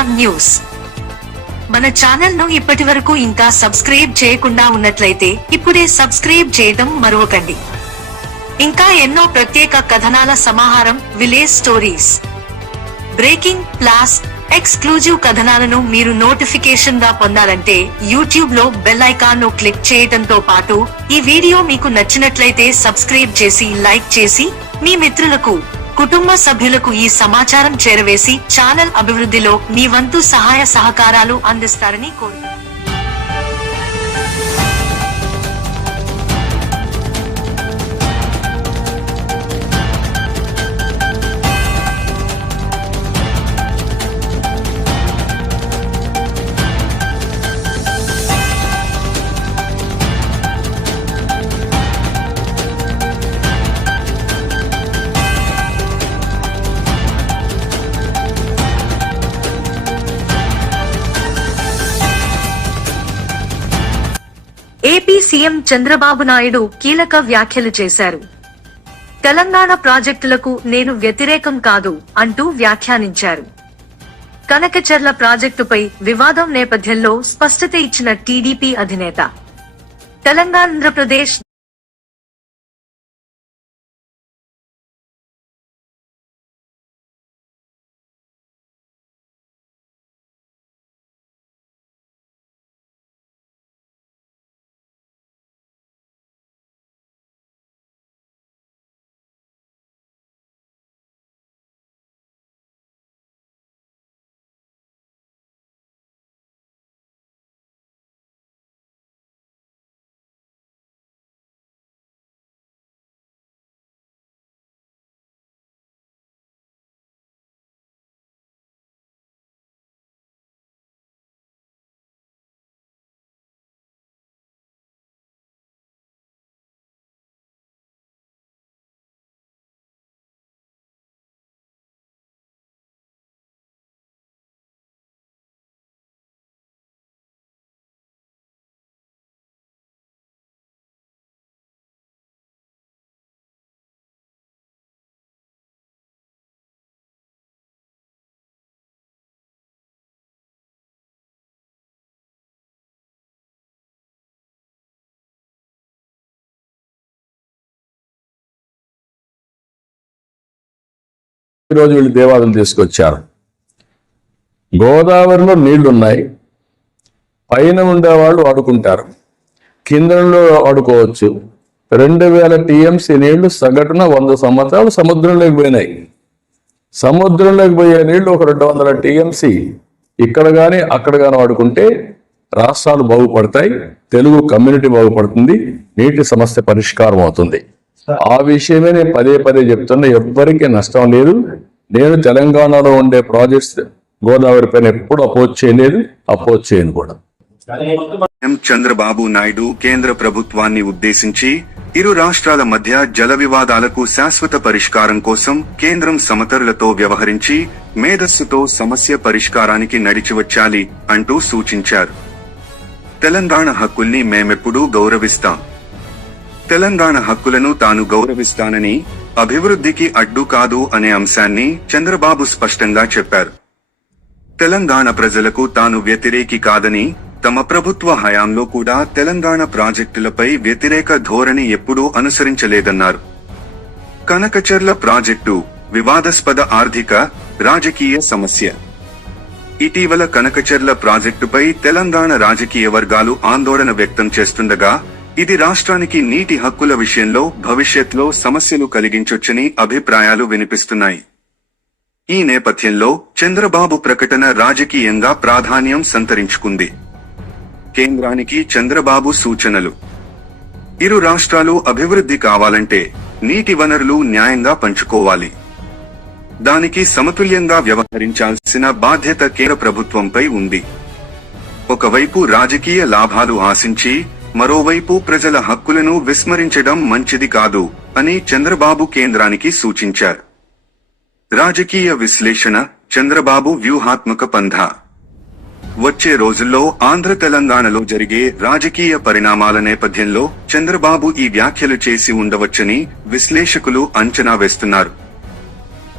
Punjab news. మన channel ను ఇప్పటి వరకు ఇంకా సబ్స్క్రైబ్ చేయకుండా ఉన్నట్లయితే ఇప్పుడే సబ్స్క్రైబ్ చేయడం మరవకండి. ఇంకా ఎన్నో ప్రత్యేక కథనాల సమాహారం, విలేజ్ స్టోరీస్, బ్రేకింగ్, ప్లాస్, ఎక్స్క్లూజివ్ కథనాలను మీరు నోటిఫికేషన్ గా పొందాలంటే యూట్యూబ్ లో బెల్ ఐకాన్ ను క్లిక్ చేయడంతో పాటు ఈ వీడియో మీకు నచ్చినట్లయితే సబ్స్క్రైబ్ చేసి, లైక్ చేసి మీ మిత్రులకు, కుటుంబ సభ్యులకు ఈ సమాచారం చేరవేసి ఛానల్ అభివృద్ధిలో మీ వంతు సహాయ సహకారాలు అందిస్తారని కోరుతున్నాను. ఏపీ సీఎం చంద్రబాబు నాయుడు కీలక వ్యాఖ్యలు చేశారు. తెలంగాణ ప్రాజెక్టులకు నేను వ్యతిరేకం కాదు అంటూ వ్యాఖ్యానించారు. కనకచెర్ల ప్రాజెక్టుపై వివాదం నేపథ్యంలో స్పష్టత ఇచ్చిన టీడీపీ అధినేత, ఆంధ్రప్రదేశ్ ఈరోజు వీళ్ళు దేవాలయం తీసుకొచ్చారు. గోదావరిలో నీళ్లున్నాయి, పైన ఉండేవాళ్ళు వాడుకుంటారు, కిందలో వాడుకోవచ్చు. 2000 టీఎంసీ నీళ్లు సగటున 100 సంవత్సరాలు సముద్రంలోకి పోయినాయి. సముద్రంలోకి పోయే నీళ్లు ఒక 200 టీఎంసీ ఇక్కడ కానీ అక్కడ కానీ వాడుకుంటే రాష్ట్రాలు బాగుపడతాయి, తెలుగు కమ్యూనిటీ బాగుపడుతుంది, నీటి సమస్య పరిష్కారం అవుతుంది. ఆ విషయమే నేను పదే పదే చెప్తున్నా. ఎవ్వరికీ నష్టం లేదు. నేను తెలంగాణలో ఉండే ప్రాజెక్ట్స్ గోదావరి పైన ఎప్పుడు అపోజ్ చేయలేదు, అపోజ్ చేయను కూడా. చంద్రబాబు నాయుడు కేంద్ర ప్రభుత్వాన్ని ఉద్దేశించి ఇరు రాష్ట్రాల మధ్య జల వివాదాలకు శాశ్వత పరిష్కారం కోసం కేంద్రం సమతరులతో వ్యవహరించి మేధస్సుతో సమస్య పరిష్కారానికి నడిచివచ్చాలి అంటూ సూచించారు. తెలంగాణ హక్కుల్ని మేమెప్పుడూ గౌరవిస్తాం. తెలంగాణ హక్కులను తాను గౌరవిస్తానని, అభివృద్ధికి అడ్డు కాదు అనే అంశాన్ని చంద్రబాబు స్పష్టంగా చెప్పారు. తెలంగాణ ప్రజలకు తాను వ్యతిరేకి కాదని, తమ ప్రభుత్వ హయాంలో కూడా తెలంగాణ ప్రాజెక్టులపై వ్యతిరేక ధోరణి ఎప్పుడూ అనుసరించలేదన్నారు. కనకచెర్ల ప్రాజెక్టు వివాదాస్పద ఆర్థిక, రాజకీయ సమస్య. ఇటీవల కనకచెర్ల ప్రాజెక్టుపై తెలంగాణ రాజకీయ వర్గాలు ఆందోళన వ్యక్తం చేస్తుండగా ఇది రాష్ట్రానికి నీటి హక్కుల విషయంలో భవిష్యత్లో సమస్యలు కలిగించొచ్చని అభిప్రాయాలు వినిపిస్తున్నాయి. ఈ నేపథ్యంలో చంద్రబాబు ప్రకటన రాజకీయంగా ప్రాధాన్యం సంతరించుకుంది. కేంద్రానికి చంద్రబాబు సూచనలు. ఇరు రాష్ట్రాలు అభివృద్ధి కావాలంటే నీటి వనరులు న్యాయంగా పంచుకోవాలి. దానికి సమతుల్యంగా వ్యవహరించాల్సిన బాధ్యత కేంద్ర ప్రభుత్వంపై ఉంది. ఒకవైపు రాజకీయ లాభాలు ఆశించి మరోవైపు ప్రజల హక్కులను విస్మరించడం మంచిది కాదు అని చంద్రబాబు కేంద్రానికి సూచించారు. రాజకీయ విశ్లేషణ, చంద్రబాబు వ్యూహాత్మక పంథా. వచ్చే రోజుల్లో ఆంధ్ర తెలంగాణలో జరిగే రాజకీయ పరిణామాల నేపథ్యంలో చంద్రబాబు ఈ వ్యాఖ్యలు చేసి ఉండవచ్చని విశ్లేషకులు అంచనా వేస్తున్నారు.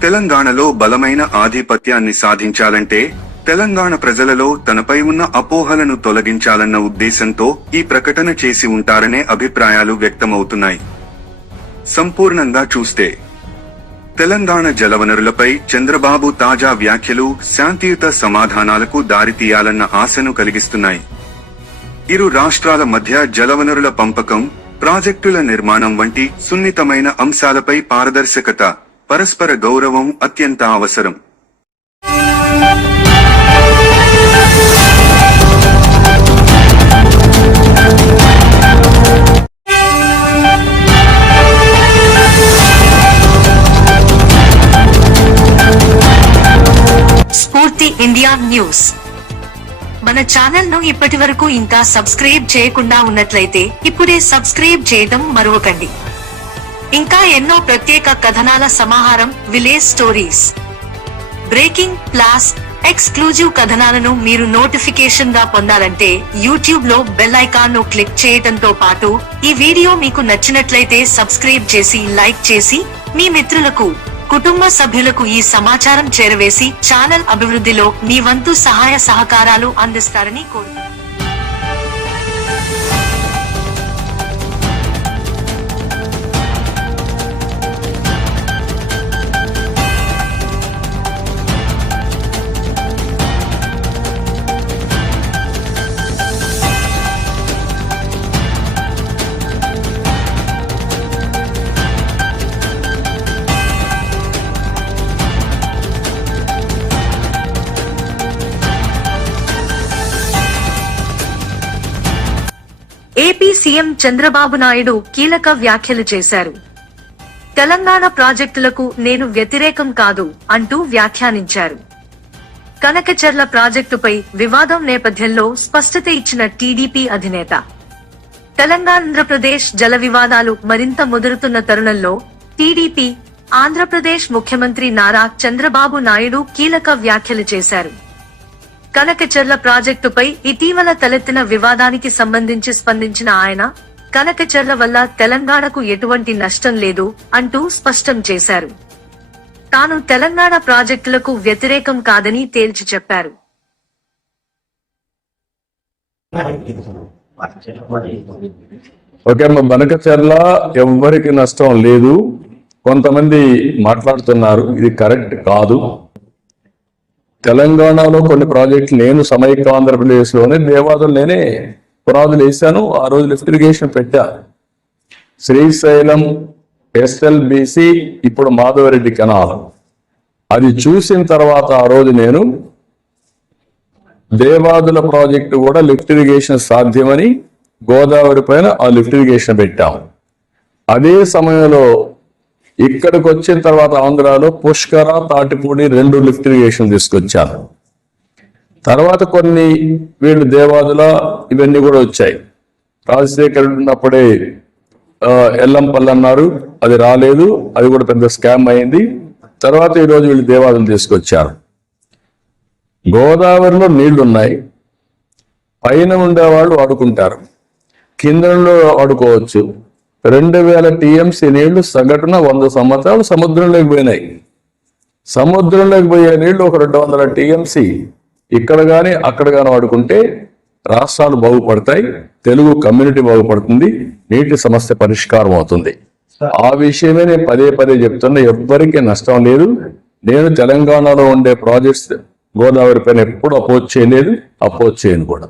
తెలంగాణలో బలమైన ఆధిపత్యాన్ని సాధించాలంటే తెలంగాణ ప్రజలలో తనపై ఉన్న అపోహలను తొలగించాలన్న ఉద్దేశంతో ఈ ప్రకటన చేసి ఉంటారనే అభిప్రాయాలు వ్యక్తమవుతున్నాయి. సంపూర్ణంగా చూస్తే తెలంగాణ జలవనరులపై చంద్రబాబు తాజా వ్యాఖ్యలు శాంతియుత సమాధానాలకు దారితీయాలన్న ఆశను కలిగిస్తున్నాయి. ఇరు రాష్ట్రాల మధ్య జలవనరుల పంపకం, ప్రాజెక్టుల నిర్మాణం వంటి సున్నితమైన అంశాలపై పారదర్శకత, పరస్పర గౌరవం అత్యంత అవసరం. స్ఫూర్తి ఇండియా న్యూస్. మన ఛానల్ ను ఇప్పటి వరకు ఇంకా సబ్స్క్రైబ్ చేయకుండా ఉన్నట్లయితే ఇప్పుడే సబ్స్క్రైబ్ చేయడం మరవకండి. ఇంకా ఎన్నో ప్రత్యేక కథనాల సమాహారం, విలేజ్ స్టోరీస్, బ్రేకింగ్, ప్లాస్, ఎక్స్క్లూజివ్ కథనాలను మీరు నోటిఫికేషన్ గా పొందాలంటే యూట్యూబ్ లో బెల్ ఐకాన్ ను క్లిక్ చేయడంతో పాటు ఈ వీడియో మీకు నచ్చినట్లయితే సబ్స్క్రైబ్ చేసి, లైక్ చేసి మీ మిత్రులకు, కుటుంబ సభ్యులకు ఈ సమాచారం చేరవేసి ఛానల్ అభివృద్ధిలో మీ వంతు సహాయ సహకారాలు అందిస్తారని కోరుతున్నాను. ఏపీ సీఎం చంద్రబాబు నాయుడు కీలక వ్యాఖ్యలు చేశారు. తెలంగాణ ప్రాజెక్టులకు నేను వ్యతిరేకం కాదు అంటూ వ్యాఖ్యానించారు. కనకచెర్ల ప్రాజెక్టుపై వివాదం నేపథ్యంలో స్పష్టత ఇచ్చిన టీడీపీ అధినేత, తెలంగాణ-ఆంధ్రప్రదేశ్ జల వివాదాలు మరింత ముదురుతున్న తరుణంలో టీడీపీ, ఆంధ్రప్రదేశ్ ముఖ్యమంత్రి నారా చంద్రబాబు నాయుడు కీలక వ్యాఖ్యలు చేశారు. కనకచెర్ల ప్రాజెక్టుపై ఇటీవల తలెత్తిన వివాదానికి సంబంధించి స్పందించిన ఆయన, కనకచెర్ల వల్ల తెలంగాణకు ఎటువంటి నష్టం లేదు అంటూ స్పష్టం చేశారు. తాను తెలంగాణ ప్రాజెక్టులకు వ్యతిరేకం కాదని తేల్చి చెప్పారు. ఓకే, బనకచెర్ల ఎవ్వరికి నష్టం లేదు. కొంతమంది మాట్లాడుతున్నారు, ఇది కరెక్ట్ కాదు. తెలంగాణలో కొన్ని ప్రాజెక్టులు నేను సమైక్య ఆంధ్రప్రదేశ్ లోనే దేవాదులు నేనే పునాదులు వేశాను. ఆ రోజు లిఫ్ట్ ఇరిగేషన్ పెట్టా. శ్రీశైలం, ఎస్ఎల్బిసి, ఇప్పుడు మాధవరెడ్డి కెనాల్. అది చూసిన తర్వాత ఆ రోజు నేను దేవాదుల ప్రాజెక్టు కూడా లిఫ్ట్ ఇరిగేషన్ సాధ్యమని గోదావరి పైన ఆ లిఫ్ట్ ఇరిగేషన్ పెట్టాం. అదే సమయంలో ఇక్కడికి వచ్చిన తర్వాత ఆంధ్రాలో పుష్కర, తాటిపూడి 2 లిఫ్ట్ ఇరిగేషన్ తీసుకొచ్చారు. తర్వాత కొన్ని వీళ్ళు దేవాదుల ఇవన్నీ కూడా వచ్చాయి. రాజశేఖర్ ఉన్నప్పుడే ఎల్లంపల్లి అన్నారు, అది రాలేదు, అది కూడా పెద్ద స్కామ్ అయింది. తర్వాత ఈరోజు వీళ్ళు దేవాదులు తీసుకొచ్చారు. గోదావరిలో నీళ్లున్నాయి, పైన ఉండేవాళ్ళు వాడుకుంటారు, కిందలో వాడుకోవచ్చు. 2000 టీఎంసీ నీళ్లు సగటున 100 సంవత్సరాలు సముద్రంలోకి పోయినాయి. సముద్రంలోకి పోయే నీళ్లు ఒక 200 టీఎంసీ ఇక్కడ కానీ అక్కడ కానీ వాడుకుంటే రాష్ట్రాలు బాగుపడతాయి, తెలుగు కమ్యూనిటీ బాగుపడుతుంది, నీటి సమస్య పరిష్కారం అవుతుంది. ఆ విషయమే నేను పదే పదే చెప్తున్నా, ఎవ్వరికీ నష్టం లేదు. నేను తెలంగాణలో ఉండే ప్రాజెక్ట్స్ గోదావరి పైన ఎప్పుడు అపోజ్ చేయలేదు, అపోజ్ చేయను కూడా.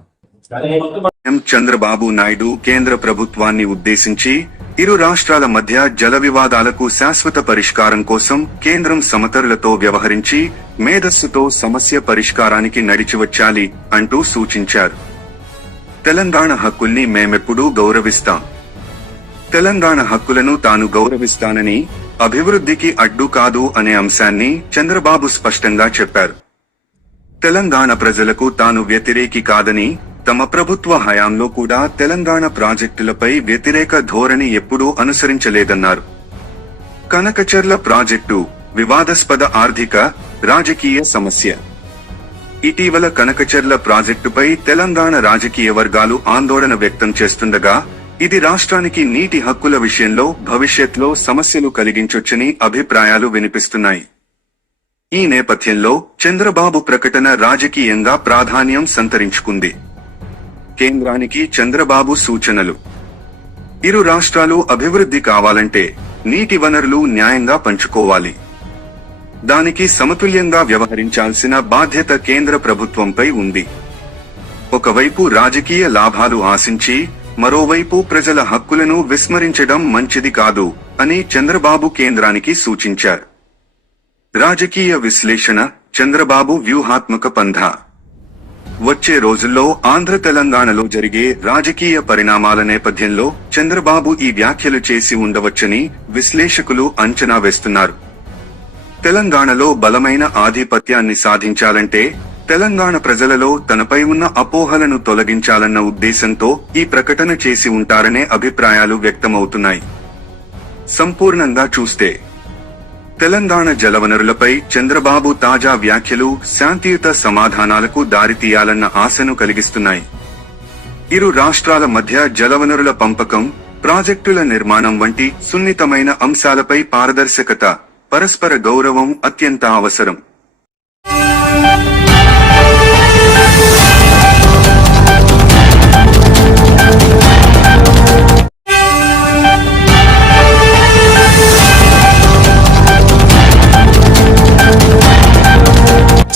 చంద్రబాబు నాయుడు కేంద్ర ప్రభుత్వాన్ని ఉద్దేశించి ఇరు రాష్ట్రాల మధ్య జల వివాదాలకు శాశ్వత పరిష్కారం కోసం కేంద్రం సమతరులతో వ్యవహరించి మేధస్సుతో సమస్య పరిష్కారానికి నడిచివచ్చాలి అంటూ సూచించారు. తెలంగాణ హక్కుల్ని మేమెప్పుడూ గౌరవిస్తాం. తెలంగాణ హక్కులను తాను గౌరవిస్తానని, అభివృద్ధికి అడ్డు కాదు అనే అంశాన్ని చంద్రబాబు స్పష్టంగా చెప్పారు. తెలంగాణ ప్రజలకు తాను వ్యతిరేకి కాదని, తమ ప్రభుత్వ హయాంలో కూడా తెలంగాణ ప్రాజెక్టులపై వ్యతిరేక ధోరణి ఎప్పుడూ అనుసరించలేదన్నారు. కనకచెర్ల ప్రాజెక్టు వివాదాస్పద ఆర్థిక, రాజకీయ సమస్య. ఇటీవల కనకచెర్ల ప్రాజెక్టుపై తెలంగాణ రాజకీయ వర్గాలు ఆందోళన వ్యక్తం చేస్తుండగా, ఇది రాష్ట్రానికి నీటి హక్కుల విషయంలో భవిష్యత్లో సమస్యలు కలిగించొచ్చని అభిప్రాయాలు వినిపిస్తున్నాయి. ఈ నేపథ్యంలో చంద్రబాబు ప్రకటన రాజకీయంగా ప్రాధాన్యం సంతరించుకుంది. కేంద్రానికి చంద్రబాబు సూచనలు. ఇరు రాష్ట్రాలు అభివృద్ధి కావాలంటే నీటి వనరులు న్యాయంగా పంచుకోవాలి. దానికి సమతుల్యంగా వ్యవహరించాల్సిన బాధ్యత కేంద్ర ప్రభుత్వంపై ఉంది. ఒకవైపు రాజకీయ లాభాలు ఆశించి మరోవైపు ప్రజల హక్కులను విస్మరించడం మంచిది కాదు అని చంద్రబాబు కేంద్రానికి సూచించారు. రాజకీయ విశ్లేషణ, చంద్రబాబు వ్యూహాత్మక పంథా. వచ్చే రోజుల్లో ఆంధ్ర తెలంగాణలో జరిగే రాజకీయ పరిణామాల నేపథ్యంలో చంద్రబాబు ఈ వ్యాఖ్యలు చేసి ఉండవచ్చని విశ్లేషకులు అంచనా వేస్తున్నారు. తెలంగాణలో బలమైన ఆధిపత్యాన్ని సాధించాలంటే తెలంగాణ ప్రజలలో తనపై ఉన్న అపోహలను తొలగించాలన్న ఉద్దేశంతో ఈ ప్రకటన చేసి ఉంటారనే అభిప్రాయాలు వ్యక్తమవుతున్నాయి. సంపూర్ణంగా చూస్తే తెలంగాణ జలవనరులపై చంద్రబాబు తాజా వ్యాఖ్యలు శాంతియుత సమాధానాలకు దారితీయాలన్న ఆశను కలిగిస్తున్నాయి. ఇరు రాష్ట్రాల మధ్య జలవనరుల పంపకం, ప్రాజెక్టుల నిర్మాణం వంటి సున్నితమైన అంశాలపై పారదర్శకత, పరస్పర గౌరవం అత్యంత అవసరం.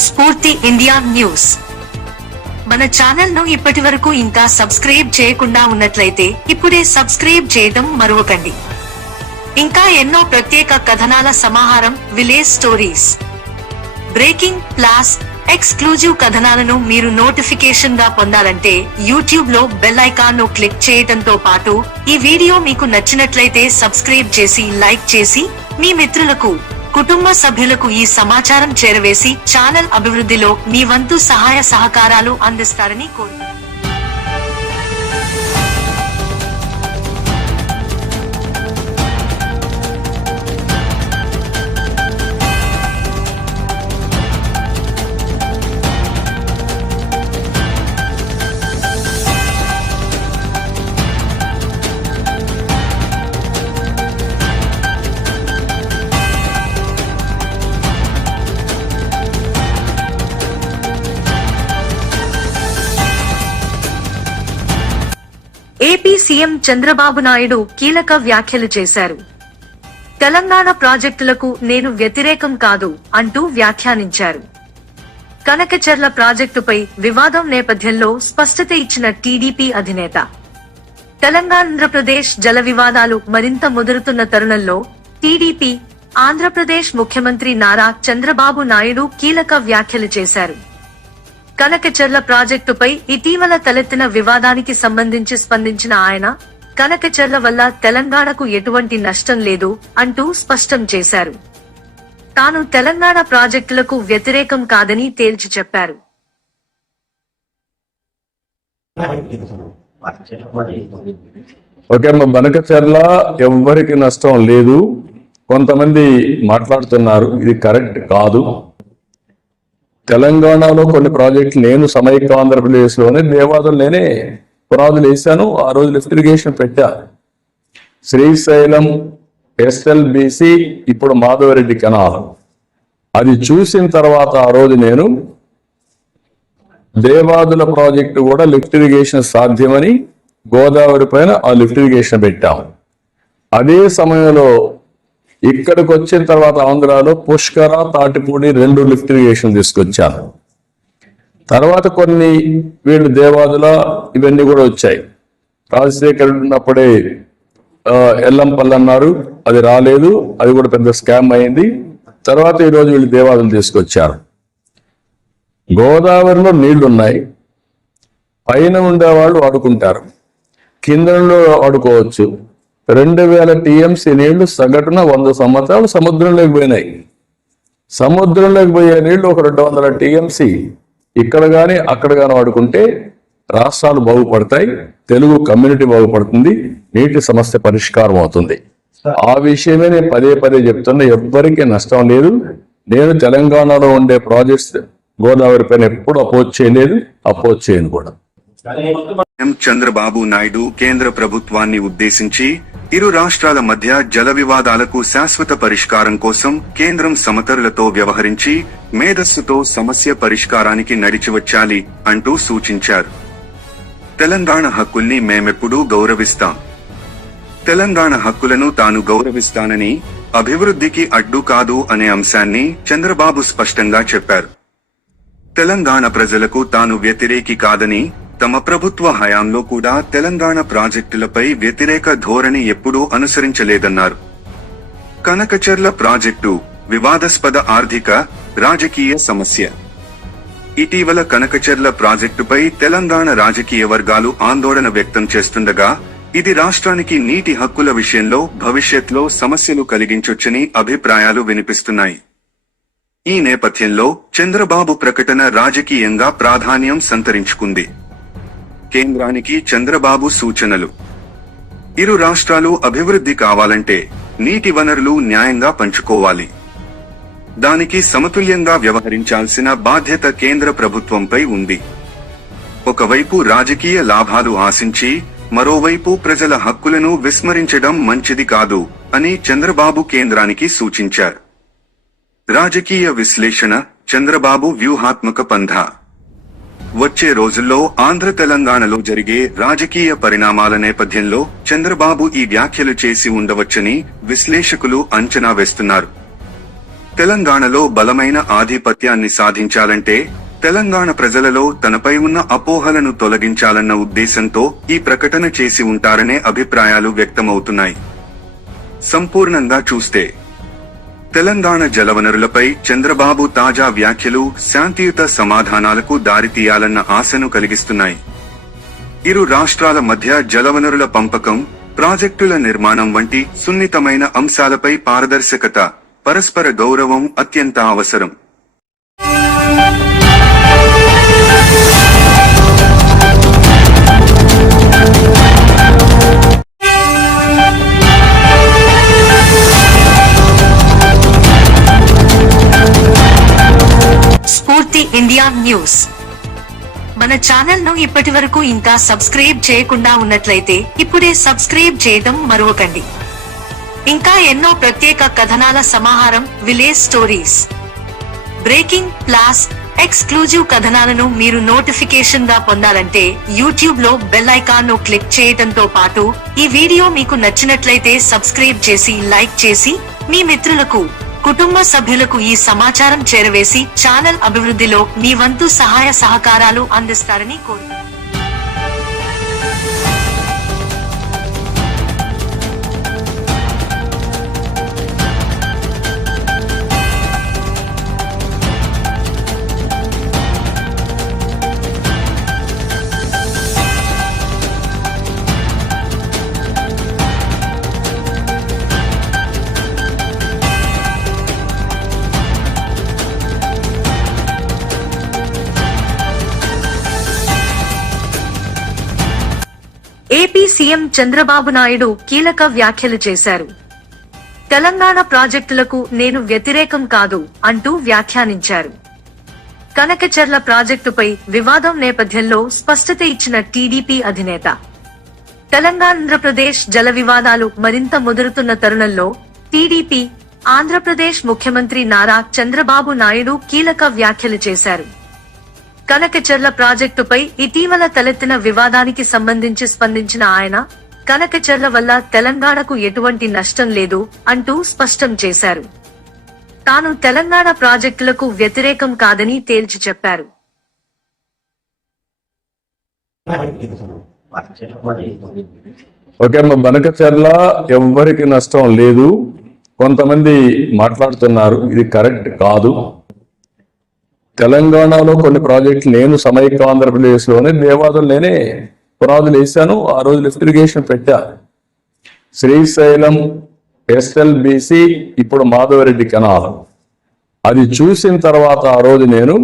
స్ఫూర్తి ఇండియా న్యూస్. మన ఛానల్ ను ఇప్పటి వరకు ఇంకా సబ్స్క్రైబ్ చేయకుండా ఉన్నట్లయితే ఇప్పుడే సబ్స్క్రైబ్ చేయడం మరువకండి. ఇంకా ఎన్నో ప్రత్యేక కథనాల సమాహారం, విలేజ్ స్టోరీస్, బ్రేకింగ్, ప్లాస్, ఎక్స్క్లూజివ్ కథనాలను మీరు నోటిఫికేషన్ గా పొందాలంటే యూట్యూబ్ లో బెల్ ఐకాన్ ను క్లిక్ చేయడంతో పాటు ఈ వీడియో మీకు నచ్చినట్లయితే సబ్స్క్రైబ్ చేసి, లైక్ చేసి మీ మిత్రులకు, కుటుంబ సభ్యులకు ఈ సమాచారం చేరవేసి ఛానల్ అభివృద్ధిలో మీ వంతు సహాయ సహకారాలు అందిస్తారని కోరుతున్నాను. ఏపీ సీఎం చంద్రబాబు నాయుడు కీలక వ్యాఖ్యలు చేశారు. తెలంగాణ ప్రాజెక్టులకు నేను వ్యతిరేకం కాదు అంటూ వ్యాఖ్యానించారు. కనకచెర్ల ప్రాజెక్టుపై వివాదం నేపథ్యంలో స్పష్టత ఇచ్చిన టీడీపీ అధినేత, తెలంగాణ-ఆంధ్రప్రదేశ్ జల వివాదాలు మరింత ముదురుతున్న తరుణంలో టీడీపీ, ఆంధ్రప్రదేశ్ ముఖ్యమంత్రి నారా చంద్రబాబు నాయుడు కీలక వ్యాఖ్యలు చేశారు. కనకచెర్ల ప్రాజెక్టుపై ఇటీవల తలెత్తిన వివాదానికి సంబంధించి స్పందించిన ఆయన, కనకచెర్ల వల్ల తెలంగాణకు ఎటువంటి నష్టం లేదు అంటూ స్పష్టం చేశారు. తాను తెలంగాణ ప్రాజెక్టులకు వ్యతిరేకం కాదని తేల్చి చెప్పారు. ఓకే, బనకచెర్ల ఎవ్వరికి నష్టం లేదు. కొంతమంది మాట్లాడుతున్నారు, ఇది కరెక్ట్ కాదు. తెలంగాణలో కొన్ని ప్రాజెక్టులు నేను సమైక్య ఆంధ్రప్రదేశ్ లోనే దేవాదులు నేనే పునాదులు వేశాను. ఆ రోజు లిఫ్ట్ ఇరిగేషన్ పెట్టా. శ్రీశైలం, ఎస్ఎల్బిసి, ఇప్పుడు మాధవరెడ్డి కెనాల్. అది చూసిన తర్వాత ఆ రోజు నేను దేవాదుల ప్రాజెక్టు కూడా లిఫ్ట్ ఇరిగేషన్ సాధ్యమని గోదావరి పైన ఆ లిఫ్ట్ ఇరిగేషన్ పెట్టాం. అదే సమయంలో ఇక్కడికి వచ్చిన తర్వాత ఆంధ్రాలో పుష్కర, తాటిపూడి 2 లిఫ్ట్ ఇరిగేషన్ తీసుకొచ్చాను. తర్వాత కొన్ని వీళ్ళు దేవాదుల ఇవన్నీ కూడా వచ్చాయి. రాజశేఖర్ ఉన్నప్పుడే ఎల్లంపల్లి అన్నారు, అది రాలేదు, అది కూడా పెద్ద స్కామ్ అయింది. తర్వాత ఈరోజు వీళ్ళు దేవాదులు తీసుకొచ్చారు. గోదావరిలో నీళ్లున్నాయి, పైన ఉండేవాళ్ళు వాడుకుంటారు, కిందలో వాడుకోవచ్చు. 2000 టీఎంసీ నీళ్లు సగటున 100 సంవత్సరాలు సముద్రంలోకి పోయినాయి. సముద్రంలోకి పోయే నీళ్లు ఒక 200 టీఎంసీ ఇక్కడ కానీ అక్కడ కానీ వాడుకుంటే రాష్ట్రాలు బాగుపడతాయి, తెలుగు కమ్యూనిటీ బాగుపడుతుంది, నీటి సమస్య పరిష్కారం అవుతుంది. ఆ విషయమే నేను పదే పదే చెప్తున్నా. ఎవ్వరికీ నష్టం లేదు. నేను తెలంగాణలో ఉండే ప్రాజెక్ట్స్ గోదావరి పైన ఎప్పుడు అపోజ్ చేయలేదు, అపోజ్ చేయను కూడా. చంద్రబాబు నాయుడు కేంద్ర ప్రభుత్వాన్ని ఉద్దేశించి ఇరు రాష్ట్రాల మధ్య జల వివాదాలకు శాశ్వత పరిష్కారం కోసం కేంద్రం సమతరులతో వ్యవహరించి మేధస్సుతో సమస్య పరిష్కారానికి నడిచివచ్చాలి అంటూ సూచించారు. తెలంగాణ హక్కుల్ని మేమెప్పుడూ గౌరవిస్తాం. తెలంగాణ హక్కులను తాను గౌరవిస్తానని, అభివృద్ధికి అడ్డు కాదు అనే అంశాన్ని చంద్రబాబు స్పష్టంగా చెప్పారు. తెలంగాణ ప్రజలకు తాను వ్యతిరేకి కాదని, తమ ప్రభుత్వ హయాంలో కూడా తెలంగాణ ప్రాజెక్టులపై వ్యతిరేక ధోరణి ఎప్పుడూ అనుసరించలేదన్నారు. కనకచెర్ల ప్రాజెక్టు వివాదాస్పద ఆర్థిక, రాజకీయ సమస్య. ఇటీవల కనకచెర్ల ప్రాజెక్టుపై తెలంగాణ రాజకీయ వర్గాలు ఆందోళన వ్యక్తం చేస్తుండగా, ఇది రాష్ట్రానికి నీటి హక్కుల విషయంలో భవిష్యత్లో సమస్యలు కలిగించొచ్చని అభిప్రాయాలు వినిపిస్తున్నాయి. ఈ నేపథ్యంలో చంద్రబాబు ప్రకటన రాజకీయంగా ప్రాధాన్యం సంతరించుకుంది. కేంద్రానికి చంద్రబాబు సూచనలు. ఇరు రాష్ట్రాలు అభివృద్ధి కావాలంటే నీటి వనరులు న్యాయంగా పంచుకోవాలి. దానికి సమతుల్యంగా వ్యవహరించాల్సిన బాధ్యత కేంద్ర ప్రభుత్వంపై ఉంది. ఒకవైపు రాజకీయ లాభాలు ఆశించి, మరోవైపు ప్రజల హక్కులను విస్మరించడం మంచిది కాదు అని చంద్రబాబు కేంద్రానికి సూచించారు. రాజకీయ విశ్లేషణ, చంద్రబాబు వ్యూహాత్మక పంథా. వచ్చే రోజుల్లో ఆంధ్ర తెలంగాణలో జరిగే రాజకీయ పరిణామాల నేపథ్యంలో చంద్రబాబు ఈ వ్యాఖ్యలు చేసి ఉండవచ్చని విశ్లేషకులు అంచనా వేస్తున్నారు. తెలంగాణలో బలమైన ఆధిపత్యాన్ని సాధించాలంటే తెలంగాణ ప్రజలలో తనపై ఉన్న అపోహలను తొలగించాలన్న ఉద్దేశంతో ఈ ప్రకటన చేసి ఉంటారనే అభిప్రాయాలు వ్యక్తమవుతున్నాయి. సంపూర్ణంగా చూస్తే తెలంగాణ జలవనరులపై చంద్రబాబు తాజా వ్యాఖ్యలు శాంతియుత సమాధానాలకు దారితీయాలన్న ఆశను కలిగిస్తున్నాయి. ఇరు రాష్ట్రాల మధ్య జలవనరుల పంపకం, ప్రాజెక్టుల నిర్మాణం వంటి సున్నితమైన అంశాలపై పారదర్శకత, పరస్పర గౌరవం అత్యంత అవసరం. స్ఫూర్తి ఇండియా న్యూస్. మన ఛానల్ ను ఇప్పటి వరకు ఇంకా సబ్స్క్రైబ్ చేయకుండా ఉన్నట్లయితే ఇప్పుడే సబ్స్క్రైబ్ చేయడం మరవకండి. ఇంకా ఎన్నో ప్రత్యేక కథనాల సమాహారం, విలేజ్ స్టోరీస్, బ్రేకింగ్, ప్లాస్, ఎక్స్క్లూజివ్ కథనాలను మీరు నోటిఫికేషన్ గా పొందాలంటే యూట్యూబ్ లో బెల్ ఐకాన్ ను క్లిక్ చేయడంతో పాటు ఈ వీడియో మీకు నచ్చినట్లయితే సబ్స్క్రైబ్ చేసి, లైక్ చేసి మీ మిత్రులకు, కుటుంబ సభ్యులకు ఈ సమాచారం చేరవేసి ఛానల్ అభివృద్ధిలో మీ వంతు సహాయ సహకారాలు అందిస్తారని కోరుతున్నాను. ఏపీ సీఎం చంద్రబాబు నాయుడు కీలక వ్యాఖ్యలు చేశారు. తెలంగాణ ప్రాజెక్టులకు నేను వ్యతిరేకం కాదు అంటూ వ్యాఖ్యానించారు. కనకచెర్ల ప్రాజెక్టుపై వివాదం నేపథ్యంలో స్పష్టత ఇచ్చిన టీడీపీ అధినేత, తెలంగాణ-ఆంధ్రప్రదేశ్ జల వివాదాలు మరింత ముదురుతున్న తరుణంలో టీడీపీ, ఆంధ్రప్రదేశ్ ముఖ్యమంత్రి నారా చంద్రబాబు నాయుడు కీలక వ్యాఖ్యలు చేశారు. కనకచెర్ల ప్రాజెక్టుపై ఇటీవల తలెత్తిన వివాదానికి సంబంధించి స్పందించిన ఆయన, కనకచెర్ల వల్ల తెలంగాణకు ఎటువంటి నష్టం లేదు అంటూ స్పష్టం చేశారు. తాను తెలంగాణ ప్రాజెక్టులకు వ్యతిరేకం కాదని తేల్చి చెప్పారు. ఓకే, బనకచెర్ల ఎవ్వరికి నష్టం లేదు. కొంతమంది మాట్లాడుతున్నారు, ఇది కరెక్ట్ కాదు. తెలంగాణలో కొన్ని ప్రాజెక్టులు నేను సమైక్య ఆంధ్రప్రదేశ్ లోనే దేవాదులు నేనే పునాదులు వేశాను. ఆ రోజు లిఫ్ట్ ఇరిగేషన్ పెట్టా. శ్రీశైలం, ఎస్ఎల్బిసి, ఇప్పుడు మాధవరెడ్డి కెనాల్. అది చూసిన తర్వాత ఆ రోజు నేను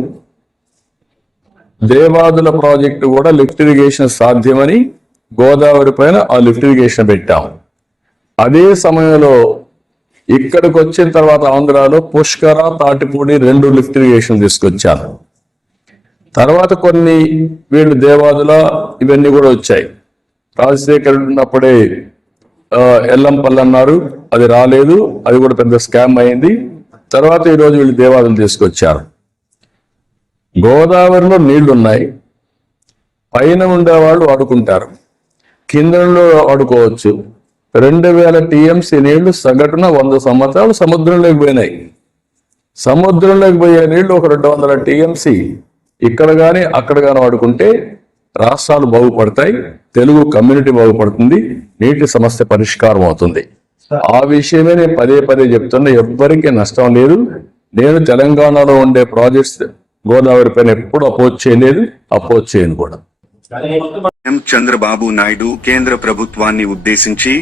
దేవాదుల ప్రాజెక్టు కూడా లిఫ్ట్ ఇరిగేషన్ సాధ్యమని గోదావరి పైన ఆ లిఫ్ట్ ఇరిగేషన్ పెట్టాం. అదే సమయంలో ఇక్కడికి వచ్చిన తర్వాత ఆంధ్రాలో పుష్కర, తాటిపూడి 2 లిఫ్ట్ ఇరిగేషన్ తీసుకొచ్చాను. తర్వాత కొన్ని వీళ్ళు దేవాదుల ఇవన్నీ కూడా వచ్చాయి. రాజశేఖర్ ఉన్నప్పుడే ఎల్లంపల్లి అన్నారు, అది రాలేదు, అది కూడా పెద్ద స్కామ్ అయింది. తర్వాత ఈరోజు వీళ్ళు దేవాదులు తీసుకొచ్చారు. గోదావరిలో నీళ్లున్నాయి, పైన ఉండేవాళ్ళు వాడుకుంటారు, కిందలో వాడుకోవచ్చు. 2000 టీఎంసీ నీళ్లు సగటున 100 సంవత్సరాలు సముద్రంలోకి పోయినాయి. సముద్రంలోకి పోయే నీళ్లు ఒక 200 టీఎంసీ ఇక్కడ కానీ అక్కడ కానీ వాడుకుంటే రాష్ట్రాలు బాగుపడతాయి, తెలుగు కమ్యూనిటీ బాగుపడుతుంది, నీటి సమస్య పరిష్కారం అవుతుంది. ఆ విషయమే నేను పదే పదే చెప్తున్నా. ఎవ్వరికీ నష్టం లేదు. నేను తెలంగాణలో ఉండే ప్రాజెక్ట్స్ గోదావరి పైన ఎప్పుడు అపోజ్ చేయలేదు, అపోజ్ చేయను కూడా. చంద్రబాబు నాయుడు కేంద్ర ప్రభుత్వాన్ని ఉద్దేశించి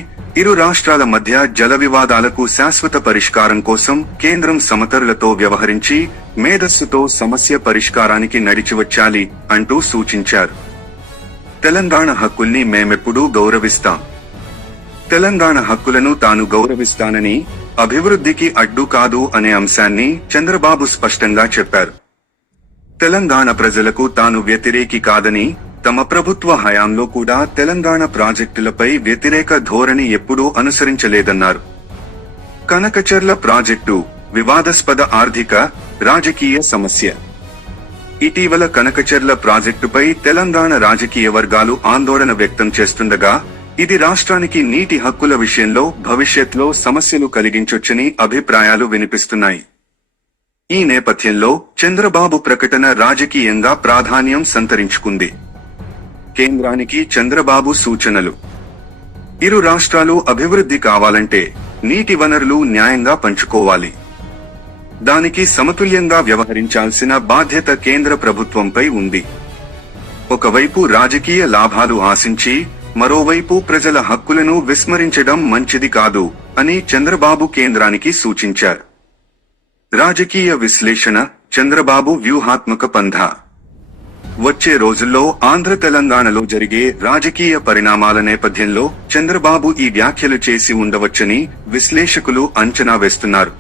ఇరు రాష్ట్రాల మధ్య జల వివాదాలకు శాశ్వత పరిష్కారం కోసం కేంద్రం సమతరులతో వ్యవహరించి మేధస్సుతో సమస్య పరిష్కారానికి నడిచివచ్చాలి అంటూ సూచించారు. తెలంగాణ హక్కుల్ని మేమెప్పుడూ గౌరవిస్తాం. తెలంగాణ హక్కులను తాను గౌరవిస్తానని, అభివృద్ధికి అడ్డు కాదు అనే అంశాన్ని చంద్రబాబు స్పష్టంగా చెప్పారు. తెలంగాణ ప్రజలకు తాను వ్యతిరేకి కాదని, తమ ప్రభుత్వ హయాంలో కూడా తెలంగాణ ప్రాజెక్టులపై వ్యతిరేక ధోరణి ఎప్పుడూ అనుసరించలేదన్నారు. కనకచెర్ల ప్రాజెక్టు వివాదాస్పద ఆర్థిక, రాజకీయ సమస్య. ఇటీవల కనకచెర్ల ప్రాజెక్టుపై తెలంగాణ రాజకీయ వర్గాలు ఆందోళన వ్యక్తం చేస్తుండగా, ఇది రాష్ట్రానికి నీటి హక్కుల విషయంలో భవిష్యత్లో సమస్యలు కలిగించొచ్చని అభిప్రాయాలు వినిపిస్తున్నాయి. ఈ నేపథ్యంలో చంద్రబాబు ప్రకటన రాజకీయంగా ప్రాధాన్యం సంతరించుకుంది. కేంద్రానికి చంద్రబాబు సూచనలు. ఇరు రాష్ట్రాలు అభివృద్ధి కావాలంటే నీటి వనరులు న్యాయంగా పంచుకోవాలి. దానికి సమతుల్యంగా వ్యవహరించాల్సిన బాధ్యత కేంద్ర ప్రభుత్వంపై ఉంది. ఒకవైపు రాజకీయ లాభాలు ఆశించి, మరోవైపు ప్రజల హక్కులను విస్మరించడం మంచిది కాదు అని చంద్రబాబు కేంద్రానికి సూచించారు. రాజకీయ విశ్లేషణ, చంద్రబాబు వ్యూహాత్మక పంథా. వచ్చే రోజుల్లో ఆంధ్ర తెలంగాణలో జరిగే రాజకీయ పరిణామాల నేపథ్యంలో చంద్రబాబు ఈ వ్యాఖ్యలు చేసి ఉండవచ్చని విశ్లేషకులు అంచనా వేస్తున్నారు.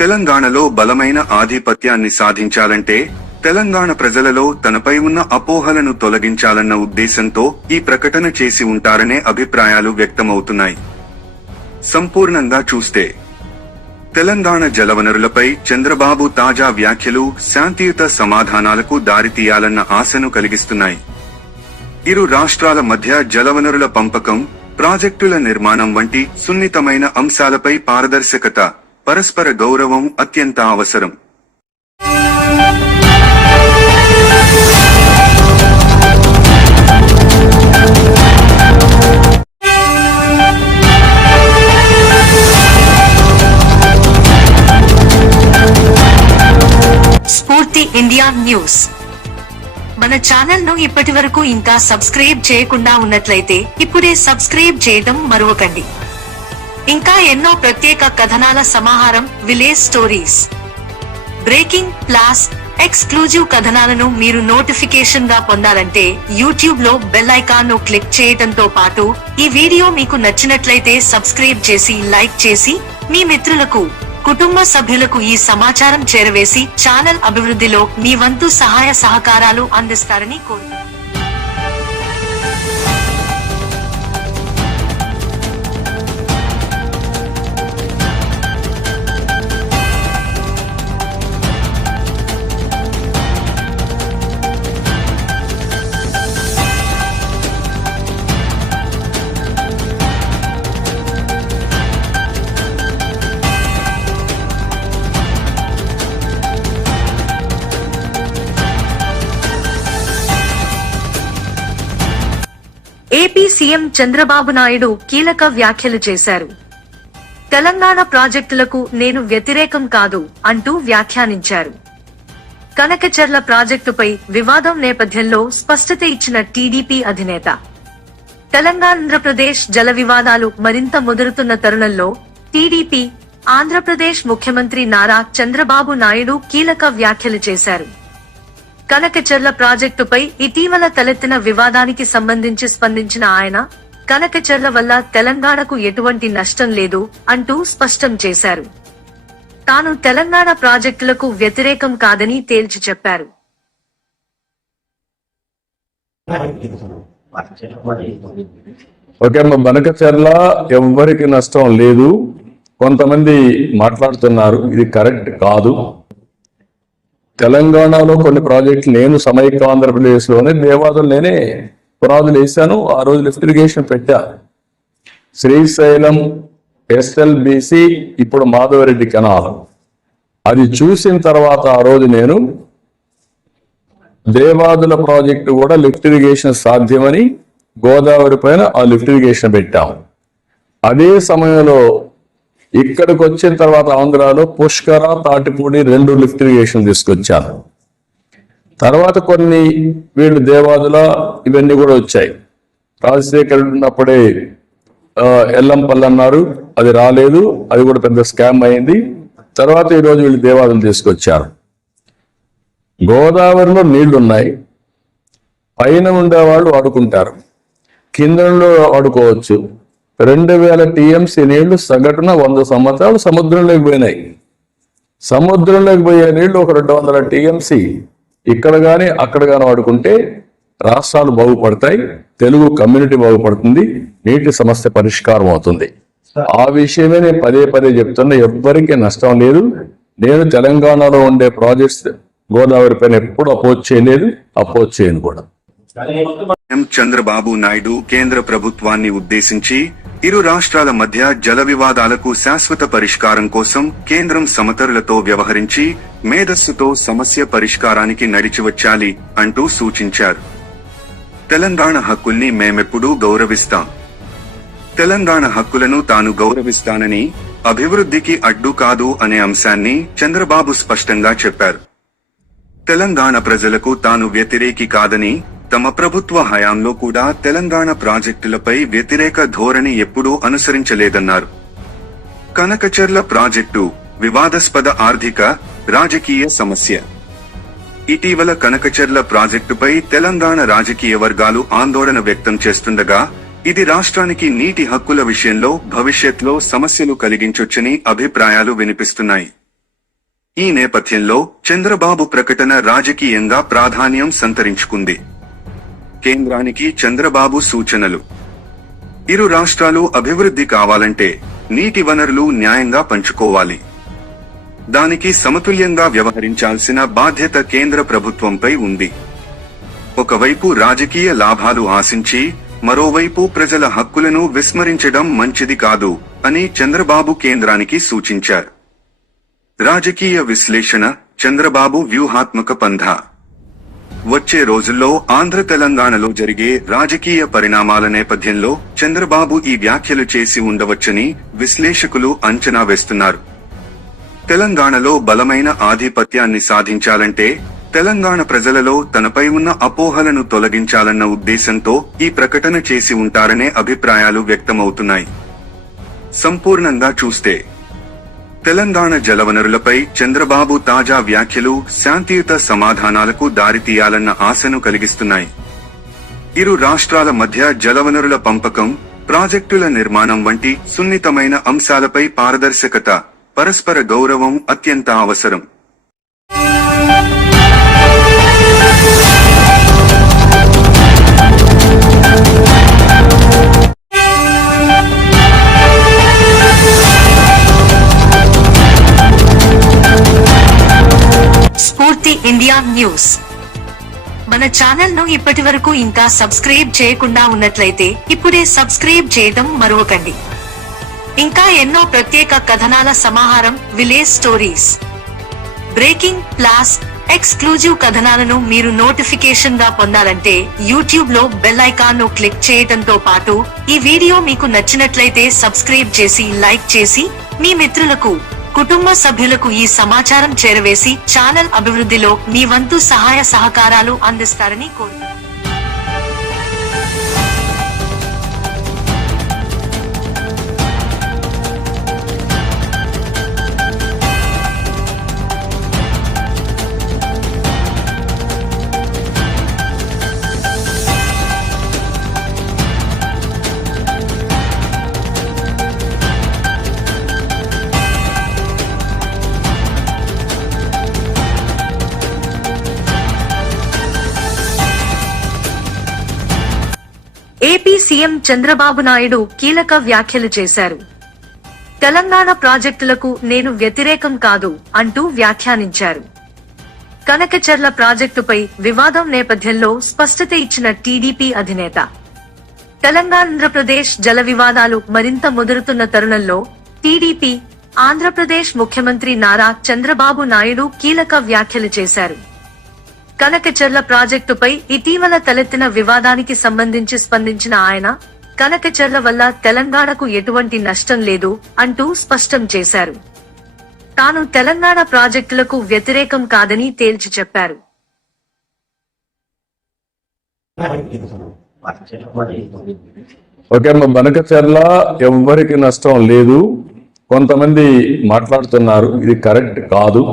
తెలంగాణలో బలమైన ఆధిపత్యాన్ని సాధించాలంటే తెలంగాణ ప్రజలలో తనపై ఉన్న అపోహలను తొలగించాలన్న ఉద్దేశంతో ఈ ప్రకటన చేసి ఉంటారనే అభిప్రాయాలు వ్యక్తమవుతున్నాయి. సంపూర్ణంగా చూస్తే తెలంగాణ జలవనరులపై చంద్రబాబు తాజా వ్యాఖ్యలు శాంతియుత సమాధానాలకు దారితీయాలన్న ఆశను కలిగిస్తున్నాయి. ఇరు రాష్ట్రాల మధ్య జలవనరుల పంపకం, ప్రాజెక్టుల నిర్మాణం వంటి సున్నితమైన అంశాలపై పారదర్శకత, పరస్పర గౌరవం అత్యంత అవసరం. స్ఫూర్తి ఇండియా న్యూస్. మన ఛానల్ ను ఇప్పటి వరకు ఇంకా సబ్స్క్రైబ్ చేయకుండా ఉన్నట్లయితే ఇప్పుడే సబ్స్క్రైబ్ చేయడం మరువకండి. ఇంకా ఎన్నో ప్రత్యేక కథనాల సమాహారం, విలేజ్ స్టోరీస్, బ్రేకింగ్, ప్లాస్, ఎక్స్క్లూజివ్ కథనాలను మీరు నోటిఫికేషన్ గా పొందాలంటే యూట్యూబ్ లో బెల్ ఐకాన్ ను క్లిక్ చేయడంతో పాటు ఈ వీడియో మీకు నచ్చినట్లయితే సబ్స్క్రైబ్ చేసి, లైక్ చేసి మీ మిత్రులకు, కుటుంబ సభ్యులకు ఈ సమాచారం చేరవేసి ఛానల్ అభివృద్ధిలో మీ వంతు సహాయ సహకారాలు అందిస్తారని కోరుతున్నాను. ఏపీ సీఎం చంద్రబాబు నాయుడు కీలక వ్యాఖ్యలు చేశారు. తెలంగాణ ప్రాజెక్టులకు నేను వ్యతిరేకం కాదు అంటూ వ్యాఖ్యానించారు. కనకచెర్ల ప్రాజెక్టుపై వివాదం నేపథ్యంలో స్పష్టత ఇచ్చిన టీడీపీ అధినేత, తెలంగాణ-ఆంధ్రప్రదేశ్ జల వివాదాలు మరింత ముదురుతున్న తరుణంలో టీడీపీ, ఆంధ్రప్రదేశ్ ముఖ్యమంత్రి నారా చంద్రబాబు నాయుడు కీలక వ్యాఖ్యలు చేశారు. కనకచెర్ల ప్రాజెక్టుపై ఇటీవల తలెత్తిన వివాదానికి సంబంధించి స్పందించిన ఆయన, కనకచెర్ల వల్ల తెలంగాణకు ఎటువంటి నష్టం లేదు అంటూ స్పష్టం చేశారు. తాను తెలంగాణ ప్రాజెక్టులకు వ్యతిరేకం కాదని తేల్చి చెప్పారు. ఓకే అమ్మ, బనకచెర్ల ఎవ్వరికి నష్టం లేదు. కొంతమంది మాట్లాడుతున్నారు, ఇది కరెక్ట్ కాదు. తెలంగాణలో కొన్ని ప్రాజెక్టులు నేను సమైక్య ఆంధ్రప్రదేశ్లోనే దేవాదులు నేనే పునాదులు వేశాను. ఆ రోజు లిఫ్ట్ ఇరిగేషన్ పెట్టా. శ్రీశైలం ఎస్ఎల్బిసి, ఇప్పుడు మాధవరెడ్డి కెనాల్. అది చూసిన తర్వాత ఆ రోజు నేను దేవాదుల ప్రాజెక్టు కూడా లిఫ్ట్ ఇరిగేషన్ సాధ్యమని గోదావరి పైన ఆ లిఫ్ట్ ఇరిగేషన్ పెట్టాం. అదే సమయంలో ఇక్కడికి వచ్చిన తర్వాత ఆంధ్రాలో పుష్కర, తాటిపూడి 2 లిఫ్ట్ ఇరిగేషన్ తీసుకొచ్చాను. తర్వాత కొన్ని వీళ్ళు దేవాదుల ఇవన్నీ కూడా వచ్చాయి. రాజశేఖర్ ఉన్నప్పుడే ఎల్లంపల్లి అన్నారు, అది రాలేదు, అది కూడా పెద్ద స్కామ్ అయింది. తర్వాత ఈరోజు వీళ్ళు దేవాదులు తీసుకొచ్చారు. గోదావరిలో నీళ్లున్నాయి, పైన ఉండేవాళ్ళు వాడుకుంటారు, కిందలో వాడుకోవచ్చు. 2000 టీఎంసీ నీళ్లు సగటున 100 సంవత్సరాలు సముద్రంలోకి పోయినాయి. సముద్రంలోకి పోయే నీళ్లు ఒక 200 టీఎంసీ ఇక్కడ కానీ అక్కడ కానీ వాడుకుంటే రాష్ట్రాలు బాగుపడతాయి, తెలుగు కమ్యూనిటీ బాగుపడుతుంది, నీటి సమస్య పరిష్కారం అవుతుంది. ఆ విషయమే నేను పదే పదే చెప్తున్నా, ఎవ్వరికీ నష్టం లేదు. నేను తెలంగాణలో ఉండే ప్రాజెక్ట్స్ గోదావరి పైన ఎప్పుడు అపోజ్ చేయలేదు, అపోజ్ చేయను కూడా. చంద్రబాబు నాయుడు కేంద్ర ప్రభుత్వాన్ని ఉద్దేశించి ఇరు రాష్ట్రాల మధ్య జల వివాదాలకు శాశ్వత పరిష్కారం కోసం కేంద్రం సమతరులతో వ్యవహరించి మేధస్సుతో సమస్య పరిష్కారానికి నడిచివచ్చాలి అంటూ సూచించారు. తెలంగాణ హక్కుల్ని మేమెప్పుడూ గౌరవిస్తాం. తెలంగాణ హక్కులను తాను గౌరవిస్తానని, అభివృద్ధికి అడ్డు కాదు అనే అంశాన్ని చంద్రబాబు స్పష్టంగా చెప్పారు. తెలంగాణ ప్రజలకు తాను వ్యతిరేకి కాదని, తమ ప్రభుత్వ హయాంలో కూడా తెలంగాణ ప్రాజెక్టులపై వ్యతిరేక ధోరణి ఎప్పుడూ అనుసరించలేదన్నారు. కనకచెర్ల ప్రాజెక్టు వివాదాస్పద ఆర్థిక, రాజకీయ సమస్య. ఇటీవల కనకచెర్ల ప్రాజెక్టుపై తెలంగాణ రాజకీయ వర్గాలు ఆందోళన వ్యక్తం చేస్తుండగా, ఇది రాష్ట్రానికి నీటి హక్కుల విషయంలో భవిష్యత్లో సమస్యలు కలిగించొచ్చని అభిప్రాయాలు వినిపిస్తున్నాయి. ఈ నేపథ్యంలో చంద్రబాబు ప్రకటన రాజకీయంగా ప్రాధాన్యం సంతరించుకుంది. కేంద్రానికి చంద్రబాబు సూచనలు. ఇరు రాష్ట్రాలు అభివృద్ధి కావాలంటే నీటి వనరులు న్యాయంగా పంచుకోవాలి. దానికి సమతుల్యంగా వ్యవహరించాల్సిన బాధ్యత కేంద్ర ప్రభుత్వంపై ఉంది. ఒకవైపు రాజకీయ లాభాలు ఆశించి, మరోవైపు ప్రజల హక్కులను విస్మరించడం మంచిది కాదు అని చంద్రబాబు కేంద్రానికి సూచించారు. రాజకీయ విశ్లేషణ, చంద్రబాబు వ్యూహాత్మక పంథా. వచ్చే రోజుల్లో ఆంధ్ర తెలంగాణలో జరిగే రాజకీయ పరిణామాల నేపథ్యంలో చంద్రబాబు ఈ వ్యాఖ్యలు చేసి ఉండవచ్చని విశ్లేషకులు అంచనా వేస్తున్నారు. తెలంగాణలో బలమైన ఆధిపత్యాన్ని సాధించాలంటే తెలంగాణ ప్రజలలో తనపై ఉన్న అపోహలను తొలగించాలన్న ఉద్దేశంతో ఈ ప్రకటన చేసి ఉంటారనే అభిప్రాయాలు వ్యక్తమవుతున్నాయి. సంపూర్ణంగా చూస్తే తెలంగాణ జలవనరులపై చంద్రబాబు తాజా వ్యాఖ్యలు శాంతియుత సమాధానాలకు దారితీయాలన్న ఆశను కలిగిస్తున్నాయి. ఇరు రాష్ట్రాల మధ్య జలవనరుల పంపకం, ప్రాజెక్టుల నిర్మాణం వంటి సున్నితమైన అంశాలపై పారదర్శకత, పరస్పర గౌరవం అత్యంత అవసరం. స్ఫూర్తి ఇండియా న్యూస్. మన ఛానల్ ను ఇప్పటి వరకు ఇంకా సబ్స్క్రైబ్ చేయకుండా ఉన్నట్లయితే ఇప్పుడే సబ్స్క్రైబ్ చేయడం మరవకండి. ఇంకా ఎన్నో ప్రత్యేక కథనాల సమాహారం, విలేజ్ స్టోరీస్, బ్రేకింగ్, ప్లాస్, ఎక్స్క్లూజివ్ కథనాలను మీరు నోటిఫికేషన్ గా పొందాలంటే యూట్యూబ్ లో బెల్ ఐకాన్ ను క్లిక్ చేయడంతో పాటు ఈ వీడియో మీకు నచ్చినట్లయితే సబ్స్క్రైబ్ చేసి, లైక్ చేసి మీ మిత్రులకు, కుటుంబ సభ్యులకు ఈ సమాచారం చేరవేసి ఛానల్ అభివృద్ధిలో మీ వంతు సహాయ సహకారాలు అందిస్తారని కోరుతున్నాను. సీఎం చంద్రబాబు నాయుడు కీలక వ్యాఖ్యలు చేశారు. తెలంగాణ ప్రాజెక్టులకు నేను వ్యతిరేకం కాదు అంటూ వ్యాఖ్యానించారు. కనకచెర్ల ప్రాజెక్టుపై వివాదం నేపథ్యంలో స్పష్టత ఇచ్చిన టీడీపీ అధినేత, తెలంగాణ-ఆంధ్రప్రదేశ్ జల వివాదాలు మరింత ముదురుతున్న తరుణంలో టీడీపీ, ఆంధ్రప్రదేశ్ ముఖ్యమంత్రి నారా చంద్రబాబు నాయుడు కీలక వ్యాఖ్యలు చేశారు. కనకచెర్ల ప్రాజెక్టుపై ఇటీవల తలెత్తిన వివాదానికి సంబంధించి స్పందించిన ఆయన, కనకచెర్ల వల్ల తెలంగాణకు ఎటువంటి నష్టం లేదు అంటూ స్పష్టం చేశారు. తాను తెలంగాణ ప్రాజెక్టులకు వ్యతిరేకం కాదని తేల్చి చెప్పారు. ఓకే, బనకచెర్ల ఎవ్వరికి నష్టం లేదు. కొంతమంది మాట్లాడుతున్నారు, ఇది కరెక్ట్ కాదు.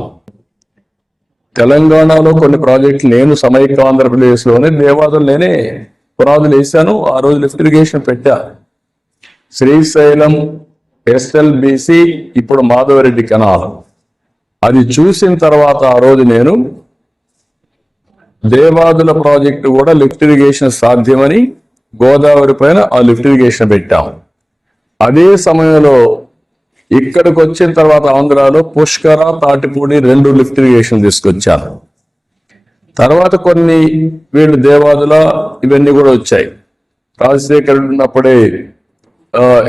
తెలంగాణలో కొన్ని ప్రాజెక్టులు నేను సమైక్య ఆంధ్రప్రదేశ్ లోనే దేవాదులు నేనే పునాదులు వేశాను. ఆ రోజు లిఫ్ట్ ఇరిగేషన్ పెట్టా. శ్రీశైలం, ఎస్ఎల్బిసి, ఇప్పుడు మాధవరెడ్డి కెనాల్. అది చూసిన తర్వాత ఆ రోజు నేను దేవాదుల ప్రాజెక్టు కూడా లిఫ్ట్ ఇరిగేషన్ సాధ్యమని గోదావరి పైన ఆ లిఫ్ట్ ఇరిగేషన్ పెట్టాం. అదే సమయంలో ఇక్కడికి వచ్చిన తర్వాత ఆంధ్రాలో పుష్కర, తాటిపూడి 2 లిఫ్ట్ ఇరిగేషన్ తీసుకొచ్చాను. తర్వాత కొన్ని వీళ్ళు దేవాదుల ఇవన్నీ కూడా వచ్చాయి. రాజశేఖర్ ఉన్నప్పుడే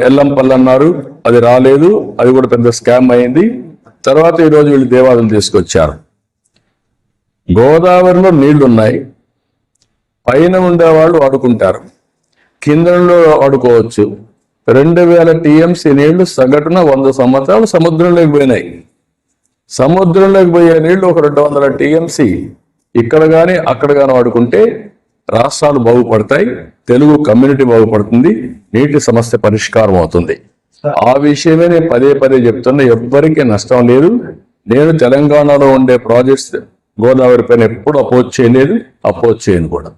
ఎల్లంపల్లి అన్నారు, అది రాలేదు, అది కూడా పెద్ద స్కామ్ అయింది. తర్వాత ఈరోజు వీళ్ళు దేవాదులు తీసుకొచ్చారు. గోదావరిలో నీళ్లున్నాయి, పైన ఉండేవాళ్ళు వాడుకుంటారు, కిందలో వాడుకోవచ్చు. 2000 టీఎంసీ నీళ్లు సగటున 100 సంవత్సరాలు సముద్రంలోకి పోయినాయి. సముద్రంలోకి పోయే నీళ్లు ఒక 200 టీఎంసీ ఇక్కడ కానీ అక్కడ కానీ వాడుకుంటే రాష్ట్రాలు బాగుపడతాయి, తెలుగు కమ్యూనిటీ బాగుపడుతుంది, నీటి సమస్య పరిష్కారం అవుతుంది. ఆ విషయమే నేను పదే పదే చెప్తున్నా, ఎవ్వరికీ నష్టం లేదు. నేను తెలంగాణలో ఉండే ప్రాజెక్ట్స్ గోదావరి పైన ఎప్పుడు అపోజ్ చేయలేదు, అపోజ్ చేయను కూడా.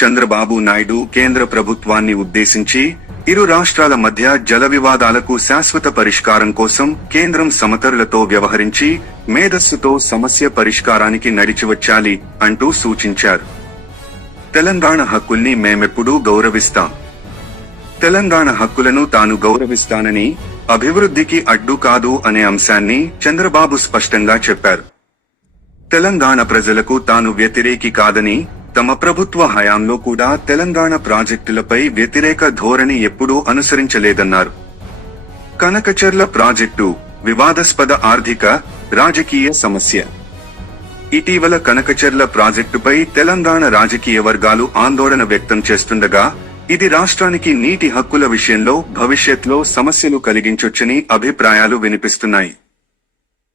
చంద్రబాబు నాయుడు కేంద్ర ప్రభుత్వాన్ని ఉద్దేశించి ఇరు రాష్ట్రాల మధ్య జల వివాదాలకు శాశ్వత పరిష్కారం కోసం కేంద్రం సమతరులతో వ్యవహరించి మేధస్సుతో సమస్య పరిష్కారానికి నడిచివచ్చాలి అంటూ సూచించారు. తెలంగాణ హక్కుల్ని మేమెప్పుడూ గౌరవిస్తాం. తెలంగాణ హక్కులను తాను గౌరవిస్తానని, అభివృద్ధికి అడ్డు కాదు అనే అంశాన్ని చంద్రబాబు స్పష్టంగా చెప్పారు. తెలంగాణ ప్రజలకు తాను వ్యతిరేకి కాదని, తమ ప్రభుత్వ హయాంలో కూడా తెలంగాణ ప్రాజెక్టులపై వ్యతిరేక ధోరణి ఎప్పుడూ అనుసరించలేదన్నారు. కనకచెర్ల ప్రాజెక్టు వివాదాస్పద ఆర్థిక, రాజకీయ సమస్య. ఇటీవల కనకచెర్ల ప్రాజెక్టుపై తెలంగాణ రాజకీయ వర్గాలు ఆందోళన వ్యక్తం చేస్తుండగా, ఇది రాష్ట్రానికి నీటి హక్కుల విషయంలో భవిష్యత్లో సమస్యలు కలిగించొచ్చని అభిప్రాయాలు వినిపిస్తున్నాయి.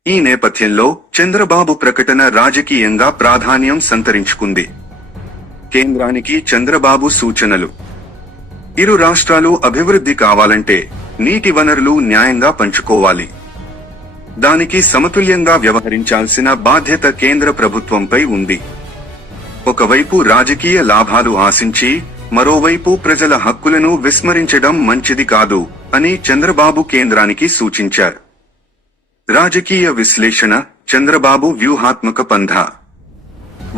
ఈ నేపథ్యంలో చంద్రబాబు ప్రకటన రాజకీయంగా ప్రాధాన్యం సంతరించుకుంది. కేంద్రానికి చంద్రబాబు సూచనలు. ఇరు రాష్ట్రాలు అభివృద్ధి కావాలంటే నీటి వనరులు న్యాయంగా పంచుకోవాలి. దానికి సమతుల్యంగా వ్యవహరించాల్సిన బాధ్యత కేంద్ర ప్రభుత్వంపై ఉంది. ఒకవైపు రాజకీయ లాభాలు ఆశించి, మరోవైపు ప్రజల హక్కులను విస్మరించడం మంచిది కాదు అని చంద్రబాబు కేంద్రానికి సూచించారు. రాజకీయ విశ్లేషణ, చంద్రబాబు వ్యూహాత్మక పంథా.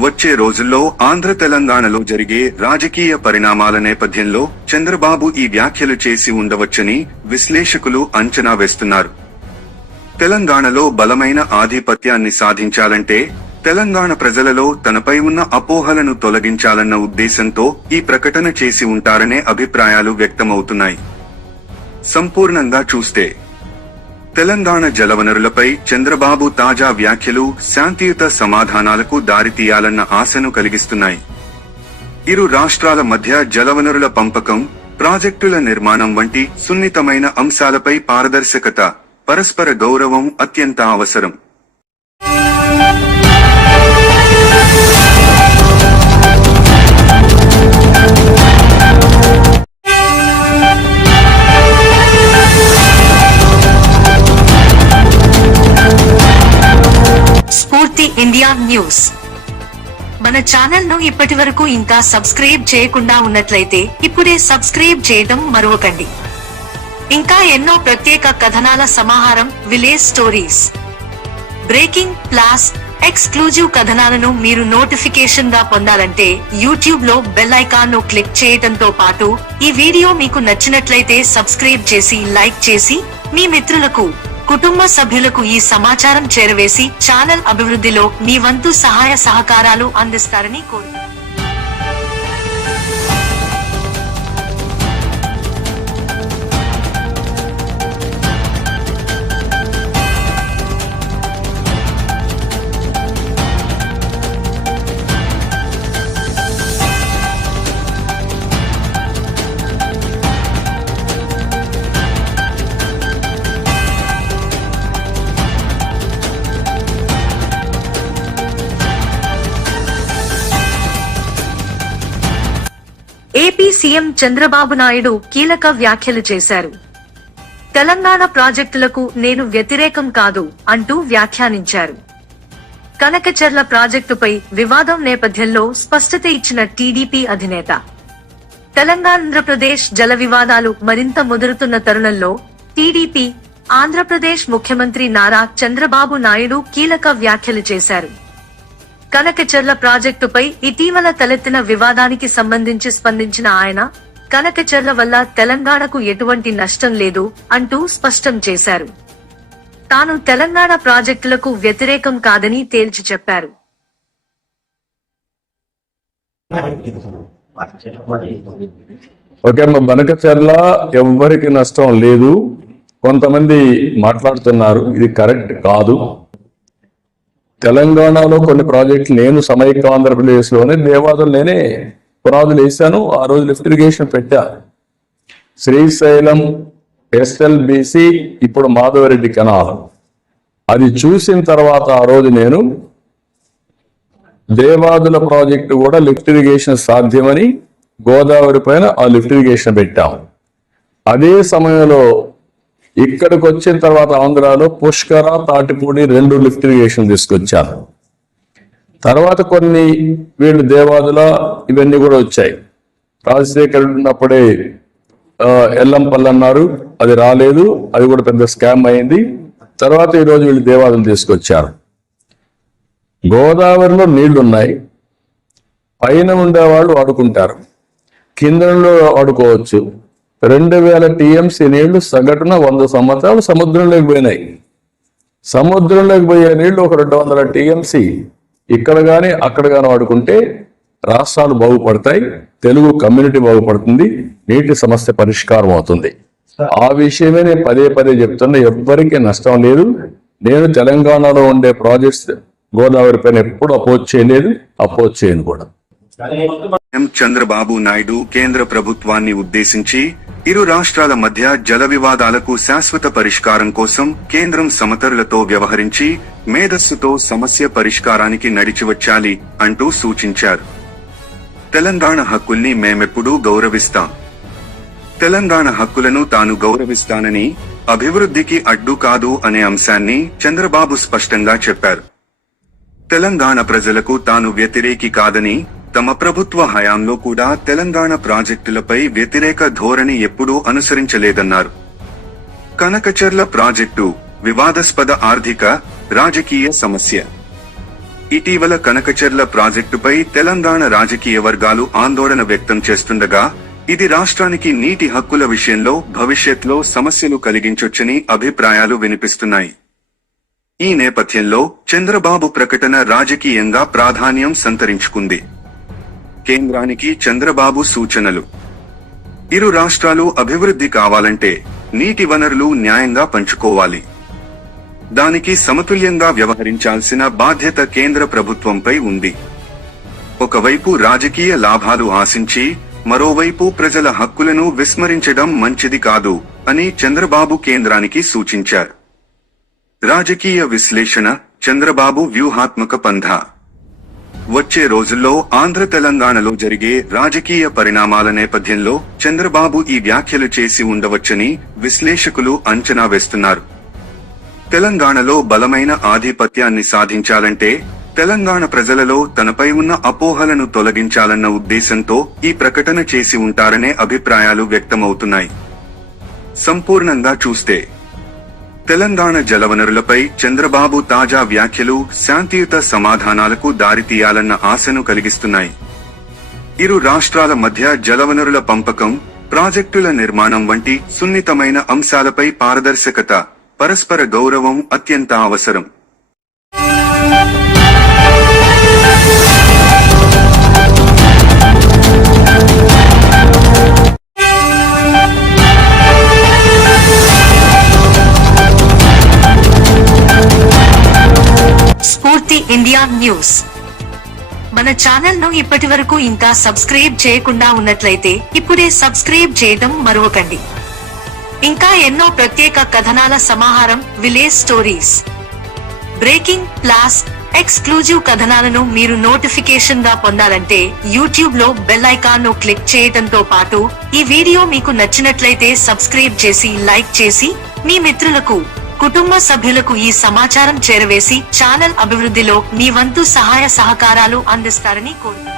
వచ్చే రోజుల్లో ఆంధ్ర తెలంగాణలో జరిగే రాజకీయ పరిణామాల నేపథ్యంలో చంద్రబాబు ఈ వ్యాఖ్యలు చేసి ఉండవచ్చని విశ్లేషకులు అంచనా వేస్తున్నారు. తెలంగాణలో బలమైన ఆధిపత్యాన్ని సాధించాలంటే తెలంగాణ ప్రజలలో తనపై ఉన్న అపోహలను తొలగించాలన్న ఉద్దేశంతో ఈ ప్రకటన చేసి ఉంటారనే అభిప్రాయాలు వ్యక్తమవుతున్నాయి. సంపూర్ణంగా చూస్తే తెలంగాణ జలవనరులపై చంద్రబాబు తాజా వ్యాఖ్యలు శాంతియుత సమాధానాలకు దారితీయాలన్న ఆశను కలిగిస్తున్నాయి. ఇరు రాష్ట్రాల మధ్య జలవనరుల పంపకం, ప్రాజెక్టుల నిర్మాణం వంటి సున్నితమైన అంశాలపై పారదర్శకత, పరస్పర గౌరవం అత్యంత అవసరం. స్ఫూర్తి ఇండియా న్యూస్. మన ఛానల్ ను ఇప్పటి వరకు ఇంకా సబ్స్క్రైబ్ చేయకుండా ఉన్నట్లయితే ఇప్పుడే సబ్స్క్రైబ్ చేయడం మరవకండి. ఇంకా ఎన్నో ప్రత్యేక కథనాల సమాహారం, విలేజ్ స్టోరీస్, బ్రేకింగ్, ప్లాస్, ఎక్స్క్లూజివ్ కథనాలను మీరు నోటిఫికేషన్ గా పొందాలంటే యూట్యూబ్ లో బెల్ ఐకాన్ ను క్లిక్ చేయడంతో పాటు ఈ వీడియో మీకు నచ్చినట్లయితే సబ్స్క్రైబ్ చేసి లైక్ చేసి మీ మిత్రులకు కుటుంబ సభ్యులకు ఈ సమాచారం చేరవేసి ఛానల్ అభివృద్ధిలో మీ వంతు సహాయ సహకారాలు అందిస్తారని కోరుతున్నాను. ఏపీ సీఎం చంద్రబాబు నాయుడు కీలక వ్యాఖ్యలు చేశారు. తెలంగాణ ప్రాజెక్టులకు నేను వ్యతిరేకం కాదు అంటూ వ్యాఖ్యానించారు. కనకచెర్ల ప్రాజెక్టుపై వివాదం నేపథ్యంలో స్పష్టత ఇచ్చిన టీడీపీ అధినేత తెలంగాణ-ఆంధ్రప్రదేశ్ జల వివాదాలు మరింత ముదురుతున్న తరుణంలో టీడీపీ ఆంధ్రప్రదేశ్ ముఖ్యమంత్రి నారా చంద్రబాబు నాయుడు కీలక వ్యాఖ్యలు చేశారు. కనకచెర్ల ప్రాజెక్టుపై ఇటీవల తలెత్తిన వివాదానికి సంబంధించి స్పందించిన ఆయన, కనకచెర్ల వల్ల తెలంగాణకు ఎటువంటి నష్టం లేదు అంటూ స్పష్టం చేశారు. తాను తెలంగాణ ప్రాజెక్టులకు వ్యతిరేకం కాదని తేల్చి చెప్పారు. ఓకే అమ్మ, బనకచెర్ల ఎవ్వరికి నష్టం లేదు. కొంతమంది మాట్లాడుతున్నారు, ఇది కరెక్ట్ కాదు. తెలంగాణలో కొన్ని ప్రాజెక్టులు నేను సమైక్య ఆంధ్రప్రదేశ్ లోనే దేవాదులు నేనే పునాదులు వేశాను. ఆ రోజు లిఫ్ట్ ఇరిగేషన్ పెట్టా. శ్రీశైలం ఎస్ఎల్బిసి, ఇప్పుడు మాధవరెడ్డి కెనాల్. అది చూసిన తర్వాత ఆ రోజు నేను దేవాదుల ప్రాజెక్టు కూడా లిఫ్ట్ ఇరిగేషన్ సాధ్యమని గోదావరి పైన ఆ లిఫ్ట్ ఇరిగేషన్ పెట్టాం. అదే సమయంలో ఇక్కడికి వచ్చిన తర్వాత ఆంధ్రాలో పుష్కర, తాటిపూడి 2 లిఫ్ట్ ఇరిగేషన్ తీసుకొచ్చాను. తర్వాత కొన్ని వీళ్ళు దేవాదుల ఇవన్నీ కూడా వచ్చాయి. రాజశేఖర్ ఉన్నప్పుడే ఎల్లంపల్లి అన్నారు, అది రాలేదు, అది కూడా పెద్ద స్కామ్ అయింది. తర్వాత ఈరోజు వీళ్ళు దేవాదులు తీసుకొచ్చారు. గోదావరిలో నీళ్లున్నాయి, పైన ఉండేవాళ్ళు వాడుకుంటారు, కిందలో వాడుకోవచ్చు. 2000 టీఎంసీ నీళ్లు సగటున 100 సంవత్సరాలు సముద్రంలోకి పోయినాయి. సముద్రంలోకి పోయే నీళ్లు ఒక 200 టీఎంసీ ఇక్కడ గాని అక్కడ గాని వాడుకుంటే రాష్ట్రాలు బాగుపడతాయి, తెలుగు కమ్యూనిటీ బాగుపడుతుంది, నీటి సమస్య పరిష్కారం అవుతుంది. ఆ విషయమే నేను పదే పదే చెప్తున్నా. ఎవ్వరికీ నష్టం లేదు. నేను తెలంగాణలో ఉండే ప్రాజెక్ట్స్ గోదావరి పైన ఎప్పుడు అపోజ్ చేయలేదు, అపోజ్ చేయను కూడా. చంద్రబాబు నాయుడు కేంద్ర ప్రభుత్వాన్ని ఉద్దేశించి ఇరు రాష్ట్రాల మధ్య జల వివాదాలకు శాశ్వత పరిష్కారం కోసం కేంద్రం సమతరులతో వ్యవహరించి మేధస్సుతో సమస్య పరిష్కారానికి నడిచివచ్చాలి అంటూ సూచించారు. తెలంగాణ హక్కుల్ని మేమెప్పుడూ గౌరవిస్తాం. తెలంగాణ హక్కులను తాను గౌరవిస్తానని, అభివృద్ధికి అడ్డు కాదు అనే అంశాన్ని చంద్రబాబు స్పష్టంగా చెప్పారు. తెలంగాణ ప్రజలకు తాను వ్యతిరేకి కాదని, తమ ప్రభుత్వ హయాంలో కూడా తెలంగాణ ప్రాజెక్టులపై వ్యతిరేక ధోరణి ఎప్పుడూ అనుసరించలేదన్నారు. కనకచెర్ల ప్రాజెక్టు వివాదాస్పద ఆర్థిక, రాజకీయ సమస్య. ఇటీవల కనకచెర్ల ప్రాజెక్టుపై తెలంగాణ రాజకీయ వర్గాలు ఆందోళన వ్యక్తం చేస్తుండగా, ఇది రాష్ట్రానికి నీటి హక్కుల విషయంలో భవిష్యత్లో సమస్యలు కలిగించొచ్చని అభిప్రాయాలు వినిపిస్తున్నాయి. ఈ నేపథ్యంలో చంద్రబాబు ప్రకటన రాజకీయంగా ప్రాధాన్యం సంతరించుకుంది. కేంద్రానికి చంద్రబాబు సూచనలు. ఇరు రాష్ట్రాలు అభివృద్ధి కావాలంటే నీటి వనరులు న్యాయంగా పంచుకోవాలి. దానికి సమతుల్యంగా వ్యవహరించాల్సిన బాధ్యత కేంద్ర ప్రభుత్వంపై ఉంది. ఒకవైపు రాజకీయ లాభాలు ఆశించి, మరోవైపు ప్రజల హక్కులను విస్మరించడం మంచిది కాదు అని చంద్రబాబు కేంద్రానికి సూచించారు. రాజకీయ విశ్లేషణ, చంద్రబాబు వ్యూహాత్మక పంథా. వచ్చే రోజుల్లో ఆంధ్ర తెలంగాణలో జరిగే రాజకీయ పరిణామాల నేపథ్యంలో చంద్రబాబు ఈ వ్యాఖ్యలు చేసి ఉండవచ్చని విశ్లేషకులు అంచనా వేస్తున్నారు. తెలంగాణలో బలమైన ఆధిపత్యాన్ని సాధించాలంటే తెలంగాణ ప్రజలలో తనపై ఉన్న అపోహలను తొలగించాలన్న ఉద్దేశంతో ఈ ప్రకటన చేసి ఉంటారనే అభిప్రాయాలు వ్యక్తమవుతున్నాయి. సంపూర్ణంగా చూస్తే తెలంగాణ జలవనరులపై చంద్రబాబు తాజా వ్యాఖ్యలు శాంతియుత సమాధానాలకు దారితీయాలన్న ఆశను కలిగిస్తున్నాయి. ఇరు రాష్ట్రాల మధ్య జలవనరుల పంపకం, ప్రాజెక్టుల నిర్మాణం వంటి సున్నితమైన అంశాలపై పారదర్శకత, పరస్పర గౌరవం అత్యంత అవసరం. స్ఫూర్తి ఇండియా న్యూస్. మన ఛానల్ ను ఇప్పటి వరకు ఇంకా సబ్స్క్రైబ్ చేయకుండా ఉన్నట్లయితే ఇప్పుడే సబ్స్క్రైబ్ చేయడం మరవకండి. ఇంకా ఎన్నో ప్రత్యేక కథనాల సమాహారం, విలేజ్ స్టోరీస్, బ్రేకింగ్, ప్లాస్, ఎక్స్క్లూజివ్ కథనాలను మీరు నోటిఫికేషన్ గా పొందాలంటే యూట్యూబ్ లో బెల్ ఐకాన్ ను క్లిక్ చేయడంతో పాటు ఈ వీడియో మీకు నచ్చినట్లయితే సబ్స్క్రైబ్ చేసి, లైక్ చేసి మీ మిత్రులకు, కుటుంబ సభ్యులకు ఈ సమాచారం చేరవేసి ఛానల్ అభివృద్ధిలో మీ వంతు సహాయ సహకారాలు అందిస్తారని కోరుతున్నాను.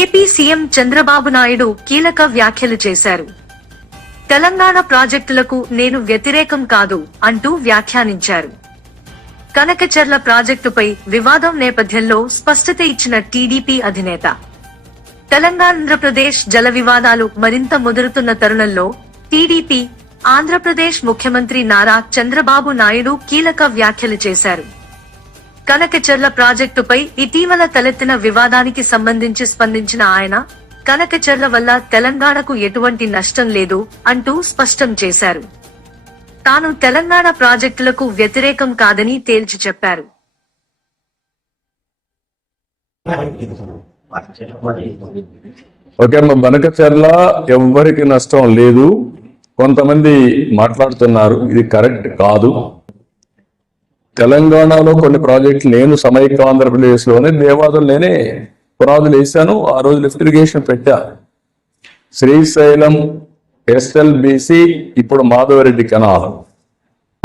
ఏపీ సీఎం చంద్రబాబు నాయుడు కీలక వ్యాఖ్యలు చేశారు. తెలంగాణ ప్రాజెక్టులకు నేను వ్యతిరేకం కాదు అంటూ వ్యాఖ్యానించారు. కనకచెర్ల ప్రాజెక్టుపై వివాదం నేపథ్యంలో స్పష్టత ఇచ్చిన టీడీపీ అధినేత, తెలంగాణ-ఆంధ్రప్రదేశ్ జల వివాదాలు మరింత ముదురుతున్న తరుణంలో టీడీపీ, ఆంధ్రప్రదేశ్ ముఖ్యమంత్రి నారా చంద్రబాబు నాయుడు కీలక వ్యాఖ్యలు చేశారు. కనకచెర్ల ప్రాజెక్టుపై ఇటీవల తలెత్తిన వివాదానికి సంబంధించి స్పందించిన ఆయన, కనకచెర్ల వల్ల తెలంగాణకు ఎటువంటి నష్టం లేదు అంటూ స్పష్టం చేశారు. తాను తెలంగాణ ప్రాజెక్టులకు వ్యతిరేకం కాదని తేల్చి చెప్పారు. ఓకే అమ్మ, బనకచెర్ల ఎవ్వరికి నష్టం లేదు. కొంతమంది మాట్లాడుతున్నారు, ఇది కరెక్ట్ కాదు. తెలంగాణలో కొన్ని ప్రాజెక్టులు నేను సమైక్య ఆంధ్రప్రదేశ్ లోనే దేవాదులు నేనే పునాదులు వేశాను. ఆ రోజు లిఫ్ట్ ఇరిగేషన్ పెట్టా. శ్రీశైలం, ఎస్ఎల్బిసి, ఇప్పుడు మాధవరెడ్డి కెనాల్.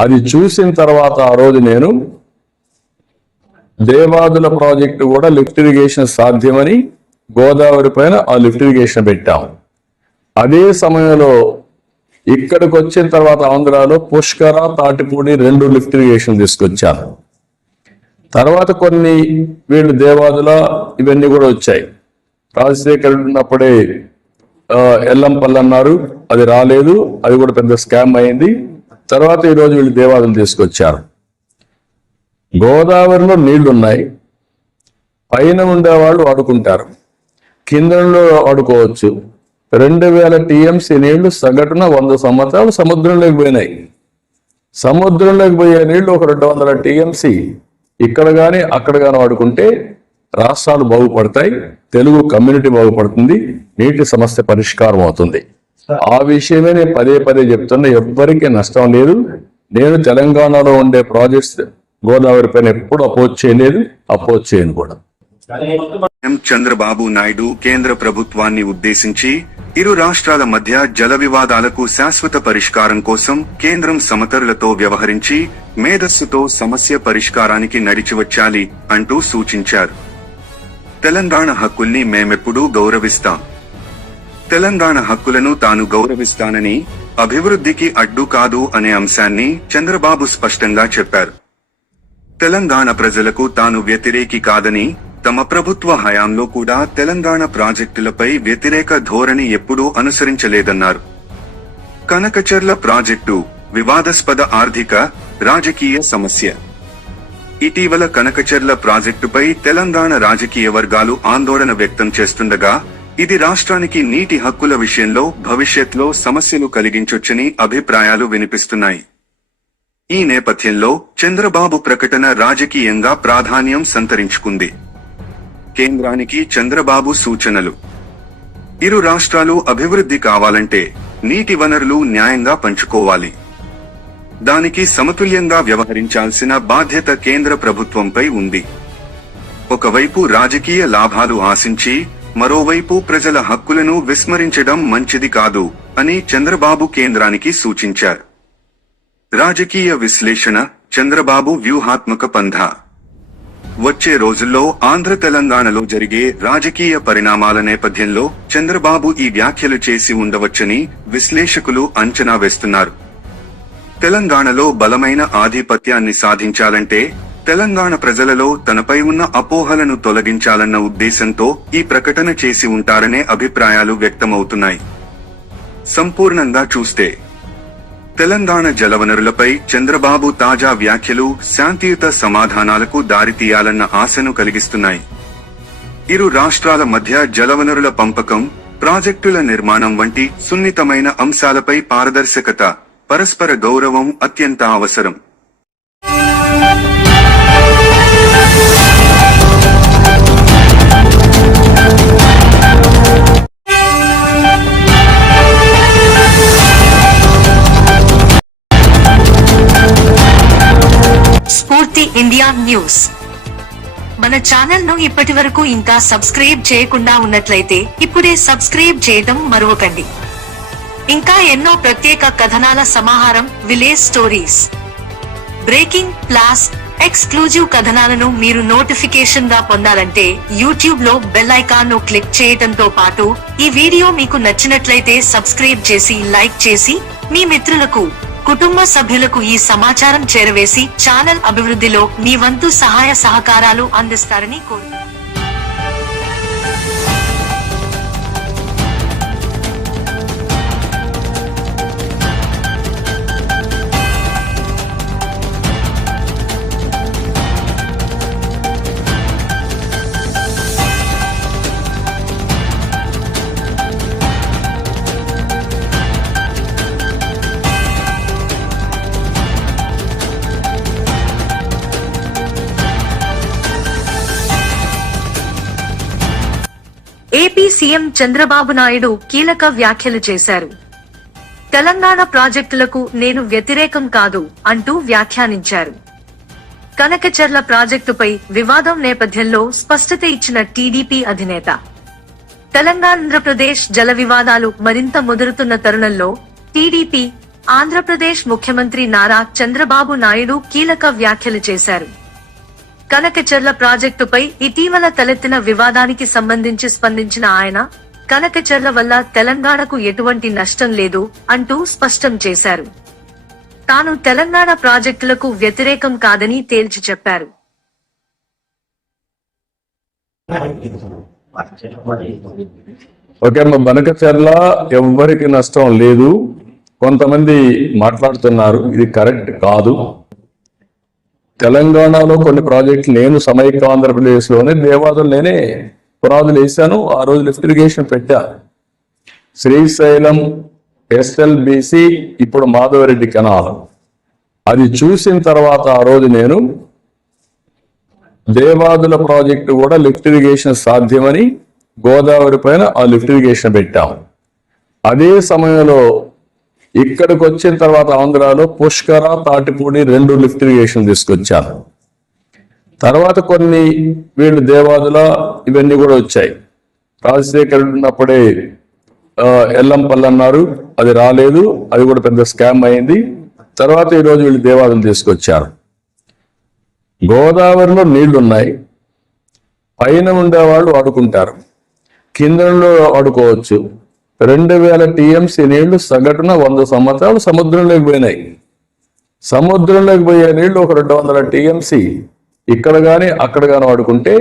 అది చూసిన తర్వాత ఆ రోజు నేను దేవాదుల ప్రాజెక్టు కూడా లిఫ్ట్ ఇరిగేషన్ సాధ్యమని గోదావరి పైన ఆ లిఫ్ట్ ఇరిగేషన్ పెట్టాం. అదే సమయంలో ఇక్కడికి వచ్చిన తర్వాత ఆంధ్రాలో పుష్కర, తాటిపూడి 2 లిఫ్ట్ ఇరిగేషన్ తీసుకొచ్చాను. తర్వాత కొన్ని వీళ్ళు దేవాదుల ఇవన్నీ కూడా వచ్చాయి. రాజశేఖర్ ఉన్నప్పుడే ఎల్లంపల్లి అన్నారు, అది రాలేదు, అది కూడా పెద్ద స్కామ్ అయింది. తర్వాత ఈరోజు వీళ్ళు దేవాదులు తీసుకొచ్చారు. గోదావరిలో నీళ్లున్నాయి, పైన ఉండేవాళ్ళు వాడుకుంటారు, కిందలో వాడుకోవచ్చు. 2000 టీఎంసీ నీళ్లు సగటున 100 సంవత్సరాలు సముద్రంలోకి పోయినాయి. సముద్రంలోకి పోయే నీళ్లు ఒక 200 టీఎంసీ ఇక్కడ గాని అక్కడ గాని వాడుకుంటే రాష్ట్రాలు బాగుపడతాయి, తెలుగు కమ్యూనిటీ బాగుపడుతుంది, నీటి సమస్య పరిష్కారం అవుతుంది. ఆ విషయమే నేను పదే పదే చెప్తున్నా, ఎవ్వరికీ నష్టం లేదు. నేను తెలంగాణలో ఉండే ప్రాజెక్ట్స్ గోదావరి పైన ఎప్పుడు అపోజ్ చేయలేదు, అపోజ్ చేయను కూడా. చంద్రబాబు నాయుడు కేంద్ర ప్రభుత్వాన్ని ఉద్దేశించి ఇరు రాష్ట్రాల మధ్య జల వివాదాలకు శాశ్వత పరిష్కారం కోసం కేంద్రం సమతరులతో వ్యవహరించి మేధస్సుతో సమస్య పరిష్కారానికి నడిచివచ్చాలి అంటూ సూచించారు. తెలంగాణ హక్కుల్ని మేమెప్పుడూ గౌరవిస్తాం. తెలంగాణ హక్కులను తాను గౌరవిస్తానని, అభివృద్ధికి అడ్డు కాదు అనే అంశాన్ని చంద్రబాబు స్పష్టంగా చెప్పారు. తెలంగాణ ప్రజలకు తాను వ్యతిరేకి కాదని, తమ ప్రభుత్వ హయాంలో కూడా తెలంగాణ ప్రాజెక్టులపై వ్యతిరేక ధోరణి ఎప్పుడూ అనుసరించలేదన్నారు. కనకచెర్ల ప్రాజెక్టు వివాదాస్పద ఆర్థిక, రాజకీయ సమస్య. ఇటీవల కనకచెర్ల ప్రాజెక్టుపై తెలంగాణ రాజకీయ వర్గాలు ఆందోళన వ్యక్తం చేస్తుండగా, ఇది రాష్ట్రానికి నీటి హక్కుల విషయంలో భవిష్యత్లో సమస్యలు కలిగించొచ్చని అభిప్రాయాలు వినిపిస్తున్నాయి. ఈ నేపథ్యంలో చంద్రబాబు ప్రకటన రాజకీయంగా ప్రాధాన్యం సంతరించుకుంది. కేంద్రానికి చంద్రబాబు సూచనలు. ఇరు రాష్ట్రాలు అభివృద్ధి కావాలంటే నీటి వనరులు న్యాయంగా పంచుకోవాలి. దానికి సమతుల్యంగా వ్యవహరించాల్సిన బాధ్యత కేంద్ర ప్రభుత్వంపై ఉంది. ఒకవైపు రాజకీయ లాభాలు ఆశించి మరోవైపు ప్రజల హక్కులను విస్మరించడం మంచిది కాదు అని చంద్రబాబు కేంద్రానికి సూచించారు. రాజకీయ విశ్లేషణ: చంద్రబాబు వ్యూహాత్మక పంథా. వచ్చే రోజుల్లో ఆంధ్ర తెలంగాణలో జరిగే రాజకీయ పరిణామాల నేపథ్యంలో చంద్రబాబు ఈ వ్యాఖ్యలు చేసి ఉండవచ్చని విశ్లేషకులు అంచనా వేస్తున్నారు. తెలంగాణలో బలమైన ఆధిపత్యాన్ని సాధించాలంటే తెలంగాణ ప్రజలలో తనపై ఉన్న అపోహలను తొలగించాలన్న ఉద్దేశంతో ఈ ప్రకటన చేసి ఉంటారనే అభిప్రాయాలు వ్యక్తమవుతున్నాయి. సంపూర్ణంగా చూస్తే తెలంగాణ జలవనరులపై చంద్రబాబు తాజా వ్యాఖ్యలు శాంతియుత సమాధానాలకు దారితీయాలన్న ఆశను కలిగిస్తున్నాయి. ఇరు రాష్ట్రాల మధ్య జలవనరుల పంపకం, ప్రాజెక్టుల నిర్మాణం వంటి సున్నితమైన అంశాలపై పారదర్శకత, పరస్పర గౌరవం అత్యంత అవసరం. స్ఫూర్తి ఇండియా న్యూస్. మన ఛానల్ ను ఇప్పటి వరకు ఇంకా సబ్స్క్రైబ్ చేయకుండా ఉన్నట్లయితే ఇప్పుడే సబ్స్క్రైబ్ చేయడం మరవకండి. ఇంకా ఎన్నో ప్రత్యేక కథనాల సమాహారం, విలేజ్ స్టోరీస్, బ్రేకింగ్, ప్లాస్, ఎక్స్క్లూజివ్ కథనాలను మీరు నోటిఫికేషన్ గా పొందాలంటే యూట్యూబ్ లో బెల్ ఐకాన్ ను క్లిక్ చేయడంతో పాటు ఈ వీడియో మీకు నచ్చినట్లయితే సబ్స్క్రైబ్ చేసి, లైక్ చేసి మీ మిత్రులకు, కుటుంబ సభ్యులకు ఈ సమాచారం చేరవేసి ఛానల్ అభివృద్ధిలో మీ వంతు సహాయ సహకారాలు అందిస్తారని కోరుతున్నాను. ఏపీ సీఎం చంద్రబాబు నాయుడు కీలక వ్యాఖ్యలు చేశారు. తెలంగాణ ప్రాజెక్టులకు నేను వ్యతిరేకం కాదు అంటూ వ్యాఖ్యానించారు. కనకచెర్ల ప్రాజెక్టుపై వివాదం నేపథ్యంలో స్పష్టత ఇచ్చిన టీడీపీ అధినేత, తెలంగాణ-ఆంధ్రప్రదేశ్ జల వివాదాలు మరింత ముదురుతున్న తరుణంలో టీడీపీ, ఆంధ్రప్రదేశ్ ముఖ్యమంత్రి నారా చంద్రబాబు నాయుడు కీలక వ్యాఖ్యలు చేశారు. కనకచెర్ల ప్రాజెక్టుపై ఇటీవల తలెత్తిన వివాదానికి సంబంధించి స్పందించిన ఆయన, కనకచెర్ల వల్ల తెలంగాణకు ఎటువంటి నష్టం లేదు అంటూ స్పష్టం చేశారు. తాను తెలంగాణ ప్రాజెక్టులకు వ్యతిరేకం కాదని తేల్చి చెప్పారు. ఓకే అమ్మ, బనకచెర్ల ఎవ్వరికి నష్టం లేదు. కొంతమంది మాట్లాడుతున్నారు, ఇది కరెక్ట్ కాదు. తెలంగాణలో కొన్ని ప్రాజెక్టులు నేను సమైక్య ఆంధ్రప్రదేశ్ లోనే దేవాదులు నేనే పునాదులు వేశాను. ఆ రోజు లిఫ్ట్ ఇరిగేషన్ పెట్టా. శ్రీశైలం, ఎస్ఎల్బిసి, ఇప్పుడు మాధవరెడ్డి కెనాల్. అది చూసిన తర్వాత ఆ రోజు నేను దేవాదుల ప్రాజెక్టు కూడా లిఫ్ట్ ఇరిగేషన్ సాధ్యమని గోదావరి పైన ఆ లిఫ్ట్ ఇరిగేషన్ పెట్టాం. అదే సమయంలో ఇక్కడికి వచ్చిన తర్వాత ఆంధ్రాలో పుష్కర, తాటిపూడి 2 లిఫ్ట్ ఇరిగేషన్ తీసుకొచ్చాను. తర్వాత కొన్ని వీళ్ళు దేవాదుల ఇవన్నీ కూడా వచ్చాయి. రాజశేఖర్ ఉన్నప్పుడే ఎల్లంపల్లి అన్నారు, అది రాలేదు, అది కూడా పెద్ద స్కామ్ అయింది. తర్వాత ఈరోజు వీళ్ళు దేవాదులు తీసుకొచ్చారు. గోదావరిలో నీళ్లున్నాయి, పైన ఉండేవాళ్ళు వాడుకుంటారు, కిందలో వాడుకోవచ్చు. 2000 టీఎంసీ నీళ్లు సగటున 100 సంవత్సరాలు సముద్రంలోకి పోయినాయి. సముద్రంలోకి పోయే నీళ్లు ఒక 200 టీఎంసీ ఇక్కడ గాని అక్కడ గాని వాడుకుంటే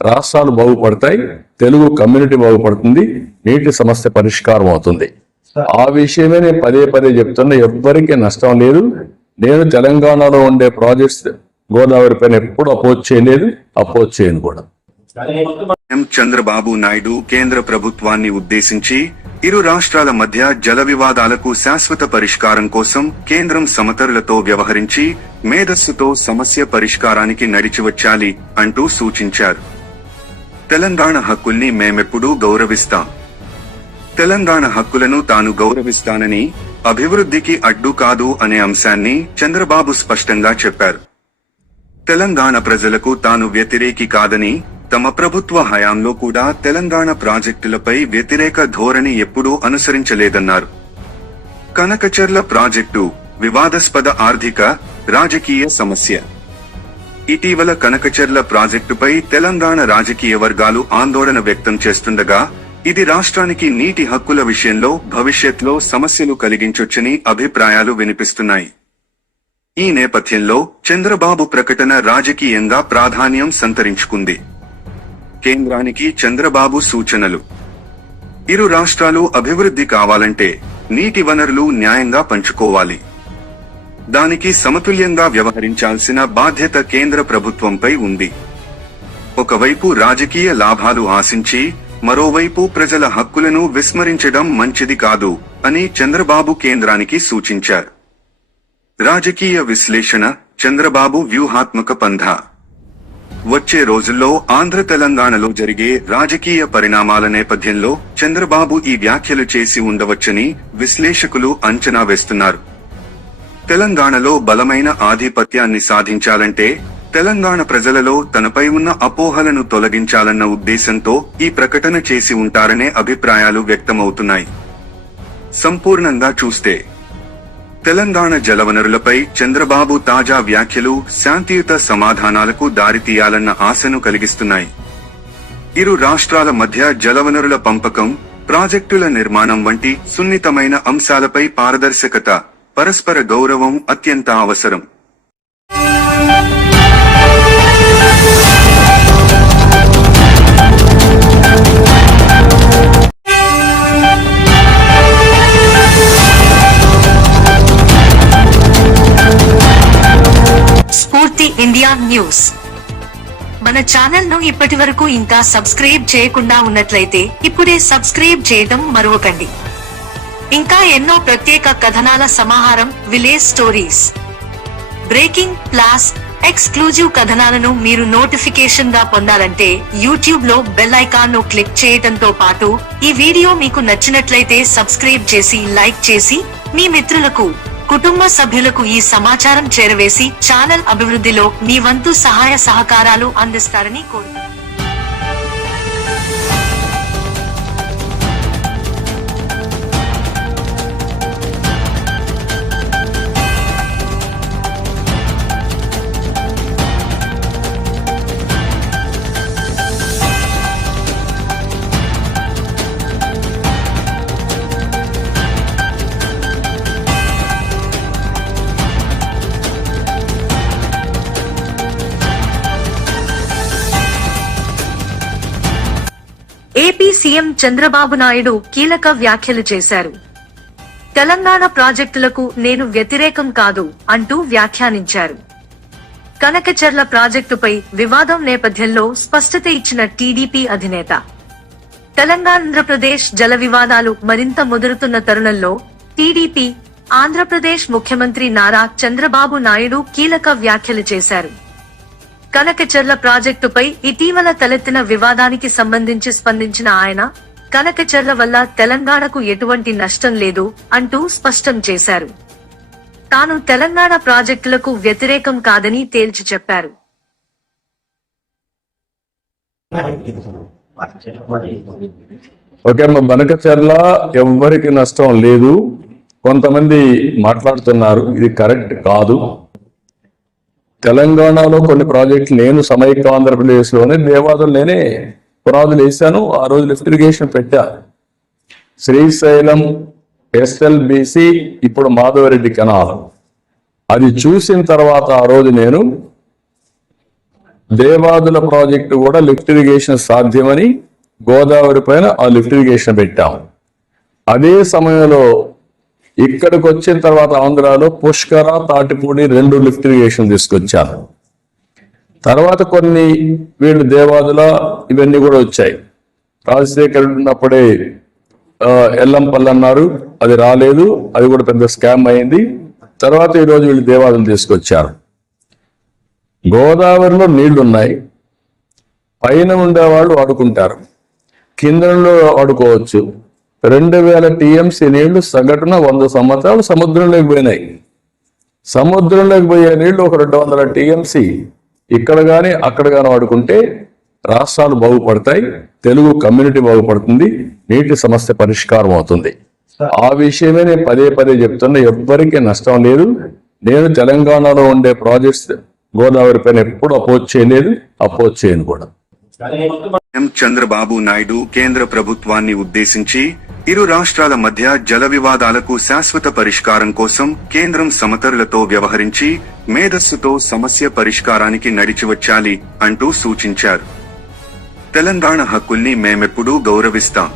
రాష్ట్రాలు బాగుపడతాయి, తెలుగు కమ్యూనిటీ బాగుపడుతుంది, నీటి సమస్య పరిష్కారం అవుతుంది. ఆ విషయమే నేను పదే పదే చెప్తున్నా. ఎవ్వరికీ నష్టం లేదు. నేను తెలంగాణలో ఉండే ప్రాజెక్ట్స్ గోదావరి పైన ఎప్పుడు అపోజ్ చేయలేదు, అపోజ్ చేయను కూడా. చంద్రబాబు నాయుడు కేంద్ర ప్రభుత్వాన్ని ఉద్దేశించి ఇరు రాష్ట్రాల మధ్య జల వివాదాలకు శాశ్వత పరిష్కారం కోసం కేంద్రం సమతరులతో వ్యవహరించి మేధస్సుతో సమస్య పరిష్కారానికి నడిచివచ్చాలి అంటూ సూచించారు. తెలంగాణ హక్కుల్ని మేమెప్పుడూ గౌరవిస్తాం. తెలంగాణ హక్కులను తాను గౌరవిస్తానని, అభివృద్ధికి అడ్డు కాదు అనే అంశాన్ని చంద్రబాబు స్పష్టంగా చెప్పారు. తెలంగాణ ప్రజలకు తాను వ్యతిరేకి కాదని, తమ ప్రభుత్వ హయాంలో కూడా తెలంగాణ ప్రాజెక్టులపై వ్యతిరేక ధోరణి ఎప్పుడూ అనుసరించలేదన్నారు. కనకచెర్ల ప్రాజెక్టు వివాదాస్పద ఆర్థిక, రాజకీయ సమస్య. ఇటీవల కనకచెర్ల ప్రాజెక్టుపై తెలంగాణ రాజకీయ వర్గాలు ఆందోళన వ్యక్తం చేస్తుండగా, ఇది రాష్ట్రానికి నీటి హక్కుల విషయంలో భవిష్యత్లో సమస్యలు కలిగించొచ్చని అభిప్రాయాలు వినిపిస్తున్నాయి. ఈ నేపథ్యంలో చంద్రబాబు ప్రకటన రాజకీయంగా ప్రాధాన్యం సంతరించుకుంది. కేంద్రానికి చంద్రబాబు సూచనలు. ఇరు రాష్ట్రాలు అభివృద్ధి కావాలంటే నీటి వనరులు న్యాయంగా పంచుకోవాలి. దానికి సమతుల్యంగా వ్యవహరించాల్సిన బాధ్యత కేంద్ర ప్రభుత్వంపై ఉంది. ఒకవైపు రాజకీయ లాభాలు ఆశించి, మరోవైపు ప్రజల హక్కులను విస్మరించడం మంచిది కాదు అని చంద్రబాబు కేంద్రానికి సూచించారు. రాజకీయ విశ్లేషణ, చంద్రబాబు వ్యూహాత్మక పంథా. వచ్చే రోజుల్లో ఆంధ్ర తెలంగాణలో జరిగే రాజకీయ పరిణామాల నేపథ్యంలో చంద్రబాబు ఈ వ్యాఖ్యలు చేసి ఉండవచ్చని విశ్లేషకులు అంచనా వేస్తున్నారు. తెలంగాణలో బలమైన ఆధిపత్యాన్ని సాధించాలంటే తెలంగాణ ప్రజలలో తనపై ఉన్న అపోహలను తొలగించాలన్న ఉద్దేశంతో ఈ ప్రకటన చేసి ఉంటారనే అభిప్రాయాలు వ్యక్తమవుతున్నాయి. సంపూర్ణంగా చూస్తే తెలంగాణ జలవనరులపై చంద్రబాబు తాజా వ్యాఖ్యలు శాంతియుత సమాధానాలకు దారితీయాలన్న ఆశను కలిగిస్తున్నాయి. ఇరు రాష్ట్రాల మధ్య జలవనరుల పంపకం, ప్రాజెక్టుల నిర్మాణం వంటి సున్నితమైన అంశాలపై పారదర్శకత, పరస్పర గౌరవం అత్యంత అవసరం. స్ఫూర్తి ఇండియా న్యూస్. మన ఛానల్ ను ఇప్పటి వరకు ఇంకా సబ్స్క్రైబ్ చేయకుండా ఉన్నట్లయితే ఇప్పుడే సబ్స్క్రైబ్ చేయడం మరవకండి. ఇంకా ఎన్నో ప్రత్యేక కథనాల సమాహారం, విలేజ్ స్టోరీస్, బ్రేకింగ్, ప్లాస్, ఎక్స్క్లూజివ్ కథనాలను మీరు నోటిఫికేషన్ గా పొందాలంటే యూట్యూబ్ లో బెల్ ఐకాన్ ను క్లిక్ చేయడంతో పాటు ఈ వీడియో మీకు నచ్చినట్లయితే సబ్స్క్రైబ్ చేసి, లైక్ చేసి మీ మిత్రులకు, కుటుంబ సభ్యులకు ఈ సమాచారం చేరవేసి ఛానల్ అభివృద్ధిలో మీ వంతు సహాయ సహకారాలు అందిస్తారని కోరుతున్నాను. ఏపీ సీఎం చంద్రబాబు నాయుడు కీలక వ్యాఖ్యలు చేశారు. తెలంగాణ ప్రాజెక్టులకు నేను వ్యతిరేకం కాదు అంటూ వ్యాఖ్యానించారు. కనకచెర్ల ప్రాజెక్టుపై వివాదం నేపథ్యంలో స్పష్టత ఇచ్చిన టీడీపీ అధినేత, తెలంగాణ-ఆంధ్రప్రదేశ్ జల వివాదాలు మరింత ముదురుతున్న తరుణంలో టీడీపీ, ఆంధ్రప్రదేశ్ ముఖ్యమంత్రి నారా చంద్రబాబు నాయుడు కీలక వ్యాఖ్యలు చేశారు. కనకచెర్ల ప్రాజెక్టుపై ఇటీవల తలెత్తిన వివాదానికి సంబంధించి స్పందించిన ఆయన, కనకచెర్ల వల్ల తెలంగాణకు ఎటువంటి నష్టం లేదు అంటూ స్పష్టం చేశారు. తాను తెలంగాణ ప్రాజెక్టులకు వ్యతిరేకం కాదని తేల్చి చెప్పారు. ఓకే అమ్మ, కనకచెర్ల ఎవ్వరికి నష్టం లేదు. కొంతమంది మాట్లాడుతున్నారు, ఇది కరెక్ట్ కాదు. తెలంగాణలో కొన్ని ప్రాజెక్టులు నేను సమైక్య ఆంధ్రప్రదేశ్ లోనే దేవాదులు నేనే పునాదులు వేశాను. ఆ రోజు లిఫ్ట్ ఇరిగేషన్ పెట్టా. శ్రీశైలం, ఎస్ఎల్బిసి, ఇప్పుడు మాధవరెడ్డి కెనాల్. అది చూసిన తర్వాత ఆ రోజు నేను దేవాదుల ప్రాజెక్టు కూడా లిఫ్ట్ ఇరిగేషన్ సాధ్యమని గోదావరి పైన ఆ లిఫ్ట్ ఇరిగేషన్ పెట్టాం. అదే సమయంలో ఇక్కడికి వచ్చిన తర్వాత ఆంధ్రాలో పుష్కర, తాటిపూడి 2 లిఫ్ట్ ఇరిగేషన్ తీసుకొచ్చారు. తర్వాత కొన్ని వీళ్ళు దేవాదుల ఇవన్నీ కూడా వచ్చాయి. రాజశేఖర్ ఉన్నప్పుడే ఎల్లంపల్లి అన్నారు, అది రాలేదు, అది కూడా పెద్ద స్కామ్ అయింది. తర్వాత ఈరోజు వీళ్ళు దేవాదులు తీసుకొచ్చారు. గోదావరిలో నీళ్లున్నాయి, పైన ఉండేవాళ్ళు వాడుకుంటారు, కిందలో వాడుకోవచ్చు. 2000 టీఎంసీ నీళ్లు సగటున 100 సంవత్సరాలు సముద్రంలోకి పోయినాయి. సముద్రంలోకి పోయే నీళ్లు ఒక 200 టీఎంసీ ఇక్కడ కానీ అక్కడ కానీ వాడుకుంటే రాష్ట్రాలు బాగుపడతాయి, తెలుగు కమ్యూనిటీ బాగుపడుతుంది, నీటి సమస్య పరిష్కారం అవుతుంది. ఆ విషయమే నేను పదే పదే చెప్తున్నా. ఎవ్వరికీ నష్టం లేదు. నేను తెలంగాణలో ఉండే ప్రాజెక్ట్స్ గోదావరి పైన ఎప్పుడు అపోజ్ చేయలేదు, అపోజ్ చేయను కూడా. చంద్రబాబు నాయుడు కేంద్ర ప్రభుత్వాన్ని ఉద్దేశించి ఇరు రాష్ట్రాల మధ్య జల వివాదాలకు శాశ్వత పరిష్కారం కోసం కేంద్రం సమతరులతో వ్యవహరించి మేధస్సుతో సమస్య పరిష్కారానికి నడిచివచ్చాలి అంటూ సూచించారు. తెలంగాణ హక్కుల్ని మేమెప్పుడూ గౌరవిస్తాం.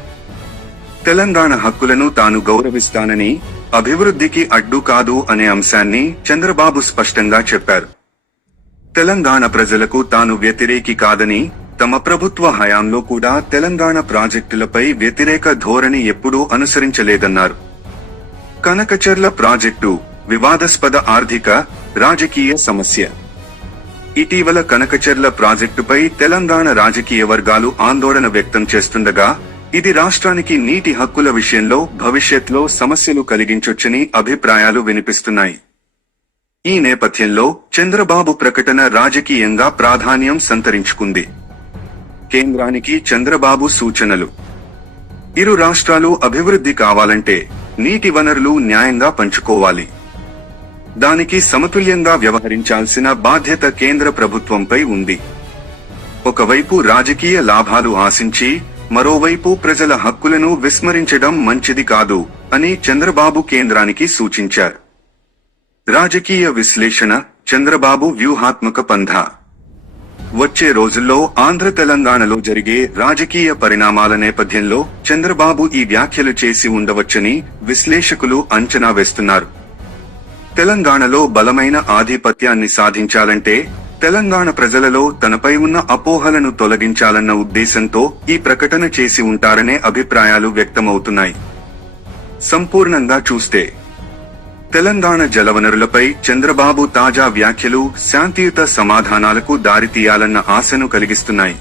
తెలంగాణ హక్కులను తాను గౌరవిస్తానని, అభివృద్ధికి అడ్డు కాదు అనే అంశాన్ని చంద్రబాబు స్పష్టంగా చెప్పారు. తెలంగాణ ప్రజలకు తాను వ్యతిరేకి కాదని, తమ ప్రభుత్వ హయాంలో కూడా తెలంగాణ ప్రాజెక్టులపై వ్యతిరేక ధోరణి ఎప్పుడూ అనుసరించలేదన్నారు. కనకచెర్ల ప్రాజెక్టు వివాదాస్పద ఆర్థిక, రాజకీయ సమస్య. ఇటీవల కనకచెర్ల ప్రాజెక్టుపై తెలంగాణ రాజకీయ వర్గాలు ఆందోళన వ్యక్తం చేస్తుండగా, ఇది రాష్ట్రానికి నీటి హక్కుల విషయంలో భవిష్యత్లో సమస్యలు కలిగించొచ్చని అభిప్రాయాలు వినిపిస్తున్నాయి. ఈ నేపథ్యంలో చంద్రబాబు ప్రకటన రాజకీయంగా ప్రాధాన్యం సంతరించుకుంది. కేంద్రానికి చంద్రబాబు సూచనలు. ఇరు రాష్ట్రాలు అభివృద్ధి కావాలంటే నీటి వనరులు న్యాయంగా పంచుకోవాలి. దానికి సమతుల్యంగా వ్యవహరించాల్సిన బాధ్యత కేంద్ర ప్రభుత్వంపై ఉంది. ఒకవైపు రాజకీయ లాభాలు ఆశించి, మరోవైపు ప్రజల హక్కులను విస్మరించడం మంచిది కాదు అని చంద్రబాబు కేంద్రానికి సూచించారు. రాజకీయ విశ్లేషణ, చంద్రబాబు వ్యూహాత్మక పంథా. వచ్చే రోజుల్లో ఆంధ్ర తెలంగాణలో జరిగే రాజకీయ పరిణామాల నేపథ్యంలో చంద్రబాబు ఈ వ్యాఖ్యలు చేసి ఉండవచ్చని విశ్లేషకులు అంచనా వేస్తున్నారు. తెలంగాణలో బలమైన ఆధిపత్యాన్ని సాధించాలంటే తెలంగాణ ప్రజలలో తనపై ఉన్న అపోహలను తొలగించాలన్న ఉద్దేశంతో ఈ ప్రకటన చేసి ఉంటారనే అభిప్రాయాలు వ్యక్తమవుతున్నాయి. సంపూర్ణంగా చూస్తే తెలంగాణ జలవనరులపై చంద్రబాబు తాజా వ్యాఖ్యలు శాంతియుత సమాధానాలకు దారితీయాలన్న ఆశను కలిగిస్తున్నాయి.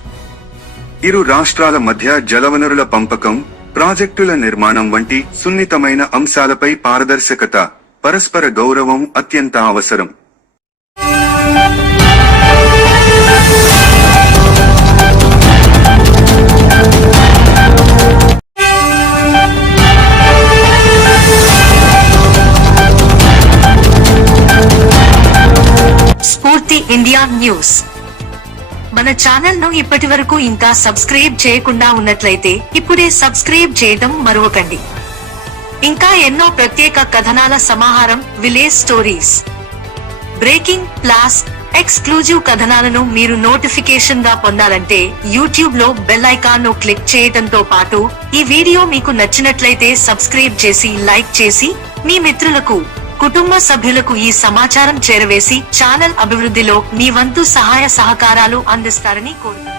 ఇరు రాష్ట్రాల మధ్య జలవనరుల పంపకం, ప్రాజెక్టుల నిర్మాణం వంటి సున్నితమైన అంశాలపై పారదర్శకత, పరస్పర గౌరవం అత్యంత అవసరం. స్ఫూర్తి ఇండియా న్యూస్. మన ఛానల్ ను ఇప్పటి వరకు ఇంకా సబ్స్క్రైబ్ చేయకుండా ఉన్నట్లయితే ఇప్పుడే సబ్స్క్రైబ్ చేయడం మరవకండి. ఇంకా ఎన్నో ప్రత్యేక కథనాల సమాహారం, విలేజ్ స్టోరీస్, బ్రేకింగ్, ప్లాస్, ఎక్స్క్లూజివ్ కథనాలను మీరు నోటిఫికేషన్ గా పొందాలంటే యూట్యూబ్ లో బెల్ ఐకాన్ ను క్లిక్ చేయడంతో పాటు ఈ వీడియో మీకు నచ్చినట్లయితే సబ్స్క్రైబ్ చేసి, లైక్ చేసి మీ మిత్రులకు, కుటుంబ సభ్యులకు ఈ సమాచారం చేరవేసి ఛానల్ అభివృద్ధిలో మీ వంతు సహాయ సహకారాలు అందిస్తారని కోరుతున్నాను.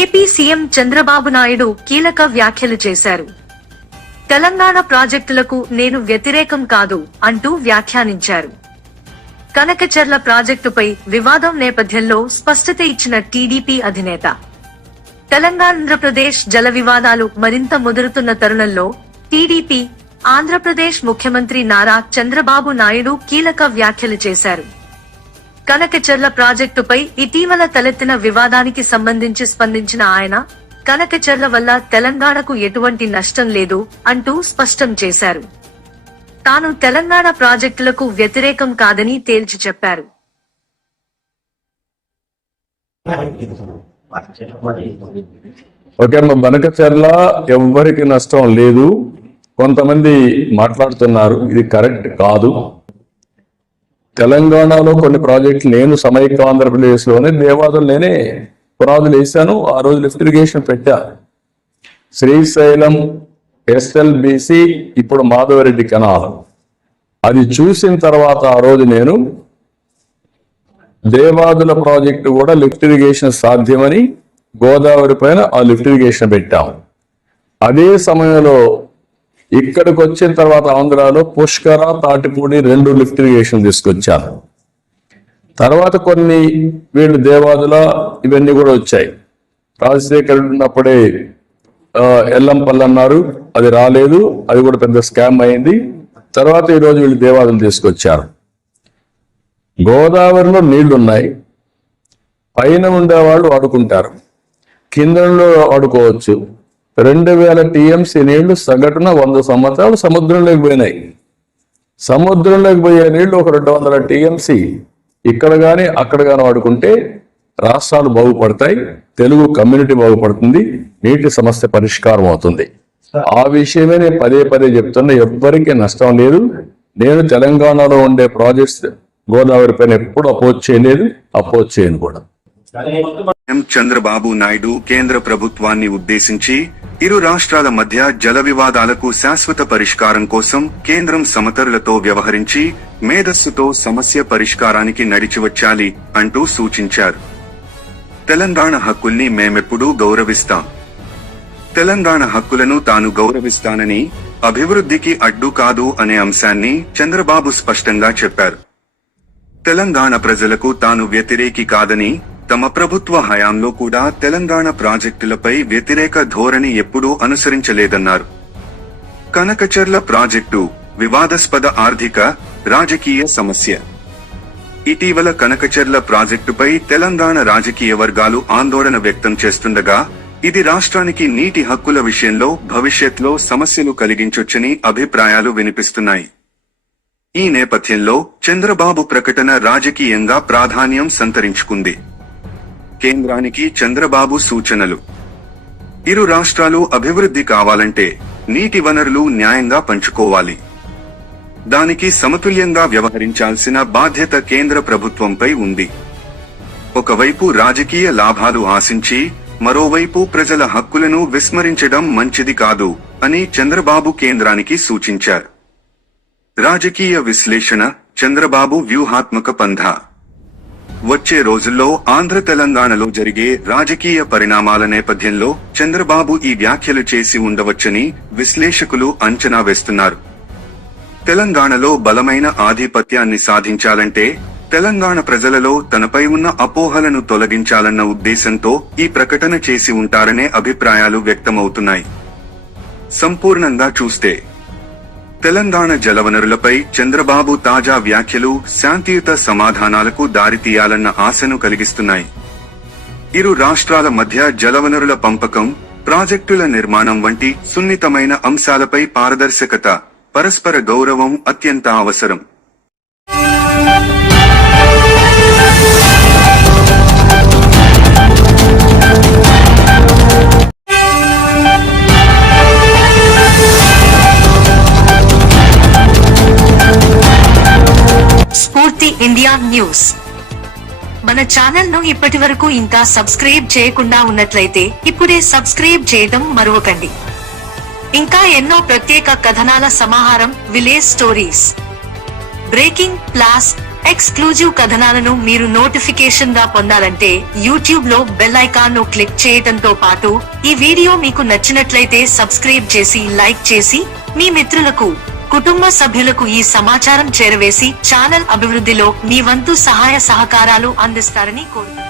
ఏపీ సీఎం చంద్రబాబు నాయుడు కీలక వ్యాఖ్యలు చేశారు. తెలంగాణ ప్రాజెక్టులకు నేను వ్యతిరేకం కాదు అంటూ వ్యాఖ్యానించారు. కనకచెర్ల ప్రాజెక్టుపై వివాదం నేపథ్యంలో స్పష్టత ఇచ్చిన టీడీపీ అధినేత, తెలంగాణ-ఆంధ్రప్రదేశ్ జల వివాదాలు మరింత ముదురుతున్న తరుణంలో టీడీపీ, ఆంధ్రప్రదేశ్ ముఖ్యమంత్రి నారా చంద్రబాబు నాయుడు కీలక వ్యాఖ్యలు చేశారు. కనకచెర్ల ప్రాజెక్టుపై ఇటీవల తలెత్తిన వివాదానికి సంబంధించి స్పందించిన ఆయన, కనకచెర్ల వల్ల తెలంగాణకు ఎటువంటి నష్టం లేదు అంటూ స్పష్టం చేశారు. తాను తెలంగాణ ప్రాజెక్టులకు వ్యతిరేకం కాదని తేల్చి చెప్పారు. ఓకే, కనకచెర్ల ఎవ్వరికి నష్టం లేదు. కొంతమంది మాట్లాడుతున్నారు, ఇది కరెక్ట్ కాదు. తెలంగాణలో కొన్ని ప్రాజెక్టులు నేను సమైక్య ఆంధ్రప్రదేశ్ లోనే దేవాదులు నేనే పునాదులు వేశాను. ఆ రోజు లిఫ్ట్ ఇరిగేషన్ పెట్టా. శ్రీశైలం ఎస్ఎల్బిసి, ఇప్పుడు మాధవరెడ్డి కెనాల్. అది చూసిన తర్వాత ఆ రోజు నేను దేవాదుల ప్రాజెక్టు కూడా లిఫ్ట్ ఇరిగేషన్ సాధ్యమని గోదావరి పైన ఆ లిఫ్ట్ ఇరిగేషన్ పెట్టాం. అదే సమయంలో ఇక్కడికి వచ్చిన తర్వాత ఆంధ్రాలో పుష్కర, తాటిపూడి 2 లిఫ్ట్ ఇరిగేషన్ తీసుకొచ్చాను. తర్వాత కొన్ని వీళ్ళు దేవాదుల ఇవన్నీ కూడా వచ్చాయి. రాజశేఖర్ ఉన్నప్పుడే ఎల్లంపల్లి అన్నారు, అది రాలేదు, అది కూడా పెద్ద స్కామ్ అయింది. తర్వాత ఈరోజు వీళ్ళు దేవాదులు తీసుకొచ్చారు. గోదావరిలో నీళ్లున్నాయి, పైన ఉండేవాళ్ళు వాడుకుంటారు, కిందలో వాడుకోవచ్చు. 2000 టీఎంసీ నీళ్లు సగటున 100 సంవత్సరాలు సముద్రంలోకి పోయినాయి. సముద్రంలోకి పోయే నీళ్లు ఒక 200 టీఎంసీ ఇక్కడ కానీ అక్కడ కానీ వాడుకుంటే రాష్ట్రాలు బాగుపడతాయి, తెలుగు కమ్యూనిటీ బాగుపడుతుంది, నీటి సమస్య పరిష్కారం అవుతుంది. ఆ విషయమే నేను పదే చెప్తున్నా. ఎవ్వరికీ నష్టం లేదు. నేను తెలంగాణలో ఉండే ప్రాజెక్ట్స్ గోదావరి పైన ఎప్పుడు అపోజ్ చేయలేదు, అపోజ్ చేయను కూడా. చంద్రబాబు నాయుడు కేంద్ర ప్రభుత్వాన్ని ఉద్దేశించి ఇరు రాష్ట్రాల మధ్య జల వివాదాలకు శాశ్వత పరిష్కారం కోసం కేంద్రం సమతరులతో వ్యవహరించి మేధస్సుతో సమస్య పరిష్కారానికి నడిచివచ్చాలి అంటూ సూచించారు. తెలంగాణ హక్కుల్ని మేమెప్పుడూ గౌరవిస్తాం. తెలంగాణ హక్కులను తాను గౌరవిస్తానని, అభివృద్ధికి అడ్డు కాదు అనే అంశాన్ని చంద్రబాబు స్పష్టంగా చెప్పారు. తెలంగాణ ప్రజలకు తాను వ్యతిరేకి కాదని, తమ ప్రభుత్వ హయాంలో కూడా తెలంగాణ ప్రాజెక్టులపై వ్యతిరేక ధోరణి ఎప్పుడూ అనుసరించలేదన్నారు. కనకచెర్ల ప్రాజెక్టు వివాదాస్పద ఆర్థిక, రాజకీయ సమస్య. ఇటీవల కనకచెర్ల ప్రాజెక్టుపై తెలంగాణ రాజకీయ వర్గాలు ఆందోళన వ్యక్తం చేస్తుండగా, ఇది రాష్ట్రానికి నీటి హక్కుల విషయంలో భవిష్యత్లో సమస్యలు కలిగించొచ్చని అభిప్రాయాలు వినిపిస్తున్నాయి. ఈ నేపథ్యంలో చంద్రబాబు ప్రకటన రాజకీయంగా ప్రాధాన్యం సంతరించుకుంది. కేంద్రానికి చంద్రబాబు సూచనలు. ఇరు రాష్ట్రాలు అభివృద్ధి కావాలంటే నీటి వనరులు న్యాయంగా పంచుకోవాలి. దానికి సమతుల్యంగా వ్యవహరించాల్సిన బాధ్యత కేంద్ర ప్రభుత్వంపై ఉంది. ఒకవైపు రాజకీయ లాభాలు ఆశించి, మరోవైపు ప్రజల హక్కులను విస్మరించడం మంచిది కాదు అని చంద్రబాబు కేంద్రానికి సూచించారు. రాజకీయ విశ్లేషణ, చంద్రబాబు వ్యూహాత్మక పంథా. వచ్చే రోజుల్లో ఆంధ్ర తెలంగాణలో జరిగే రాజకీయ పరిణామాల నేపథ్యంలో చంద్రబాబు ఈ వ్యాఖ్యలు చేసి ఉండవచ్చని విశ్లేషకులు అంచనా వేస్తున్నారు. తెలంగాణలో బలమైన ఆధిపత్యాన్ని సాధించాలంటే తెలంగాణ ప్రజలలో తనపై ఉన్న అపోహలను తొలగించాలన్న ఉద్దేశంతో ఈ ప్రకటన చేసి ఉంటారనే అభిప్రాయాలు వ్యక్తమవుతున్నాయి. సంపూర్ణంగా చూస్తే తెలంగాణ జలవనరులపై చంద్రబాబు తాజా వ్యాఖ్యలు శాంతియుత సమాధానాలకు దారితీయాలన్న ఆశను కలిగిస్తున్నాయి. ఇరు రాష్ట్రాల మధ్య జలవనరుల పంపకం, ప్రాజెక్టుల నిర్మాణం వంటి సున్నితమైన అంశాలపై పారదర్శకత, పరస్పర గౌరవం అత్యంత అవసరం. స్ఫూర్తి ఇండియా న్యూస్. మన ఛానల్ ను ఇప్పటి వరకు ఇంకా సబ్స్క్రైబ్ చేయకుండా ఉన్నట్లయితే ఇప్పుడే సబ్స్క్రైబ్ చేయడం మరవకండి. ఇంకా ఎన్నో ప్రత్యేక కథనాల సమాహారం, విలేజ్ స్టోరీస్, బ్రేకింగ్, ప్లాస్, ఎక్స్క్లూజివ్ కథనాలను మీరు నోటిఫికేషన్ గా పొందాలంటే యూట్యూబ్ లో బెల్ ఐకాన్ ను క్లిక్ చేయడంతో పాటు ఈ వీడియో మీకు నచ్చినట్లయితే సబ్స్క్రైబ్ చేసి, లైక్ చేసి మీ మిత్రులకు, కుటుంబ సభ్యులకు ఈ సమాచారం చేరవేసి ఛానల్ అభివృద్ధిలో మీ వంతు సహాయ సహకారాలు అందిస్తారని కోరుతున్నాను.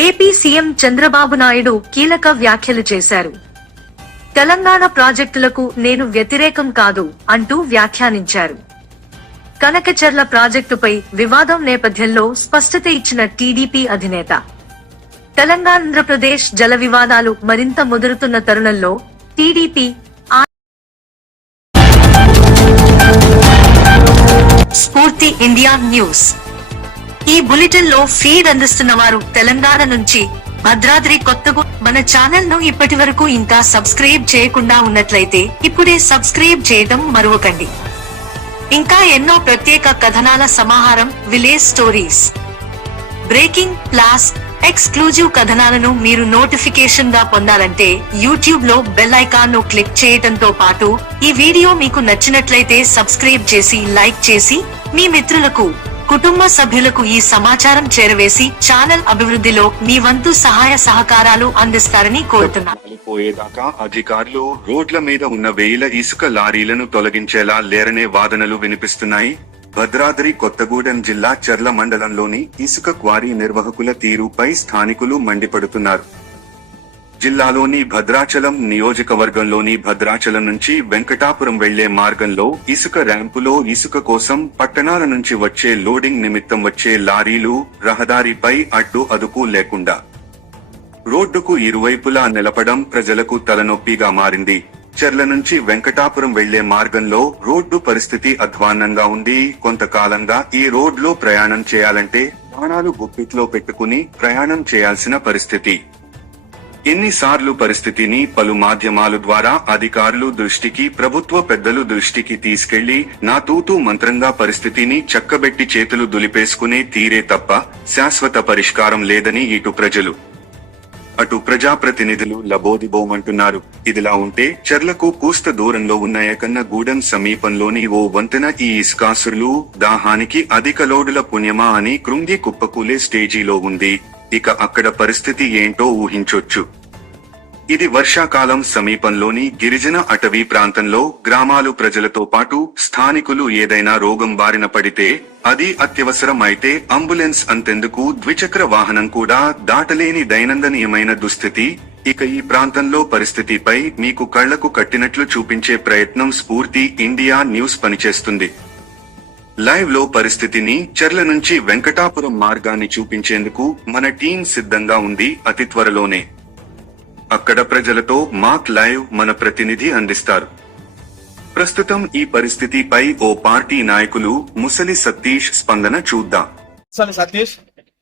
ఏపీ సీఎం చంద్రబాబు నాయుడు కీలక వ్యాఖ్యలు చేశారు. తెలంగాణ ప్రాజెక్టులకు నేను వ్యతిరేకం కాదు అంటూ వ్యాఖ్యానించారు. కనకచెర్ల ప్రాజెక్టుపై వివాదం నేపథ్యంలో స్పష్టత ఇచ్చిన టీడీపీ అధినేత తెలంగాణ ఆంధ్రప్రదేశ్ జల వివాదాలు మరింత ముదురుతున్న తరుణంలో టీడీపీ స్ఫూర్తి ఇండియా న్యూస్ ఈ బులెటిన్ లో ఫీడ్ అందిస్తున్న వారు తెలంగాణ నుంచి భద్రాద్రి కొత్తగూడెం. మన ఛానల్ ను ఇప్పటి వరకు ఇంకా సబ్స్క్రైబ్ చేయకుండా ఉన్నట్లయితే ఇప్పుడే సబ్స్క్రైబ్ చేయడం మరువకండి. ఇంకా ఎన్నో ప్రత్యేక కథనాల సమాహారం, విలేజ్ స్టోరీస్, బ్రేకింగ్, ప్లాస్, ఎక్స్క్లూజివ్ కథనాలను మీరు నోటిఫికేషన్ గా పొందాలంటే యూట్యూబ్ లో బెల్ ఐకాన్ ను క్లిక్ చేయడంతో పాటు ఈ వీడియో మీకు నచ్చినట్లయితే సబ్స్క్రైబ్ చేసి, లైక్ చేసి మీ మిత్రులకు, కుటుంబ సభ్యులకు ఈ సమాచారం చేరవేసి ఛానల్ అభివృద్ధిలో మీ వంతు సహాయ సహకారాలు అందిస్తారని కోరుతున్నాను. పోయేదాకా అధికారులు రోడ్ల మీద ఉన్న వేల ఇసుక లారీలను తొలగించేలా లేరనే వాదనలు వినిపిస్తున్నాయి. భద్రాద్రి కొత్తగూడెం జిల్లా చర్ల మండలంలోని ఇసుక క్వారీ నిర్వాహకుల తీరుపై స్థానికులు మండిపడుతున్నారు. జిల్లాలోని భద్రాచలం నియోజకవర్గంలోని భద్రాచలం నుంచి వెంకటాపురం వెళ్లే మార్గంలో ఇసుక ర్యాంపులో ఇసుక కోసం పట్టణాల నుంచి వచ్చే లోడింగ్ నిమిత్తం వచ్చే లారీలు రహదారిపై అడ్డు అదుపు లేకుండా రోడ్డుకు ఇరువైపులా నిలపడం ప్రజలకు తలనొప్పిగా మారింది. చర్ల నుంచి వెంకటాపురం వెళ్లే మార్గంలో రోడ్డు పరిస్థితి అధ్వాన్నంగా ఉంది. కొంతకాలంగా ఈ రోడ్లో ప్రయాణం చేయాలంటే ప్రాణాలు గుప్పిట్లో పెట్టుకుని ప్రయాణం చేయాల్సిన పరిస్థితి. ఎన్నిసార్లు పరిస్థితిని పలు మాధ్యమాల ద్వారా అధికారులు దృష్టికి, ప్రభుత్వ పెద్దలు దృష్టికి తీసుకెళ్లి నా తూతూ మంత్రంగా పరిస్థితిని చక్కబెట్టి చేతులు దులిపేసుకునే తీరే తప్ప శాశ్వత పరిష్కారం లేదని ఇటు ప్రజలు అటు ప్రజాప్రతినిధులు లబోదిబోమంటున్నారు. ఇదిలా ఉంటే చర్లకు కూస్త దూరంలో ఉన్న ఏకన్నగూడెం సమీపంలోని ఓ వంతెన ఈ ఇసుకాసురులు దాహానికి అధిక లోడుల పుణ్యమా అని కృంగి కుప్పకూలే స్టేజీలో ఉంది. ఇక అక్కడ పరిస్థితి ఏంటో ఊహించొచ్చు. ఇది వర్షాకాలం సమీపంలోని గిరిజన అటవీ ప్రాంతంలో గ్రామాలు ప్రజలతో పాటు స్థానికులు ఏదైనా రోగం బారిన పడితే, అది అత్యవసరం అయితే అంబులెన్స్ అంతెందుకు ద్విచక్ర వాహనం కూడా దాటలేని దైనందినీయమైన దుస్థితి. ఇక ఈ ప్రాంతంలో పరిస్థితిపై మీకు కళ్లకు కట్టినట్లు చూపించే ప్రయత్నం స్ఫూర్తి ఇండియా న్యూస్ పనిచేస్తుంది. లైవ్ లో పరిస్థితిని, చర్ల నుంచి వెంకటాపురం మార్గాన్ని చూపించేందుకు మన టీం సిద్ధంగా ఉంది. అతి త్వరలోనే అక్కడ ప్రజలతో మాక్ లైవ్ మన ప్రతినిధి అందిస్తారు. ప్రస్తుతం ఈ పరిస్థితిపై ఓ పార్టీ నాయకులు ముసలి సతీష్ స్పందన చూద్దాం. Satish,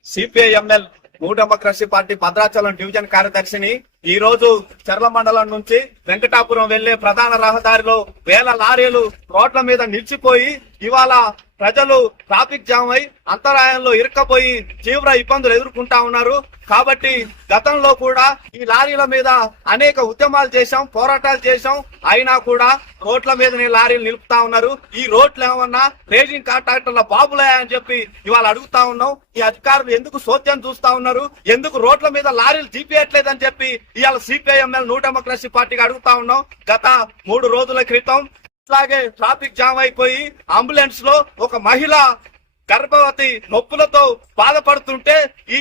CPI ML new democracy party Bhadrachalam division కార్యదర్శిని. ఈ రోజు చర్ల మండలం నుంచి వెంకటాపురం వెళ్లే ప్రధాన రహదారిలో వేల లారీలు రోడ్ల మీద నిలిచిపోయి ఇవాళ ప్రజలు ట్రాఫిక్ జామ్ అయి అంతరాయంలో ఇరుక్కపోయి తీవ్ర ఇబ్బందులు ఎదుర్కొంటా ఉన్నారు. కాబట్టి గతంలో కూడా ఈ లారీల మీద అనేక ఉద్యమాలు చేశాం, పోరాటాలు చేశాం. అయినా కూడా రోడ్ల మీదనే లారీలు నిలుపుతా ఉన్నారు. ఈ రోడ్లు ఏమన్నా రేజింగ్ కాంట్రాక్టర్ల బాబులే అని చెప్పి ఇవాళ అడుగుతా ఉన్నాం. ఈ అధికారులు ఎందుకు సోద్యం చూస్తా ఉన్నారు, ఎందుకు రోడ్ల మీద లారీలు తీపియట్లేదని చెప్పి ఇవాళ సిపిఐఎంఎల్ న్యూ డెమోక్రసీ పార్టీకి అడుగుతా ఉన్నాం. గత 3 రోజుల క్రితం ఇట్లాగే ట్రాఫిక్ జామ్ అయిపోయి అంబులెన్స్ లో ఒక మహిళ గర్భవతి నొప్పులతో బాధపడుతుంటే ఈ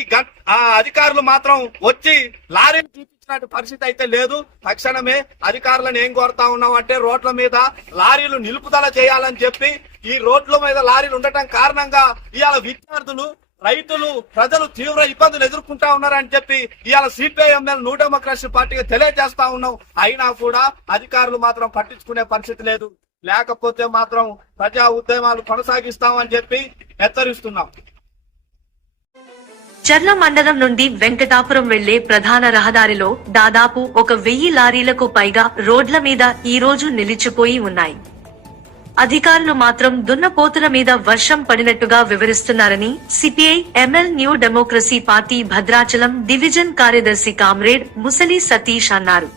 అధికారులు మాత్రం వచ్చి లారీని చూపించినట్టు పరిస్థితి అయితే లేదు. తక్షణమే అధికారులను ఏం కోరుతా ఉన్నాం అంటే రోడ్ల మీద లారీలు నిలుపుదల చేయాలని చెప్పి, ఈ రోడ్ల మీద లారీలు ఉండటం కారణంగా ఇవాళ విద్యార్థులు, రైతులు, ప్రజలు తీవ్ర ఇబ్బందులు ఎదుర్కొంటా ఉన్నారని చెప్పి ఇవాళ సిపిఐఎంఎల్ న్యూ డెమోక్రసీ పార్టీగా తెలియజేస్తా ఉన్నాం. అయినా కూడా అధికారులు మాత్రం పట్టించుకునే పరిస్థితి లేదు. లేకపోతే మాత్రం ప్రజా ఉద్యమాలు కొనసాగిస్తామని చెప్పి హెచ్చరిస్తున్నాం. చర్ల మండలం నుండి వెంకటాపురం వెళ్లే ప్రధాన రహదారిలో దాదాపు 1000 లారీలకు పైగా రోడ్ల మీద ఈ రోజు నిలిచిపోయి ఉన్నాయి. అధికారులు మాత్రం దున్నపోతుల మీద వర్షం పడినట్టుగా వివరిస్తున్నారని CPI ML new democracy party Bhadrachalam division కార్యదర్శి కామ్రేడ్ ముసలి సతీష్ అన్నారు.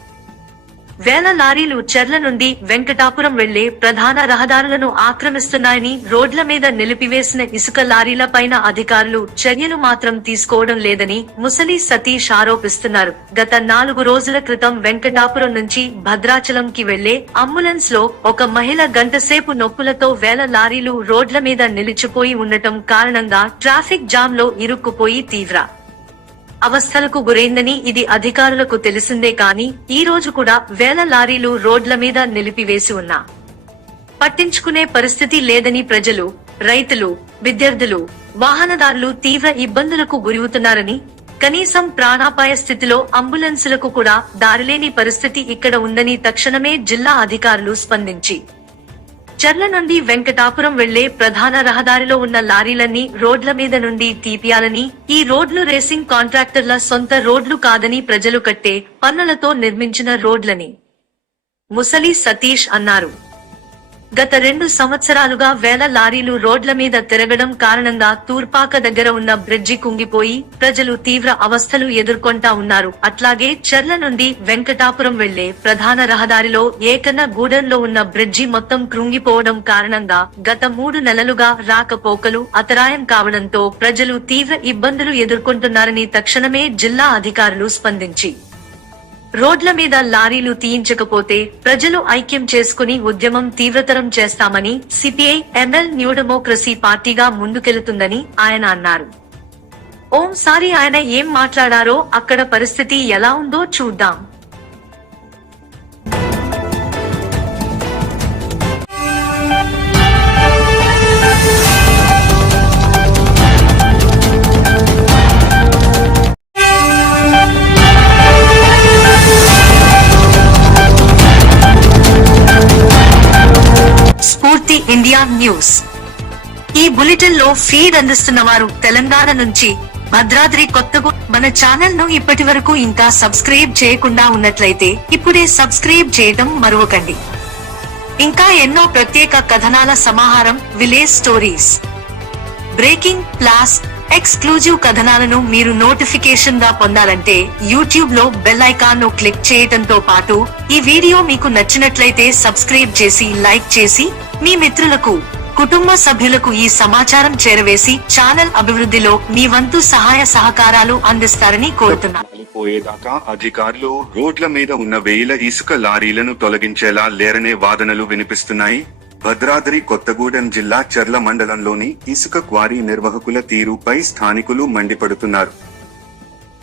వేల లారీలు చర్ల నుండి వెంకటాపురం వెళ్లే ప్రధాన రహదారులను ఆక్రమిస్తున్నాయని, రోడ్ల మీద నిలిపివేసిన ఇసుక లారీల పైన అధికారులు చర్యలు మాత్రం తీసుకోవడం లేదని ముసలి సతీష్ ఆరోపిస్తున్నారు. గత 4 రోజుల క్రితం వెంకటాపురం నుంచి భద్రాచలంకి వెళ్లే అంబులెన్స్ లో ఒక మహిళ గంటసేపు నొప్పులతో వేల లారీలు రోడ్ల మీద నిలిచిపోయి ఉండటం కారణంగా ట్రాఫిక్ జామ్ లో ఇరుక్కుపోయి తీవ్ర అవస్థలకు గురైందని, ఇది అధికారులకు తెలిసిందే కానీ ఈ రోజు కూడా వేల లారీలు రోడ్ల మీద నిలిపివేసి ఉన్నా పట్టించుకునే పరిస్థితి లేదని ప్రజలు, రైతులు, విద్యార్థులు, వాహనదారులు తీవ్ర ఇబ్బందులకు గురవుతున్నారని కనీసం ప్రాణాపాయ స్థితిలో అంబులెన్సులకు కూడా దారిలేని పరిస్థితి ఇక్కడ ఉందని తక్షణమే జిల్లా అధికారులు స్పందించి చర్ల నుండి వెంకటాపురం వెళ్లే ప్రధాన రహదారిలో ఉన్న లారీలన్నీ రోడ్ల మీద నుండి తీపియాలని, ఈ రోడ్లు రేసింగ్ కాంట్రాక్టర్ల సొంత రోడ్లు కాదని, ప్రజలు కట్టే పన్నులతో నిర్మించిన రోడ్లని ముసలి సతీష్ అన్నారు. గత 2 సంవత్సరాలుగా వేల లారీలు రోడ్ల మీద తిరగడం కారణంగా తూర్పాక దగ్గర ఉన్న బ్రిడ్జి కుంగిపోయి ప్రజలు తీవ్ర అవస్థలు ఎదుర్కొంటా ఉన్నారు. అట్లాగే చర్ల నుండి వెంకటాపురం వెళ్లే ప్రధాన రహదారిలో ఏకన్న గూడెంలో ఉన్న బ్రిడ్జి మొత్తం కృంగిపోవడం కారణంగా గత 3 నెలలుగా రాకపోకలు అంతరాయం కావడంతో ప్రజలు తీవ్ర ఇబ్బందులు ఎదుర్కొంటున్నారని తక్షణమే జిల్లా అధికారులు స్పందించి రోడ్ల మీద లారీలు తీయించకపోతే ప్రజలు ఐక్యం చేసుకుని ఉద్యమం తీవ్రతరం చేస్తామని సిపిఐ ఎంఎల్ న్యూ డెమోక్రసీ పార్టీగా ముందుకెళుతుందని ఆయన అన్నారు. ఓంసారి ఆయన ఏం మాట్లాడారో, అక్కడ పరిస్థితి ఎలా ఉందో చూద్దాం. స్ఫూర్తి ఇండియా న్యూస్. ఈ బులెటిన్ లో ఫీడ్ అందిస్తున్న వారు తెలంగాణ నుంచి భద్రాద్రి కొత్తగూడెం. మన ఛానల్ ను ఇప్పటి వరకు ఇంకా సబ్స్క్రైబ్ చేయకుండా ఉన్నట్లయితే ఇప్పుడే సబ్స్క్రైబ్ చేయడం మరవకండి. ఇంకా ఎన్నో ప్రత్యేక కథనాల సమాహారం, విలేజ్ స్టోరీస్, బ్రేకింగ్, ప్లాస్, ఎక్స్క్లూజివ్ కథనాలను మీరు నోటిఫికేషన్ గా పొందాలంటే యూట్యూబ్ లో బెల్ ఐకాన్ ను క్లిక్ చేయడంతో పాటు ఈ వీడియో మీకు నచ్చినట్లయితే సబ్స్క్రైబ్ చేసి, లైక్ చేసి మీ మిత్రులకు, కుటుంబ సభ్యులకు ఈ సమాచారం చేరవేసి ఛానల్ అభివృద్ధిలో మీ వంతు సహాయ సహకారాలు అందిస్తారని కోరుతున్నాను. పోయేదాకా అధికారులు రోడ్ల మీద ఉన్న వేల ఇసుక లారీలను తొలగించేలా లేరనే వాదనలు వినిపిస్తున్నాయి. భద్రాద్రి కొత్తగూడెం జిల్లా చర్ల మండలంలోని ఇసుక క్వారీ నిర్వాహకుల తీరుపై స్థానికులు మండిపడుతున్నారు.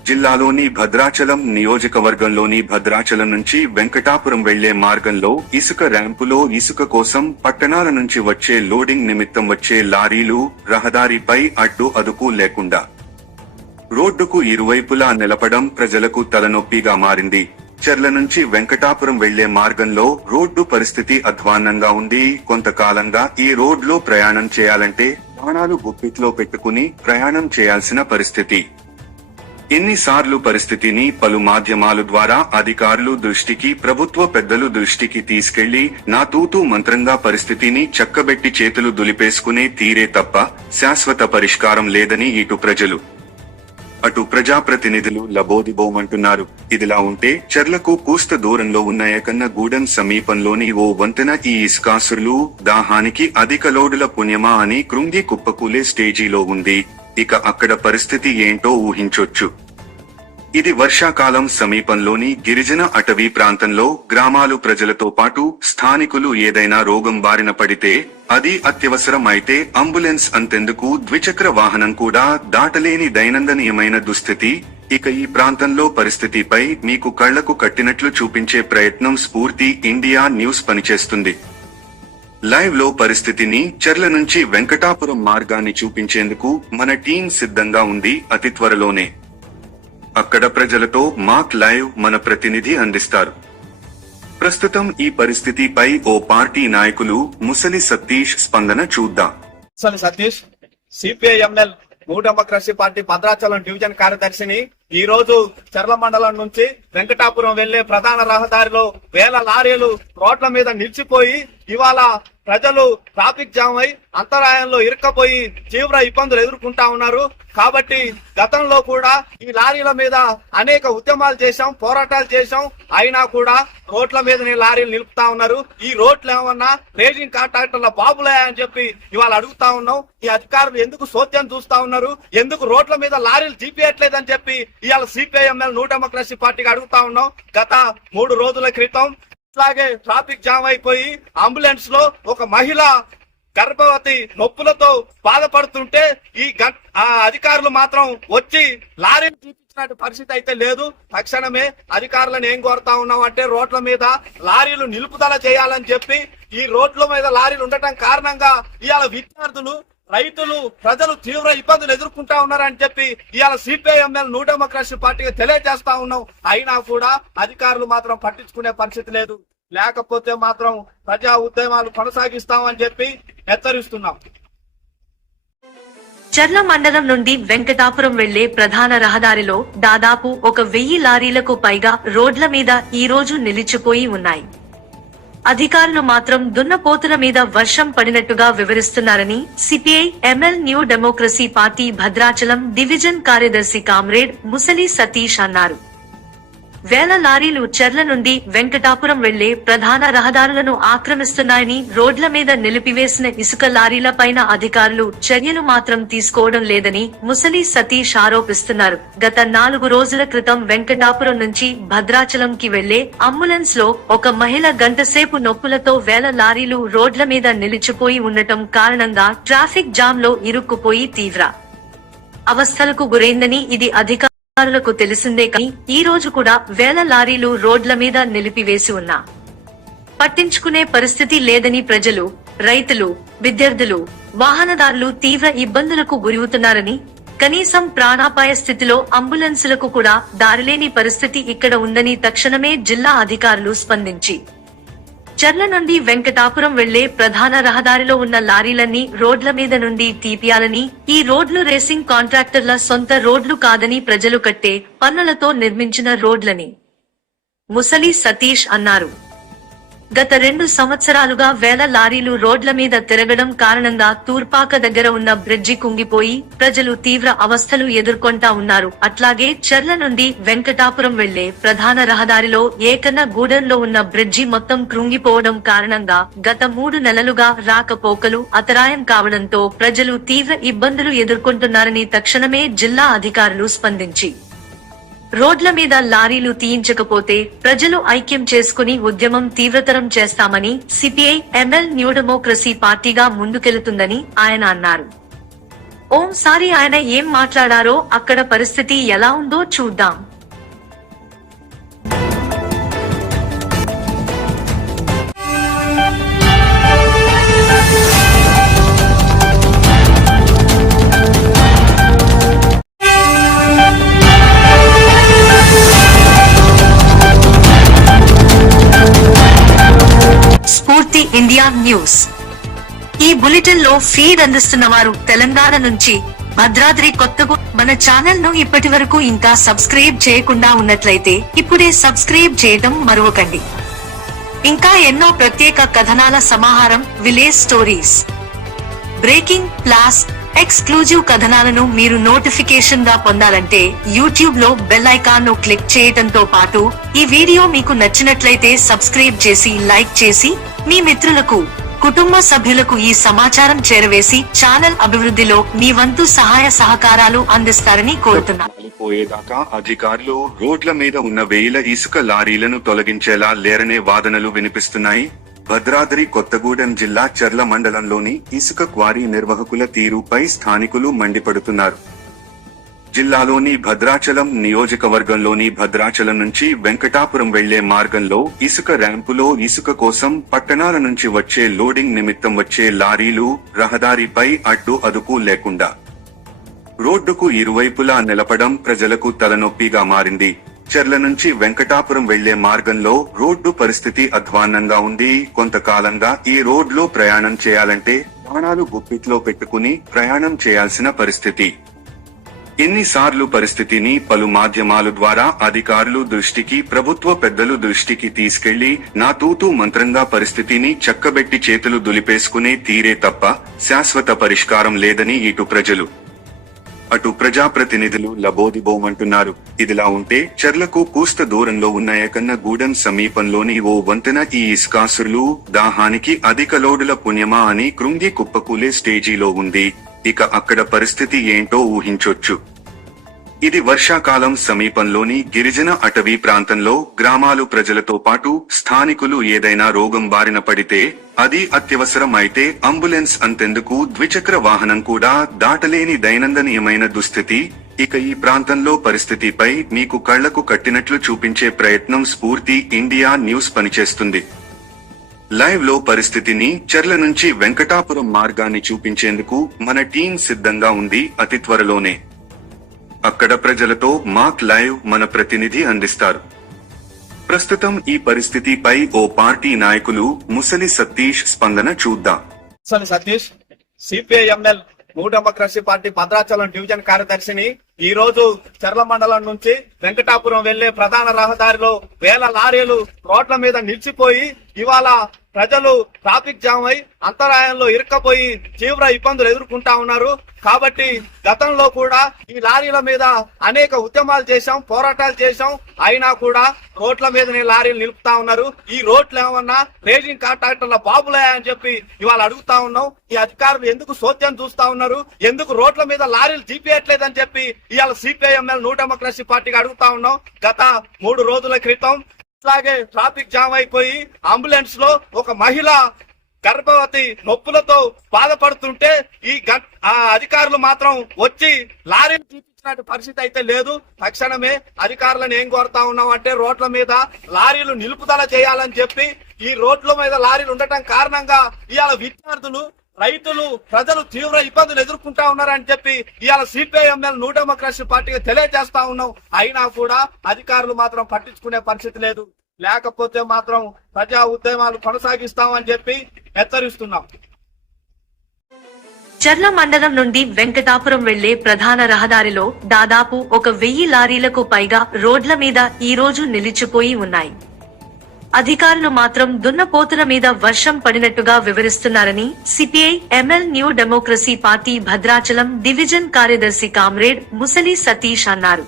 జిల్లాలోని భద్రాచలం నియోజకవర్గంలోని భద్రాచలం నుంచి వెంకటాపురం వెళ్లే మార్గంలో ఇసుక ర్యాంపులో ఇసుక కోసం పట్టణాల నుంచి వచ్చే లోడింగ్ నిమిత్తం వచ్చే లారీలు రహదారిపై అడ్డు అదుపు లేకుండా రోడ్డుకు ఇరువైపులా నిలపడం ప్రజలకు తలనొప్పిగా మారింది. చర్ల నుంచి వెంకటాపురం వెళ్లే మార్గంలో రోడ్డు పరిస్థితి అధ్వాన్నంగా ఉంది. కొంతకాలంగా ఈ రోడ్లో ప్రయాణం చేయాలంటే ప్రాణాలు గుప్పిట్లో పెట్టుకుని ప్రయాణం చేయాల్సిన పరిస్థితి. ఎన్నిసార్లు పరిస్థితిని పలు మాధ్యమాల ద్వారా అధికారులు దృష్టికి, ప్రభుత్వ పెద్దలు దృష్టికి తీసుకెళ్లి నా తూతూ మంత్రంగా పరిస్థితిని చక్కబెట్టి చేతులు దులిపేసుకునే తీరే తప్ప శాశ్వత పరిష్కారం లేదని ఇటు ప్రజలు అటు ప్రజాప్రతినిధులు లబోదిబోమంటున్నారు. ఇదిలా ఉంటే చర్లకు కూస్త దూరంలో ఉన్న ఏకన్న గూడెం సమీపంలోని ఓ వంతెన ఈ ఇస్కాసులు దాహానికి అధిక లోడుల పుణ్యమా అని కృంగి కుప్పకూలే స్టేజీలో ఉంది. ఇక అక్కడ పరిస్థితి ఏంటో ఊహించొచ్చు. ఇది వర్షాకాలం సమీపంలోని గిరిజన అటవీ ప్రాంతంలో గ్రామాలు ప్రజలతో పాటు స్థానికులు ఏదైనా రోగం బారిన పడితే, అది అత్యవసరం అయితే అంబులెన్స్ అంతెందుకు ద్విచక్ర వాహనం కూడా దాటలేని దైనందినీయమైన దుస్థితి. ఇక ఈ ప్రాంతంలో పరిస్థితిపై మీకు కళ్లకు కట్టినట్లు చూపించే ప్రయత్నం స్ఫూర్తి ఇండియా న్యూస్ పనిచేస్తుంది. లైవ్ లో పరిస్థితిని, చర్ల నుంచి వెంకటాపురం మార్గాన్ని చూపించేందుకు మన టీం సిద్ధంగా ఉంది. అతి త్వరలోనే అక్కడ ప్రజలతో మాక్ లైవ్ మన ప్రతినిధి అందిస్తారు. ప్రస్తుతం ఈ పరిస్థితిపై ఓ పార్టీ నాయకులు ముసలి సతీష్ స్పందన చూద్దాం. Musali Satish, CPI ML new democracy party Bhadrachalam division కార్యదర్శిని. ఈ రోజు చర్ల మండలం నుంచి వెంకటాపురం వెళ్లే ప్రధాన రహదారిలో వేల లారీలు రోడ్ల మీద నిలిచిపోయి ఇవాళ ప్రజలు ట్రాఫిక్ జామ్ అయి అంతరాయంలో ఇరుక్కపోయి తీవ్ర ఇబ్బందులు ఎదుర్కొంటా ఉన్నారు. కాబట్టి గతంలో కూడా ఈ లారీల మీద అనేక ఉద్యమాలు చేశాం, పోరాటాలు చేశాం. అయినా కూడా రోడ్ల మీదనే లారీలు నిలుపుతా ఉన్నారు. ఈ రోడ్లు ఏమన్నా రేజింగ్ కాంట్రాక్టర్ల బాబులే అని చెప్పి ఇవాళ అడుగుతా ఉన్నాం. ఈ అధికారులు ఎందుకు సోద్యం చూస్తా ఉన్నారు, ఎందుకు రోడ్ల మీద లారీలు జీపేయట్లేదని చెప్పి ఇవాళ సిపిఐఎంఎల్ న్యూ డెమోక్రసీ పార్టీకి అడుగుతా ఉన్నాం. గత 3 రోజుల క్రితం ఇట్లాగే ట్రాఫిక్ జామ్ అయిపోయి అంబులెన్స్ లో ఒక మహిళ గర్భవతి నొప్పులతో బాధపడుతుంటే ఈ అధికారులు మాత్రం వచ్చి లారీని చూపించినట్టు పరిస్థితి అయితే లేదు. తక్షణమే అధికారులను ఏం కోరుతా ఉన్నాం అంటే రోడ్ల మీద లారీలు నిలుపుదల చేయాలని చెప్పి, ఈ రోడ్ల మీద లారీలు ఉండటం కారణంగా ఇవాళ విద్యార్థులు రైతులు ప్రజలు తీవ్ర ఇబ్బందులు ఎదుర్కొంటా ఉన్నారని చెప్పి ఇవాళ సిపిఐఎంఎల్ న్యూ డెమోక్రసీ పార్టీగా తెలియజేస్తా ఉన్నాం. అయినా కూడా అధికారులు మాత్రం పట్టించుకునే పరిస్థితి లేదు. లేకపోతే మాత్రం ప్రజా ఉద్యమాలు కొనసాగిస్తామని చెప్పి హెచ్చరిస్తున్నాం. చర్ల మండలం నుండి వెంకటాపురం వెళ్లే ప్రధాన రహదారిలో దాదాపు 1000 లారీలకు పైగా రోడ్ల మీద ఈ రోజు నిలిచిపోయి ఉన్నాయి. అధికారులు మాత్రం దున్నపోతుల మీద వర్షం పడినట్టుగా వివరిస్తున్నారని CPI ML new democracy party Bhadrachalam division కార్యదర్శి కామ్రేడ్ ముసలి సతీష్ అన్నారు. వేల లారీలు చర్ల నుండి వెంకటాపురం వెళ్లే ప్రధాన రహదారులను ఆక్రమిస్తున్నాయని, రోడ్ల మీద నిలిపివేసిన ఇసుక లారీలపైన అధికారులు చర్యలు మాత్రం తీసుకోవడం లేదని ముసలి సతీష్ ఆరోపిస్తున్నారు. గత 4 రోజుల క్రితం వెంకటాపురం నుంచి భద్రాచలంకి వెళ్లే అంబులెన్స్ లో ఒక మహిళ గంటసేపు నొప్పులతో వేల లారీలు రోడ్ల మీద నిలిచిపోయి ఉండటం కారణంగా ట్రాఫిక్ జామ్ లో ఇరుక్కుపోయి తీవ్ర అవస్థలకు గురైందని, ఇది అధికారులకు తెలిసిందే కానీ ఈ రోజు కూడా వేల లారీలు రోడ్ల మీద నిలిపివేసి ఉన్నా పట్టించుకునే పరిస్థితి లేదని ప్రజలు, రైతులు, విద్యార్థులు, వాహనదారులు తీవ్ర ఇబ్బందులకు గురవుతున్నారని, కనీసం ప్రాణాపాయ స్థితిలో అంబులెన్సులకు కూడా దారిలేని పరిస్థితి ఇక్కడ ఉందని తక్షణమే జిల్లా అధికారులు స్పందించి చర్ల నుండి వెంకటాపురం వెళ్లే ప్రధాన రహదారిలో ఉన్న లారీలన్నీ రోడ్ల మీద నుండి తీపియాలని, ఈ రోడ్లు రేసింగ్ కాంట్రాక్టర్ల సొంత రోడ్లు కాదని, ప్రజలు కట్టే పన్నులతో నిర్మించిన రోడ్లని ముసలి సతీష్ అన్నారు. గత 2 సంవత్సరాలుగా వేల లారీలు రోడ్ల మీద తిరగడం కారణంగా తూర్పాక దగ్గర ఉన్న బ్రిడ్జి కుంగిపోయి ప్రజలు తీవ్ర అవస్థలు ఎదుర్కొంటా ఉన్నారు. అట్లాగే చర్ల నుండి వెంకటాపురం వెళ్లే ప్రధాన రహదారిలో ఏకన్న గూడెంలో ఉన్న బ్రిడ్జి మొత్తం కృంగిపోవడం కారణంగా గత 3 నెలలుగా రాకపోకలు అంతరాయం కావడంతో ప్రజలు తీవ్ర ఇబ్బందులు ఎదుర్కొంటున్నారని తక్షణమే జిల్లా అధికారులు స్పందించి రోడ్ల మీద లారీలు తీయించకపోతే ప్రజలు ఐక్యం చేసుకుని ఉద్యమం తీవ్రతరం చేస్తామని సిపిఐ ఎంఎల్ న్యూ డెమోక్రసీ పార్టీగా ముందుకెళ్తుందని ఆయన అన్నారు. ఓంసారి ఆయన ఏం మాట్లాడారో, అక్కడ పరిస్థితి ఎలా ఉందో చూద్దాం. స్ఫూర్తి ఇండియా న్యూస్. ఈ బులెటిన్ లో ఫీడ్ అందిస్తున్న వారు తెలంగాణ నుంచి భద్రాద్రి కొత్తగూడెం. మన ఛానల్ ను ఇప్పటి వరకు ఇంకా సబ్స్క్రైబ్ చేయకుండా ఉన్నట్లయితే ఇప్పుడే సబ్స్క్రైబ్ చేయడం మరవకండి. ఇంకా ఎన్నో ప్రత్యేక కథనాల సమాహారం, విలేజ్ స్టోరీస్, బ్రేకింగ్, ప్లాస్, ఎక్స్క్లూజివ్ కథనాలను మీరు నోటిఫికేషన్ గా పొందాలంటే యూట్యూబ్ లో బెల్ ఐకాన్ ను క్లిక్ చేయడంతో పాటు ఈ వీడియో మీకు నచ్చినట్లయితే సబ్స్క్రైబ్ చేసి, లైక్ చేసి మీ మిత్రులకు, కుటుంబ సభ్యులకు ఈ సమాచారం చేరవేసి ఛానల్ అభివృద్ధిలో మీ వంతు సహాయ సహకారాలు అందిస్తారని కోరుతున్నాను. పోయేదాకా అధికారులు రోడ్ల మీద ఉన్న వేల ఇసుక లారీలను తొలగించేలా లేరనే వాదనలు వినిపిస్తున్నాయి. భద్రాద్రి కొత్తగూడెం జిల్లా చర్ల మండలంలోని ఇసుక క్వారీ నిర్వాహకుల తీరుపై స్థానికులు మండిపడుతున్నారు. జిల్లాలోని భద్రాచలం నియోజకవర్గంలోని భద్రాచలం నుంచి వెంకటాపురం వెళ్లే మార్గంలో ఇసుక ర్యాంపులో ఇసుక కోసం పట్టణాల నుంచి వచ్చే లోడింగ్ నిమిత్తం వచ్చే లారీలు రహదారిపై అడ్డు అదుపు లేకుండా రోడ్డుకు ఇరువైపులా నిలపడం ప్రజలకు తలనొప్పిగా మారింది. చర్ల నుంచి వెంకటాపురం వెళ్లే మార్గంలో రోడ్డు పరిస్థితి అధ్వాన్నంగా ఉంది. కొంతకాలంగా ఈ రోడ్లో ప్రయాణం చేయాలంటే ప్రాణాలు గుప్పిట్లో పెట్టుకుని ప్రయాణం చేయాల్సిన పరిస్థితి. ఎన్నిసార్లు పరిస్థితిని పలు మాధ్యమాల ద్వారా అధికారులు దృష్టికి, ప్రభుత్వ పెద్దలు దృష్టికి తీసుకెళ్లి నా తూతూ మంత్రంగా పరిస్థితిని చక్కబెట్టి చేతులు దులిపేసుకునే తీరే తప్ప శాశ్వత పరిష్కారం లేదని ఇటు ప్రజలు అటు ప్రజాప్రతినిధులు లబోదిబోమంటున్నారు. ఇదిలా ఉంటే చర్లకు కూస్త దూరంలో ఉన్న ఏకన్న గూడెం సమీపంలోని ఓ వంతెన ఈ ఇస్కాసులు దాహానికి అధిక లోడుల పుణ్యమా అని కృంగి కుప్పకూలే స్టేజీలో ఉంది. ఇక అక్కడ పరిస్థితి ఏంటో ఊహించొచ్చు. ఇది వర్షాకాలం సమీపంలోని గిరిజన అటవీ ప్రాంతంలో గ్రామాలు ప్రజలతో పాటు స్థానికులు ఏదైనా రోగం బారిన పడితే, అది అత్యవసరం అయితే అంబులెన్స్ అంతెందుకు ద్విచక్ర వాహనం కూడా దాటలేని దైనందినీయమైన దుస్థితి. ఇక ఈ ప్రాంతంలో పరిస్థితిపై మీకు కళ్లకు కట్టినట్లు చూపించే ప్రయత్నం స్ఫూర్తి ఇండియా న్యూస్ పనిచేస్తుంది. లైవ్ లో పరిస్థితిని చెర్ల నుంచి వెంకటాపురం మార్గాన్ని చూపించేందుకు మన టీం సిద్ధంగా ఉంది. అతి త్వరలోనే అక్కడ ప్రజలతో మాక్ లైవ్ మన ప్రతినిధి అందిస్తారు. ప్రస్తుతం ఈ పరిస్థితిపై ఓ పార్టీ నాయకులు ముసలి సతీష్ స్పందన చూద్దాం. Satish CPI ML new democracy party Bhadrachalam division కార్యదర్శిని ఈ రోజు చర్ల మండలం నుంచి వెంకటాపురం వెళ్లే ప్రధాన రహదారిలో వేల లారీలు రోడ్ల మీద నిలిచిపోయి ఇవాళ ప్రజలు ట్రాఫిక్ జామ్ అయి అంతరాయంలో ఇరుక్కపోయి తీవ్ర ఇబ్బందులు ఎదుర్కొంటా ఉన్నారు. కాబట్టి గతంలో కూడా ఈ లారీల మీద అనేక ఉద్యమాలు చేశాం, పోరాటాలు చేశాం. అయినా కూడా రోడ్ల మీదనే లారీలు నిలుపుతా ఉన్నారు. ఈ రోడ్లు ఏమన్నా రేజింగ్ కాంట్రాక్టర్ల బాబులే అని చెప్పి ఇవాళ అడుగుతా ఉన్నాం. ఈ అధికారులు ఎందుకు సోద్యం చూస్తా ఉన్నారు, ఎందుకు రోడ్ల మీద లారీలు జీపేయట్లేదని చెప్పి ఇవాళ సిపిఐఎంఎల్ న్యూ డెమోక్రసీ పార్టీకి అడుగుతా ఉన్నాం. గత 3 రోజుల క్రితం ఇట్లాగే ట్రాఫిక్ జామ్ అయిపోయి అంబులెన్స్ లో ఒక మహిళ గర్భవతి నొప్పులతో బాధపడుతుంటే ఈ అధికారులు మాత్రం వచ్చి లారీని చూపించినట్టు పరిస్థితి అయితే లేదు. తక్షణమే అధికారులను ఏం కోరుతా ఉన్నాం అంటే రోడ్ల మీద లారీలు నిలుపుదల చేయాలని చెప్పి, ఈ రోడ్ల మీద లారీలు ఉండటం కారణంగా ఇవాళ విద్యార్థులు, రైతులు, ప్రజలు తీవ్ర ఇబ్బందులు ఎదుర్కొంటా ఉన్నారని చెప్పి ఇవాళ సిపిఐఎంఎల్ న్యూ డెమోక్రసీ పార్టీకి తెలియజేస్తా ఉన్నాం. అయినా కూడా అధికారులు మాత్రం పట్టించుకునే పరిస్థితి లేదు. లేకపోతే మాత్రం ప్రజా ఉద్యమాలు కొనసాగిస్తామని చెప్పి హెచ్చరిస్తున్నాం. చర్ల మండలం నుండి వెంకటాపురం వెళ్లే ప్రధాన రహదారిలో దాదాపు 1000 లారీలకు పైగా రోడ్ల మీద ఈ రోజు నిలిచిపోయి ఉన్నాయి. అధికారులు మాత్రం దున్నపోతుల మీద వర్షం పడినట్టుగా వివరిస్తున్నారని CPI ML new democracy party Bhadrachalam division కార్యదర్శి కామ్రేడ్ ముసలి సతీష్ అన్నారు.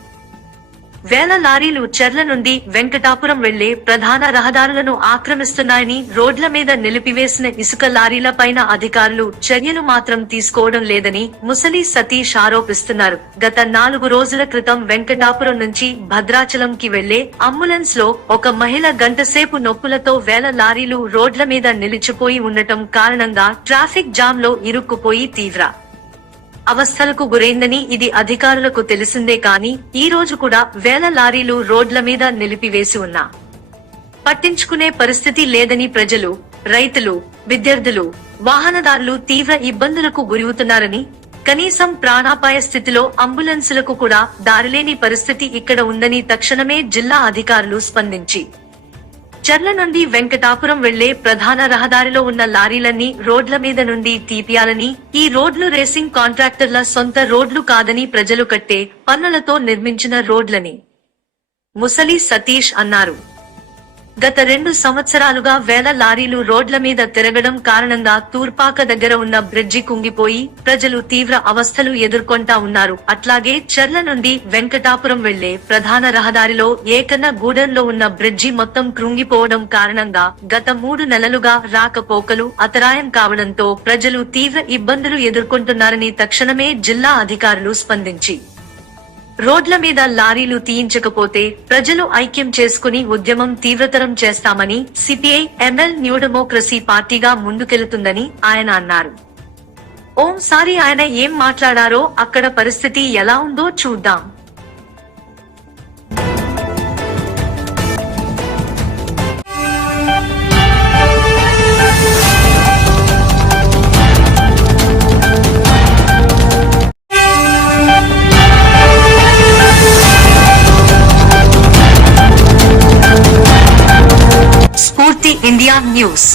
వేల లారీలు చెర్ల నుండి వెంకటాపురం వెళ్లే ప్రధాన రహదారులను ఆక్రమిస్తున్నాయని, రోడ్ల మీద నిలిపివేసిన ఇసుక లారీల పైన అధికారులు చర్యలు మాత్రం తీసుకోవడం లేదని ముసలి సతీష్ ఆరోపిస్తున్నారు. గత 4 రోజుల క్రితం వెంకటాపురం నుంచి భద్రాచలంకి వెళ్లే అంబులెన్స్ లో ఒక మహిళ గంటసేపు నొప్పులతో వేల లారీలు రోడ్ల మీద నిలిచిపోయి ఉండటం కారణంగా ట్రాఫిక్ జామ్ లో ఇరుక్కుపోయి తీవ్ర అవస్థలకు గురైందని, ఇది అధికారులకు తెలిసిందే కానీ ఈ రోజు కూడా వేల లారీలు రోడ్ల మీద నిలిపివేసి ఉన్నా పట్టించుకునే పరిస్థితి లేదని ప్రజలు, రైతులు, విద్యార్థులు, వాహనదారులు తీవ్ర ఇబ్బందులకు గురవుతున్నారని, కనీసం ప్రాణాపాయ స్థితిలో అంబులెన్సులకు కూడా దారిలేని పరిస్థితి ఇక్కడ ఉందని తక్షణమే జిల్లా అధికారులు స్పందించి చర్ల నుండి వెంకటాపురం వెళ్లే ప్రధాన రహదారిలో ఉన్న లారీలన్నీ రోడ్ల మీద నుండి తీపియాలని, ఈ రోడ్లు రేసింగ్ కాంట్రాక్టర్ల సొంత రోడ్లు కాదని, ప్రజలు కట్టే పన్నులతో నిర్మించిన రోడ్లని ముసలి సతీష్ అన్నారు. గత 2 సంవత్సరాలుగా వేల లారీలు రోడ్ల మీద తిరగడం కారణంగా తూర్పాక దగ్గర ఉన్న బ్రిడ్జి కుంగిపోయి ప్రజలు తీవ్ర అవస్థలు ఎదుర్కొంటా ఉన్నారు. అట్లాగే చర్ల నుండి వెంకటాపురం వెళ్లే ప్రధాన రహదారిలో ఏకన్న గూడెంలో ఉన్న బ్రిడ్జి మొత్తం కృంగిపోవడం కారణంగా గత 3 నెలలుగా రాకపోకలు అంతరాయం కావడంతో ప్రజలు తీవ్ర ఇబ్బందులు ఎదుర్కొంటున్నారని తక్షణమే జిల్లా అధికారులు స్పందించి రోడ్ల మీద లారీలు తీయించకపోతే ప్రజలు ఐక్యం చేసుకుని ఉద్యమం తీవ్రతరం చేస్తామని సిపిఐ ఎంఎల్ న్యూ డెమోక్రసీ పార్టీగా ముందుకెళ్తుందని ఆయన అన్నారు. ఓంసారి ఆయన ఏం మాట్లాడారో, అక్కడ పరిస్థితి ఎలా ఉందో చూద్దాం. స్ఫూర్తి ఇండియా న్యూస్.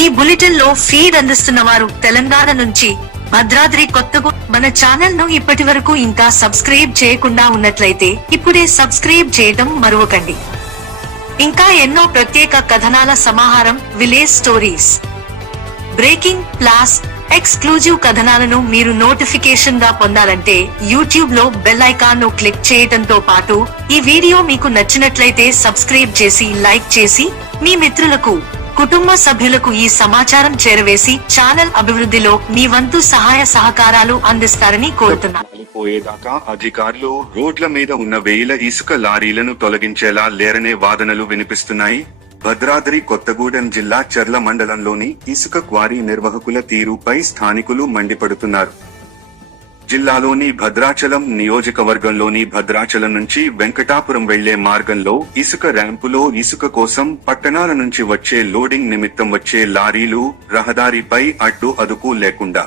ఈ బులెటిన్ లో ఫీడ్ అందిస్తున్న వారు తెలంగాణ నుంచి భద్రాద్రి కొత్తగూడెం. మన ఛానల్ ను ఇప్పటి వరకు ఇంకా సబ్స్క్రైబ్ చేయకుండా ఉన్నట్లయితే ఇప్పుడే సబ్స్క్రైబ్ చేయడం మరవకండి. ఇంకా ఎన్నో ప్రత్యేక కథనాల సమాహారం, విలేజ్ స్టోరీస్, బ్రేకింగ్, ప్లాస్, ఎక్స్క్లూజివ్ కథనాలను మీరు నోటిఫికేషన్ గా పొందాలంటే యూట్యూబ్ లో బెల్ ఐకాన్ ను క్లిక్ చేయడంతో పాటు ఈ వీడియో మీకు నచ్చినట్లయితే సబ్స్క్రైబ్ చేసి, లైక్ చేసి మీ మిత్రులకు, కుటుంబ సభ్యులకు ఈ సమాచారం చేరవేసి ఛానల్ అభివృద్ధిలో మీ వంతు సహాయ సహకారాలు అందిస్తారని కోరుతున్నా. పోయేదాకా అధికారులు రోడ్ల మీద ఉన్న వేల ఇసుక లారీలను తొలగించేలా లేరనే వాదనలు వినిపిస్తున్నాయి. భద్రాద్రి కొత్తగూడెం జిల్లా చర్ల మండలంలోని ఇసుక క్వారీ నిర్వాహకుల తీరుపై స్థానికులు మండిపడుతున్నారు. జిల్లాలోని భద్రాచలం నియోజకవర్గంలోని భద్రాచలం నుంచి వెంకటాపురం వెళ్లే మార్గంలో ఇసుక ర్యాంపులో ఇసుక కోసం పట్టణాల నుంచి వచ్చే లోడింగ్ నిమిత్తం వచ్చే లారీలు రహదారిపై అడ్డు అదుపు లేకుండా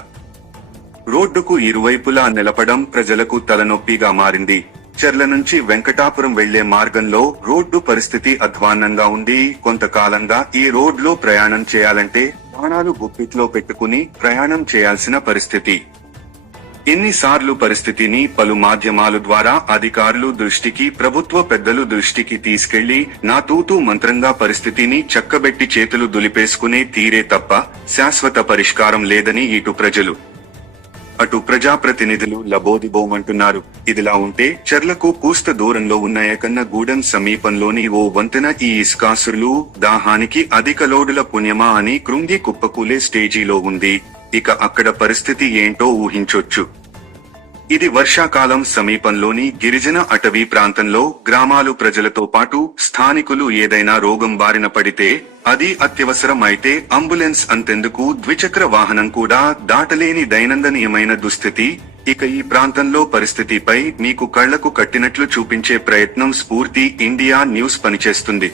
రోడ్డుకు ఇరువైపులా నిలపడం ప్రజలకు తలనొప్పిగా మారింది. చెర్ల నుంచి వెంకటాపురం వెళ్లే మార్గంలో రోడ్డు పరిస్థితి అధ్వాన్నంగా ఉంది. కొంతకాలంగా ఈ రోడ్లో ప్రయాణం చేయాలంటే ప్రాణాలు గుప్పిట్లో పెట్టుకుని ప్రయాణం చేయాల్సిన పరిస్థితి. ఎన్నిసార్లు పరిస్థితిని పలు మాధ్యమాల ద్వారా అధికారులు దృష్టికి, ప్రభుత్వ పెద్దలు దృష్టికి తీసుకెళ్లి నా తూతూ మంత్రంగా పరిస్థితిని చక్కబెట్టి చేతులు దులిపేసుకునే తీరే తప్ప శాశ్వత పరిష్కారం లేదని ఇటు ప్రజలు అటు ప్రజాప్రతినిధులు లబోదిబోమంటున్నారు. ఇదిలా ఉంటే చెర్లకు కూస్త దూరంలో ఉన్న ఏకన్నగూడెం సమీపంలోని ఓ వంతెన ఈ ఇసుకాసురులు దాహానికి అధిక లోడుల పుణ్యమా అని కృంగి కుప్పకూలే స్టేజీలో ఉంది. ఇక అక్కడ పరిస్థితి ఏంటో ఊహించొచ్చు. ఇది వర్షాకాలం సమీపంలోని గిరిజన అటవీ ప్రాంతంలో గ్రామాలు ప్రజలతో పాటు స్థానికులు ఏదైనా రోగం బారిన పడితే అది అత్యవసరం అయితే అంబులెన్స్ అంతెందుకు ద్విచక్ర వాహనం కూడా దాటలేని దైనందినీయమైన దుస్థితి. ఇక ఈ ప్రాంతంలో పరిస్థితిపై మీకు కళ్లకు కట్టినట్లు చూపించే ప్రయత్నం స్ఫూర్తి ఇండియా న్యూస్ పనిచేస్తుంది.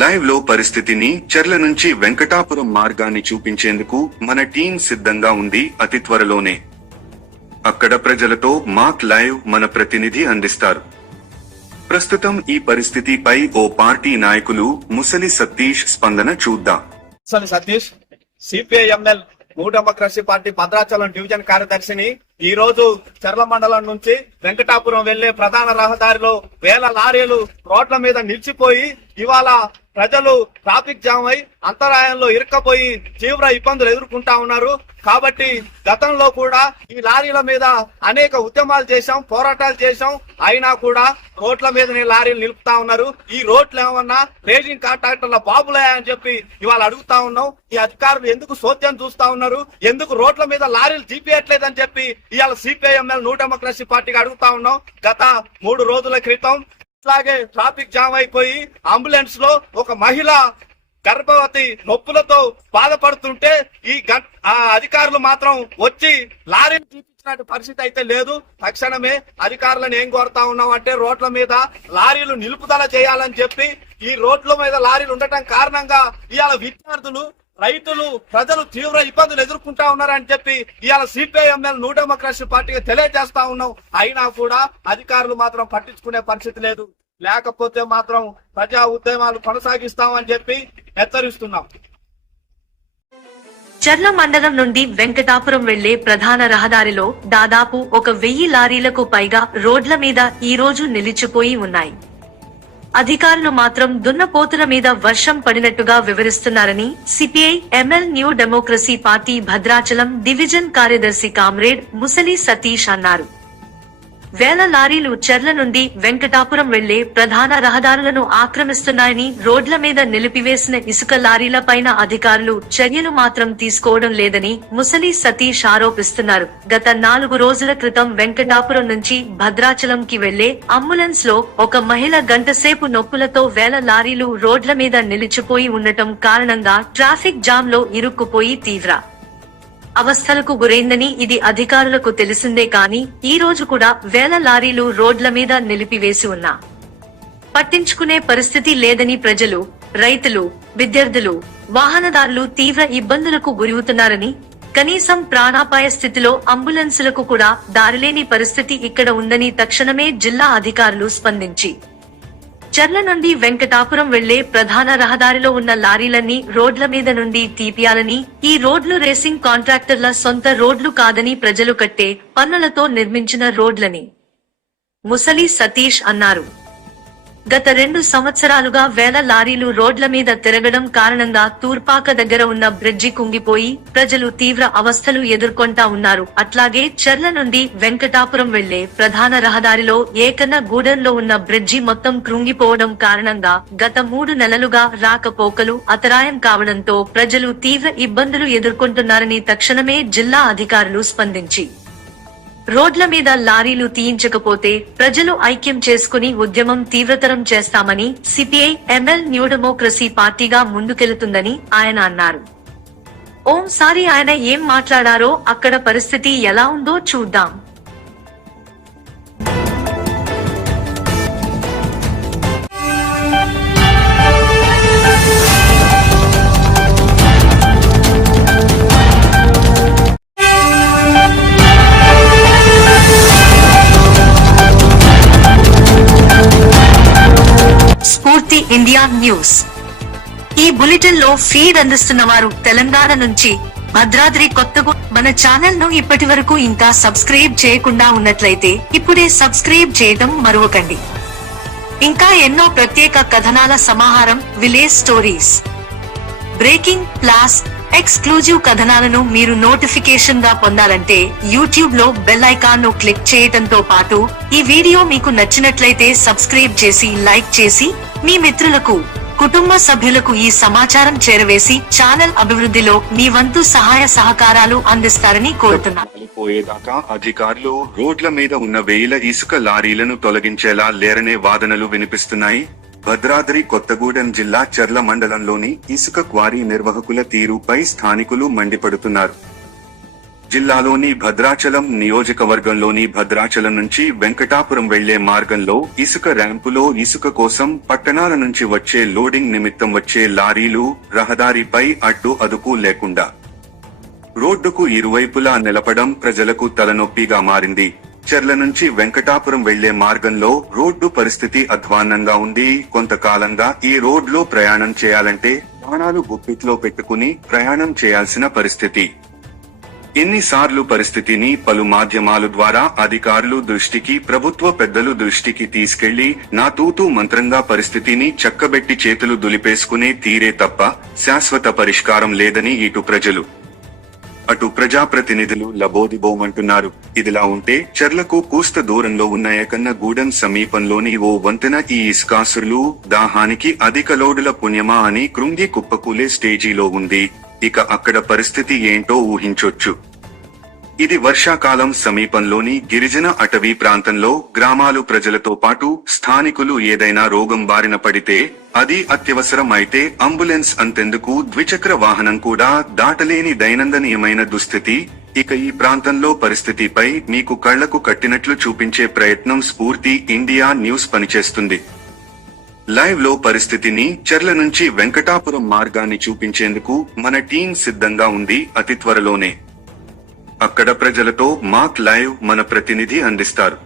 లైవ్ లో పరిస్థితిని చెర్ల నుంచి వెంకటాపురం మార్గాన్ని చూపించేందుకు మన టీం సిద్ధంగా ఉంది. అతి త్వరలోనే అక్కడ ప్రజలతో మాక్ లైవ్ మన ప్రతినిధి అందిస్తారు. ప్రస్తుతం ఈ పరిస్థితిపై ఓ పార్టీ నాయకులు ముసలి సతీష్ స్పందన చూద్దాం. Satish CPI ML new democracy party Bhadrachalam division కార్యదర్శిని. ఈ రోజు చెర్ల మండలం నుంచి వెంకటాపురం వెళ్లే ప్రధాన రహదారిలో వేల లారీలు రోడ్ల మీద నిలిచిపోయి ఇవాళ ప్రజలు ట్రాఫిక్ జామ్ అయి అంతరాయంలో ఇరుక్కపోయి తీవ్ర ఇబ్బందులు ఎదుర్కొంటా ఉన్నారు. కాబట్టి గతంలో కూడా ఈ లారీల మీద అనేక ఉద్యమాలు చేశాం, పోరాటాలు చేశాం. అయినా కూడా రోడ్ల మీదనే లారీలు నిలుపుతా ఉన్నారు. ఈ రోడ్లు ఏమన్నా రేజింగ్ కాంట్రాక్టర్ల బాబులే అని చెప్పి ఇవాళ అడుగుతా ఉన్నాం. ఈ అధికారులు ఎందుకు సోద్యం చూస్తా ఉన్నారు, ఎందుకు రోడ్ల మీద లారీలు తీపియట్లేదని చెప్పి ఇవాళ సిపిఐఎంఎల్ న్యూ డెమోక్రసీ పార్టీకి అడుగుతా ఉన్నాం. గత 3 రోజుల క్రితం ఇట్లాగే ట్రాఫిక్ జామ్ అయిపోయి అంబులెన్స్ లో ఒక మహిళ గర్భవతి నొప్పులతో బాధపడుతుంటే ఈ అధికారులు మాత్రం వచ్చి లారీని తీపించినట్టు పరిస్థితి అయితే లేదు. తక్షణమే అధికారులను ఏం కోరుతా ఉన్నాం అంటే రోడ్ల మీద లారీలు నిలుపుదల చేయాలని చెప్పి, ఈ రోడ్ల మీద లారీలు ఉండటం కారణంగా ఇవాళ విద్యార్థులు, రైతులు, ప్రజలు తీవ్ర ఇబ్బందులు ఎదుర్కొంటా ఉన్నారని చెప్పి ఇవాళ సిపిఐఎంఎల్ న్యూ డెమోక్రసీ పార్టీకి తెలియజేస్తా ఉన్నాం. అయినా కూడా అధికారులు మాత్రం పట్టించుకునే పరిస్థితి లేదు. లేకపోతే మాత్రం ప్రజా ఉద్యమాలు కొనసాగిస్తామని చెప్పి హెచ్చరిస్తున్నాం. చెర్ల మండలం నుండి వెంకటాపురం వెళ్లే ప్రధాన రహదారిలో దాదాపు 1000 లారీలకు పైగా రోడ్ల మీద ఈ రోజు నిలిచిపోయి ఉన్నాయి. అధికారులు మాత్రం దున్నపోతుల మీద వర్షం పడినట్టుగా వివరిస్తున్నారని CPI ML new democracy party Bhadrachalam division కార్యదర్శి కామ్రేడ్ ముసలి సతీష్ అన్నారు. వేల లారీలు చెర్ల నుండి వెంకటాపురం వెళ్లే ప్రధాన రహదారులను ఆక్రమిస్తున్నాయని, రోడ్ల మీద నిలిపివేసిన ఇసుక లారీల పైన అధికారులు చర్యలు మాత్రం తీసుకోవడం లేదని ముసలి సతీష్ ఆరోపిస్తున్నారు. గత 4 రోజుల క్రితం వెంకటాపురం నుంచి భద్రాచలంకి వెళ్లే అంబులెన్స్ లో ఒక మహిళ గంటసేపు నొప్పులతో వేల లారీలు రోడ్ల మీద నిలిచిపోయి ఉండటం కారణంగా ట్రాఫిక్ జామ్ లో ఇరుక్కుపోయి తీవ్ర అవస్థలకు గురైందని, ఇది అధికారులకు తెలిసిందే కానీ ఈ రోజు కూడా వేల లారీలు రోడ్ల మీద నిలిపివేసి ఉన్నా పట్టించుకునే పరిస్థితి లేదని ప్రజలు, రైతులు, విద్యార్థులు, వాహనదారులు తీవ్ర ఇబ్బందులకు గురవుతున్నారని, కనీసం ప్రాణాపాయ స్థితిలో అంబులెన్సులకు కూడా దారిలేని పరిస్థితి ఇక్కడ ఉందని తక్షణమే జిల్లా అధికారులు స్పందించి చెర్ల నుండి వెంకటాపురం వెళ్లే ప్రధాన రహదారిలో ఉన్న లారీలన్నీ రోడ్ల మీద నుండి తీపియాలని, ఈ రోడ్లు రేసింగ్ కాంట్రాక్టర్ల సొంత రోడ్లు కాదని, ప్రజలు కట్టే పన్నులతో నిర్మించిన రోడ్లని ముసలి సతీష్ అన్నారు. గత 2 సంవత్సరాలుగా వేల లారీలు రోడ్ల మీద తిరగడం కారణంగా తూర్పాక దగ్గర ఉన్న బ్రిడ్జి కుంగిపోయి ప్రజలు తీవ్ర అవస్థలు ఎదుర్కొంటా ఉన్నారు. అట్లాగే చెర్ల నుండి వెంకటాపురం వెళ్లే ప్రధాన రహదారిలో ఏకన్నగూడెంలో ఉన్న బ్రిడ్జి మొత్తం కృంగిపోవడం కారణంగా గత 3 నెలలుగా రాకపోకలు అంతరాయం కావడంతో ప్రజలు తీవ్ర ఇబ్బందులు ఎదుర్కొంటున్నారని తక్షణమే జిల్లా అధికారులు స్పందించి రోడ్ల మీద లారీలు తీయించకపోతే ప్రజలు ఐక్యం చేసుకుని ఉద్యమం తీవ్రతరం చేస్తామని సిపిఐ ఎంఎల్ న్యూ డెమోక్రసీ పార్టీగా ముందుకెళుతుందని ఆయన అన్నారు. ఓంసారి ఆయన ఏం మాట్లాడారో, అక్కడ పరిస్థితి ఎలా ఉందో చూద్దాం. స్ఫూర్తి ఇండియా న్యూస్. ఈ బులెటిన్ లో ఫీడ్ అందిస్తున్న వారు తెలంగాణ నుంచి భద్రాద్రి కొత్తగూడెం. మన ఛానల్ ను ఇప్పటి వరకు ఇంకా సబ్స్క్రైబ్ చేయకుండా ఉన్నట్లయితే ఇప్పుడే సబ్స్క్రైబ్ చేయడం మరువకండి. ఇంకా ఎన్నో ప్రత్యేక కథనాల సమాహారం, విలేజ్ స్టోరీస్, బ్రేకింగ్, ప్లాస్, ఎక్స్క్లూజివ్ కథనాలను మీరు నోటిఫికేషన్ గా పొందాలంటే యూట్యూబ్ లో బెల్ ఐకాన్ ను క్లిక్ చేయడంతో పాటు ఈ వీడియో మీకు నచ్చినట్లయితే సబ్స్క్రైబ్ చేసి, లైక్ చేసి మీ మిత్రులకు, కుటుంబ సభ్యులకు ఈ సమాచారం చేరవేసి ఛానల్ అభివృద్ధిలో మీ వంతు సహాయ సహకారాలు అందిస్తారని కోరుతున్నాను. పోయేదాకా అధికారులు రోడ్ల మీద ఉన్న వేల ఇసుక లారీలను తొలగించేలా లేరనే వాదనలు వినిపిస్తున్నాయి. భద్రాద్రి కొత్తగూడెం జిల్లా చర్ల మండలంలోని ఇసుక క్వారీ నిర్వాహకుల తీరుపై స్థానికులు మండిపడుతున్నారు. జిల్లాలోని భద్రాచలం నియోజకవర్గంలోని భద్రాచలం నుంచి వెంకటాపురం వెళ్లే మార్గంలో ఇసుక ర్యాంపులో ఇసుక కోసం పట్టణాల నుంచి వచ్చే లోడింగ్ నిమిత్తం వచ్చే లారీలు రహదారిపై అడ్డు అదుపు లేకుండా రోడ్డుకు ఇరువైపులా నిలపడం ప్రజలకు తలనొప్పిగా మారింది. చర్ల నుంచి వెంకటాపురం వెళ్లే మార్గంలో రోడ్డు పరిస్థితి అధ్వాన్నంగా ఉంది. కొంతకాలంగా ఈ రోడ్లో ప్రయాణం చేయాలంటే ప్రాణాలు గుప్పిట్లో పెట్టుకుని ప్రయాణం చేయాల్సిన పరిస్థితి. ఎన్నిసార్లు పరిస్థితిని పలు మాధ్యమాల ద్వారా అధికారులు దృష్టికి, ప్రభుత్వ పెద్దలు దృష్టికి తీసుకెళ్లి నా తూతూ మంత్రంగా పరిస్థితిని చక్కబెట్టి చేతులు దులిపేసుకునే తీరే తప్ప శాశ్వత పరిష్కారం లేదని ఇటు ప్రజలు అటు ప్రజాప్రతినిధులు లబోదిబోమంటున్నారు. ఇదిలా ఉంటే చర్లకు కూస్త దూరంలో ఉన్న ఏకన్నగూడెం సమీపంలోని ఓ వంతెన ఈ ఇసుకాసురులు దాహానికి అధిక లోడుల పుణ్యమా అని కృంగి కుప్పకూలే స్టేజీలో ఉంది. ఇక అక్కడ పరిస్థితి ఏంటో ఊహించొచ్చు. ఇది వర్షాకాలం సమీపంలోని గిరిజన అటవీ ప్రాంతంలో గ్రామాలు ప్రజలతో పాటు స్థానికులు ఏదైనా రోగం బారిన పడితే, అది అత్యవసరం అయితే అంబులెన్స్ అంతెందుకు ద్విచక్ర వాహనం కూడా దాటలేని దైనందినీయమైన దుస్థితి. ఇక ఈ ప్రాంతంలో పరిస్థితిపై మీకు కళ్లకు కట్టినట్లు చూపించే ప్రయత్నం స్ఫూర్తి ఇండియా న్యూస్ పనిచేస్తుంది. లైవ్ లో పరిస్థితిని, చర్ల నుంచి వెంకటాపురం మార్గాన్ని చూపించేందుకు మన టీం సిద్ధంగా ఉంది. అతి త్వరలోనే అక్కడ ప్రజలతో మాక్ లైవ్ మన ప్రతినిధి అందిస్తారు.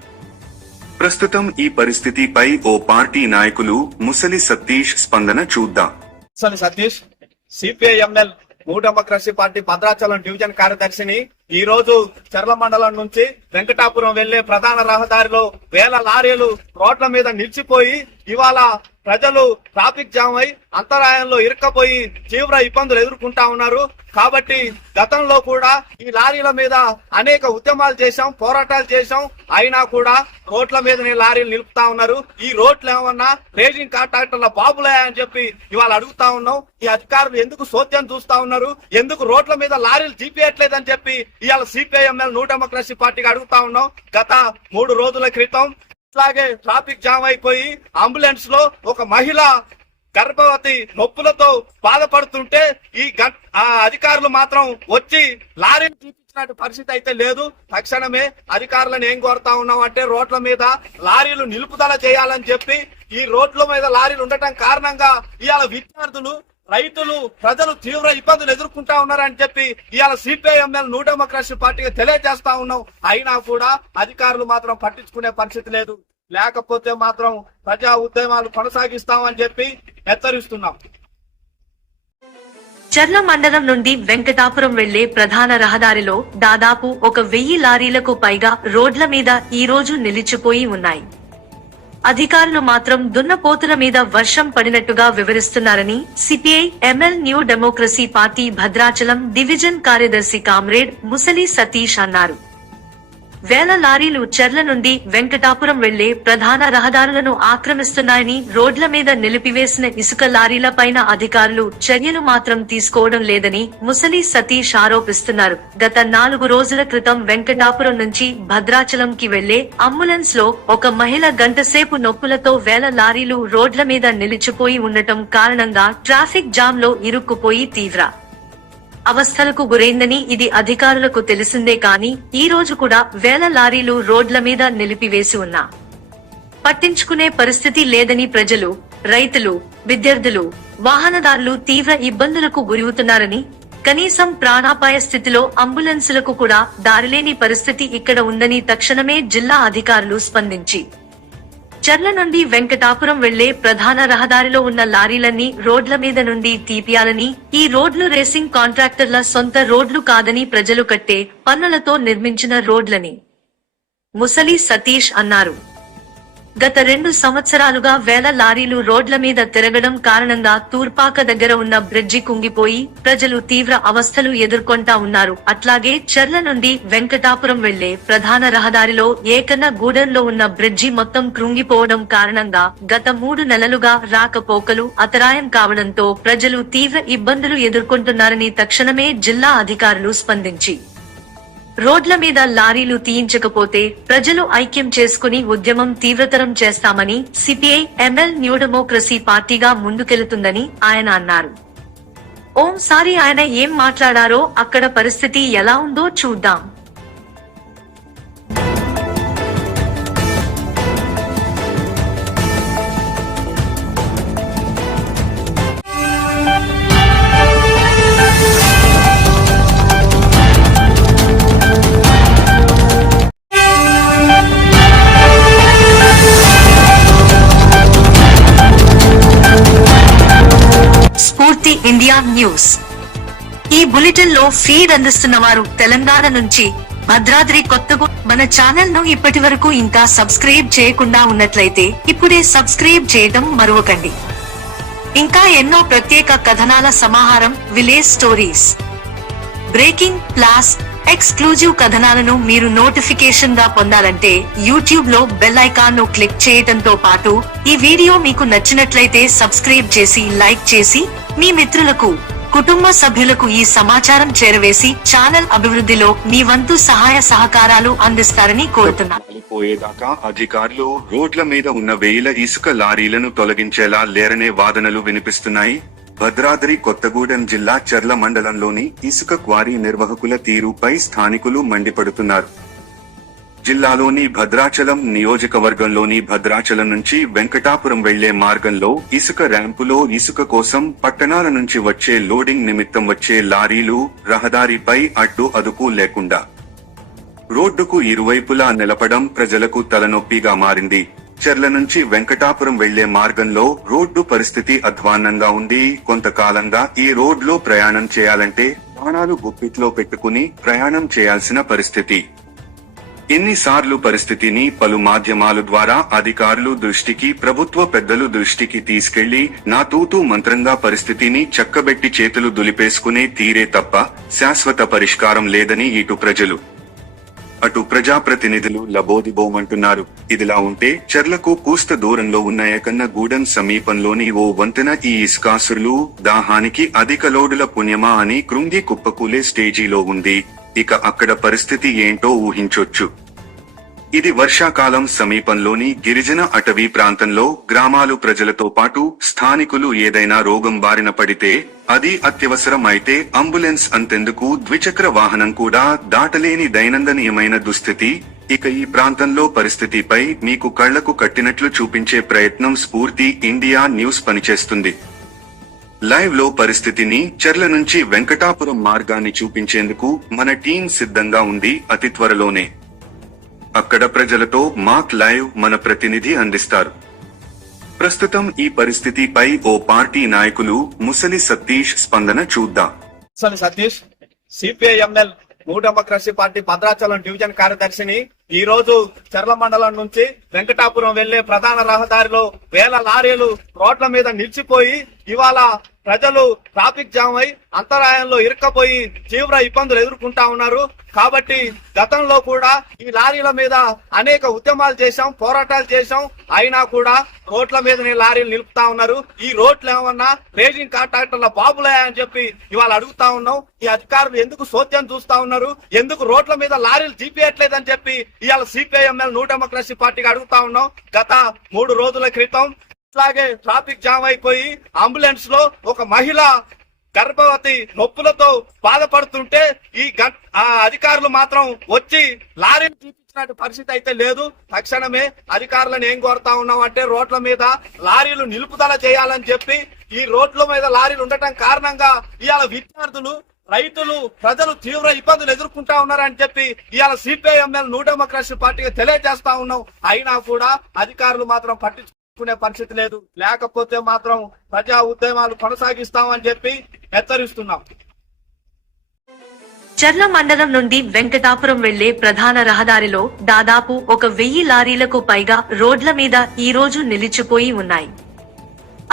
ప్రస్తుతం ఈ పరిస్థితిపై ఓ పార్టీ నాయకులు ముసలి సతీష్ స్పందన చూద్దాం. Satish, CPI ML new democracy party Bhadrachalam division కార్యదర్శిని. ఈ రోజు చర్ల మండలం నుంచి వెంకటాపురం వెళ్లే ప్రధాన రహదారిలో వేల లారీలు రోడ్ల మీద నిలిచిపోయి ఇవాళ ప్రజలు ట్రాఫిక్ జామ్ అయి అంతరాయంలో ఇరుక్కపోయి తీవ్ర ఇబ్బందులు ఎదుర్కొంటా ఉన్నారు. కాబట్టి గతంలో కూడా ఈ లారీల మీద అనేక ఉద్యమాలు చేశాం, పోరాటాలు చేశాం. అయినా కూడా రోడ్ల మీదనే లారీలు నిలుపుతా ఉన్నారు. ఈ రోడ్లు ఏమన్నా రేజింగ్ కాంట్రాక్టర్ల బాబులే అని చెప్పి ఇవాళ అడుగుతా ఉన్నాం. ఈ అధికారులు ఎందుకు సోద్యం చూస్తా ఉన్నారు, ఎందుకు రోడ్ల మీద లారీలు జీపేయట్లేదని చెప్పి ఇవాళ సిపిఐఎంఎల్ న్యూ డెమోక్రసీ పార్టీకి అడుగుతా ఉన్నాం. గత 3 రోజుల క్రితం ఇట్లాగే ట్రాఫిక్ జామ్ అయిపోయి అంబులెన్స్ లో ఒక మహిళ గర్భవతి నొప్పులతో బాధపడుతుంటే ఈ అధికారులు మాత్రం వచ్చి లారీని చూపించినట్టు పరిస్థితి అయితే లేదు. తక్షణమే అధికారులను ఏం కోరుతా ఉన్నాం అంటే రోడ్ల మీద లారీలు నిలుపుదల చేయాలని చెప్పి, ఈ రోడ్ల మీద లారీలు ఉండటం కారణంగా ఇవాళ విద్యార్థులు, రైతులు, ప్రజలు తీవ్ర ఇబ్బందులు ఎదుర్కొంటా ఉన్నారని చెప్పి ఇవాళ సిపిఐఎంఎల్ న్యూ డెమోక్రసీ పార్టీకి తెలియజేస్తా ఉన్నాం. అయినా కూడా అధికారులు మాత్రం పట్టించుకునే పరిస్థితి లేదు. లేకపోతే మాత్రం ప్రజా ఉద్యమాలు కొనసాగిస్తామని చెప్పి హెచ్చరిస్తున్నాం. చర్ల మండలం నుండి వెంకటాపురం వెళ్లే ప్రధాన రహదారిలో దాదాపు 1000 లారీలకు పైగా రోడ్ల మీద ఈ రోజు నిలిచిపోయి ఉన్నాయి. అధికారులు మాత్రం దున్నపోతుల మీద వర్షం పడినట్టుగా వివరిస్తున్నారని CPI ML new democracy party Bhadrachalam division కార్యదర్శి కామ్రేడ్ ముసలి సతీష్ అన్నారు. వేల లారీలు చర్ల నుండి వెంకటాపురం వెళ్లే ప్రధాన రహదారులను ఆక్రమిస్తున్నాయని, రోడ్ల మీద నిలిపివేసిన ఇసుక లారీల పైన అధికారులు చర్యలు మాత్రం తీసుకోవడం లేదని ముసలి సతీష్ ఆరోపిస్తున్నారు. గత 4 రోజుల క్రితం వెంకటాపురం నుంచి భద్రాచలంకి వెళ్లే అంబులెన్స్ లో ఒక మహిళ గంటసేపు నొప్పులతో వేల లారీలు రోడ్ల మీద నిలిచిపోయి ఉండటం కారణంగా ట్రాఫిక్ జామ్ లో ఇరుక్కుపోయి తీవ్ర అవస్థలకు గురైందని ఇది అధికారులకు తెలిసిందే కానీ ఈ రోజు కూడా వేల లారీలు రోడ్ల మీద నిలిపివేసి ఉన్నా పట్టించుకునే పరిస్థితి లేదని ప్రజలు, రైతులు, విద్యార్థులు, వాహనదారులు తీవ్ర ఇబ్బందులకు గురవుతున్నారని, కనీసం ప్రాణాపాయ స్థితిలో అంబులెన్సులకు కూడా దారిలేని పరిస్థితి ఇక్కడ ఉందని తక్షణమే జిల్లా అధికారులు స్పందించి చర్ల నుండి వెంకటాపురం వెళ్లే ప్రధాన రహదారిలో ఉన్న లారీలన్నీ రోడ్ల మీద నుండి తీపియాలని, ఈ రోడ్లు రేసింగ్ కాంట్రాక్టర్ల సొంత రోడ్లు కాదని ప్రజలు కట్టే పన్నులతో నిర్మించిన రోడ్లని ముసలి సతీష్ అన్నారు. గత 2 సంవత్సరాలుగా వేల లారీలు రోడ్ల మీద తిరగడం కారణంగా తూర్పాక దగ్గర ఉన్న బ్రిడ్జి కుంగిపోయి ప్రజలు తీవ్ర అవస్థలు ఎదుర్కొంటా ఉన్నారు. అట్లాగే చర్ల నుండి వెంకటాపురం వెళ్లే ప్రధాన రహదారిలో ఏకన్న గూడెంలో ఉన్న బ్రిడ్జి మొత్తం కృంగిపోవడం కారణంగా గత 3 నెలలుగా రాకపోకలు అంతరాయం కావడంతో ప్రజలు తీవ్ర ఇబ్బందులు ఎదుర్కొంటున్నారని తక్షణమే జిల్లా అధికారులు స్పందించి రోడ్ల మీద లారీలు తీయించకపోతే ప్రజలు ఐక్యం చేసుకుని ఉద్యమం తీవ్రతరం చేస్తామని సిపిఐ ఎంఎల్ న్యూ డెమోక్రసీ పార్టీగా ముందుకెళుతుందని ఆయన అన్నారు. ఓంసారి ఆయన ఏం మాట్లాడారో అక్కడ పరిస్థితి ఎలా ఉందో చూద్దాం. స్ఫూర్తి ఇండియా న్యూస్. ఈ బులెటిన్ లో ఫీడ్ అందిస్తున్న వారు తెలంగాణ నుంచి భద్రాద్రి కొత్తగూడెం. మన ఛానల్ ను ఇప్పటి వరకు ఇంకా సబ్స్క్రైబ్ చేయకుండా ఉన్నట్లయితే ఇప్పుడే సబ్స్క్రైబ్ చేయడం మరవకండి. ఇంకా ఎన్నో ప్రత్యేక కథనాల సమాహారం, విలేజ్ స్టోరీస్, బ్రేకింగ్, ప్లాస్, ఎక్స్క్లూజివ్ కథనాలను మీరు నోటిఫికేషన్ గా పొందాలంటే యూట్యూబ్ లో బెల్ ఐకాన్ ను క్లిక్ చేయడంతో పాటు ఈ వీడియో మీకు నచ్చినట్లయితే సబ్స్క్రైబ్ చేసి, లైక్ చేసి మీ మిత్రులకు, కుటుంబ సభ్యులకు ఈ సమాచారం చేరవేసి ఛానల్ అభివృద్ధిలో మీ వంతు సహాయ సహకారాలు అందిస్తారని కోరుతున్నాను. పోయేదాకా అధికారులు రోడ్ల మీద ఉన్న వేల ఇసుక లారీలను తొలగించేలా లేరనే వాదనలు వినిపిస్తున్నాయి. భద్రాద్రి కొత్తగూడెం జిల్లా చర్ల మండలంలోని ఇసుక క్వారీ నిర్వాహకుల తీరుపై స్థానికులు మండిపడుతున్నారు. జిల్లాలోని భద్రాచలం నియోజకవర్గంలోని భద్రాచలం నుంచి వెంకటాపురం వెళ్లే మార్గంలో ఇసుక ర్యాంపులో ఇసుక కోసం పట్టణాల నుంచి వచ్చే లోడింగ్ నిమిత్తం వచ్చే లారీలు రహదారిపై అడ్డు అదుపు లేకుండా రోడ్డుకు ఇరువైపులా నిలపడం ప్రజలకు తలనొప్పిగా మారింది. చర్ల నుంచి వెంకటాపురం వెళ్లే మార్గంలో రోడ్డు పరిస్థితి అధ్వాన్నంగా ఉంది. కొంతకాలంగా ఈ రోడ్లో ప్రయాణం చేయాలంటే ప్రాణాలు గుప్పిట్లో పెట్టుకుని ప్రయాణం చేయాల్సిన పరిస్థితి. ఎన్నిసార్లు పరిస్థితిని పలు మాధ్యమాల ద్వారా అధికారులు దృష్టికి, ప్రభుత్వ పెద్దలు దృష్టికి తీసుకెళ్లి నా తూతూ మంత్రంగా పరిస్థితిని చక్కబెట్టి చేతులు దులిపేసుకునే తీరే తప్ప శాశ్వత పరిష్కారం లేదని ఇటు ప్రజలు అటు ప్రజాప్రతినిధులు లబోదిబోమంటున్నారు. ఇదిలా ఉంటే చర్లకు కూస్త దూరంలో ఉన్న ఏకన్న గూడెం సమీపంలోని ఓ వంతెన ఈ ఇసుకాసురులు దాహానికి అధిక లోడుల పుణ్యమా అని కృంగి కుప్పకూలే స్టేజీలో ఉంది. ఇక అక్కడ పరిస్థితి ఏంటో ఊహించొచ్చు. ఇది వర్షాకాలం సమీపంలోని గిరిజన అటవీ ప్రాంతంలో గ్రామాలు ప్రజలతో పాటు స్థానికులు ఏదైనా రోగం బారిన పడితే, అది అత్యవసరం అయితే అంబులెన్స్ అంతెందుకు ద్విచక్ర వాహనం కూడా దాటలేని దైనందినీయమైన దుస్థితి. ఇక ఈ ప్రాంతంలో పరిస్థితిపై మీకు కళ్లకు కట్టినట్లు చూపించే ప్రయత్నం స్ఫూర్తి ఇండియా న్యూస్ పనిచేస్తుంది. లైవ్ లో పరిస్థితిని, చర్ల నుంచి వెంకటాపురం మార్గాన్ని చూపించేందుకు మన టీం సిద్ధంగా ఉంది. అతి త్వరలోనే అక్కడ ప్రజలతో మాక్ లైవ్ మన ప్రతినిధి అందిస్తారు. ప్రస్తుతం ఈ పరిస్థితిపై ఓ పార్టీ నాయకులు ముసలి సతీష్ స్పందన చూద్దాం. Musali Satish, CPI ML new democracy party Bhadrachalam division కార్యదర్శిని. ఈ రోజు చర్ల మండలం నుంచి వెంకటాపురం వెళ్లే ప్రధాన రహదారిలో వేల లారీలు రోడ్ల మీద నిలిచిపోయి ఇవాళ ప్రజలు ట్రాఫిక్ జామ్ అయి అంతరాయంలో ఇరుక్కపోయి తీవ్ర ఇబ్బందులు ఎదుర్కొంటా ఉన్నారు. కాబట్టి గతంలో కూడా ఈ లారీల మీద అనేక ఉద్యమాలు చేశాం, పోరాటాలు చేశాం. అయినా కూడా రోడ్ల మీదనే లారీలు నిలుపుతా ఉన్నారు. ఈ రోడ్లు ఏమన్నా రేజింగ్ కాంట్రాక్టర్ల బాబులే అని చెప్పి ఇవాళ అడుగుతా ఉన్నాం. ఈ అధికారులు ఎందుకు సోద్యం చూస్తా ఉన్నారు, ఎందుకు రోడ్ల మీద లారీలు జీపేయట్లేదని చెప్పి ఇవాళ సిపిఐఎంఎల్ న్యూ డెమోక్రసీ పార్టీకి అడుగుతా ఉన్నాం. గత 3 రోజుల క్రితం ఇట్లాగే ట్రాఫిక్ జామ్ అయిపోయి అంబులెన్స్ లో ఒక మహిళ గర్భవతి నొప్పులతో బాధపడుతుంటే ఆ అధికారులు మాత్రం వచ్చి లారీని చూపించినట్టు పరిస్థితి అయితే లేదు. తక్షణమే అధికారులను ఏం కోరుతా ఉన్నాం అంటే రోడ్ల మీద లారీలు నిలుపుదల చేయాలని చెప్పి, ఈ రోడ్ల మీద లారీలు ఉండటం కారణంగా ఇవాళ విద్యార్థులు, రైతులు, ప్రజలు తీవ్ర ఇబ్బందులు ఎదుర్కొంటా ఉన్నారని చెప్పి ఇవాళ సిపిఐఎంఎల్ న్యూ డెమోక్రసీ పార్టీగా తెలియజేస్తా ఉన్నాం. అయినా కూడా అధికారులు మాత్రం పట్టించుకునే పరిస్థితి లేదు. లేకపోతే మాత్రం ప్రజా ఉద్యమాలు కొనసాగిస్తామని చెప్పి హెచ్చరిస్తున్నాం. చర్ల మండలం నుండి వెంకటాపురం వెళ్లే ప్రధాన రహదారిలో దాదాపు 1000 లారీలకు పైగా రోడ్ల మీద ఈ రోజు నిలిచిపోయి ఉన్నాయి.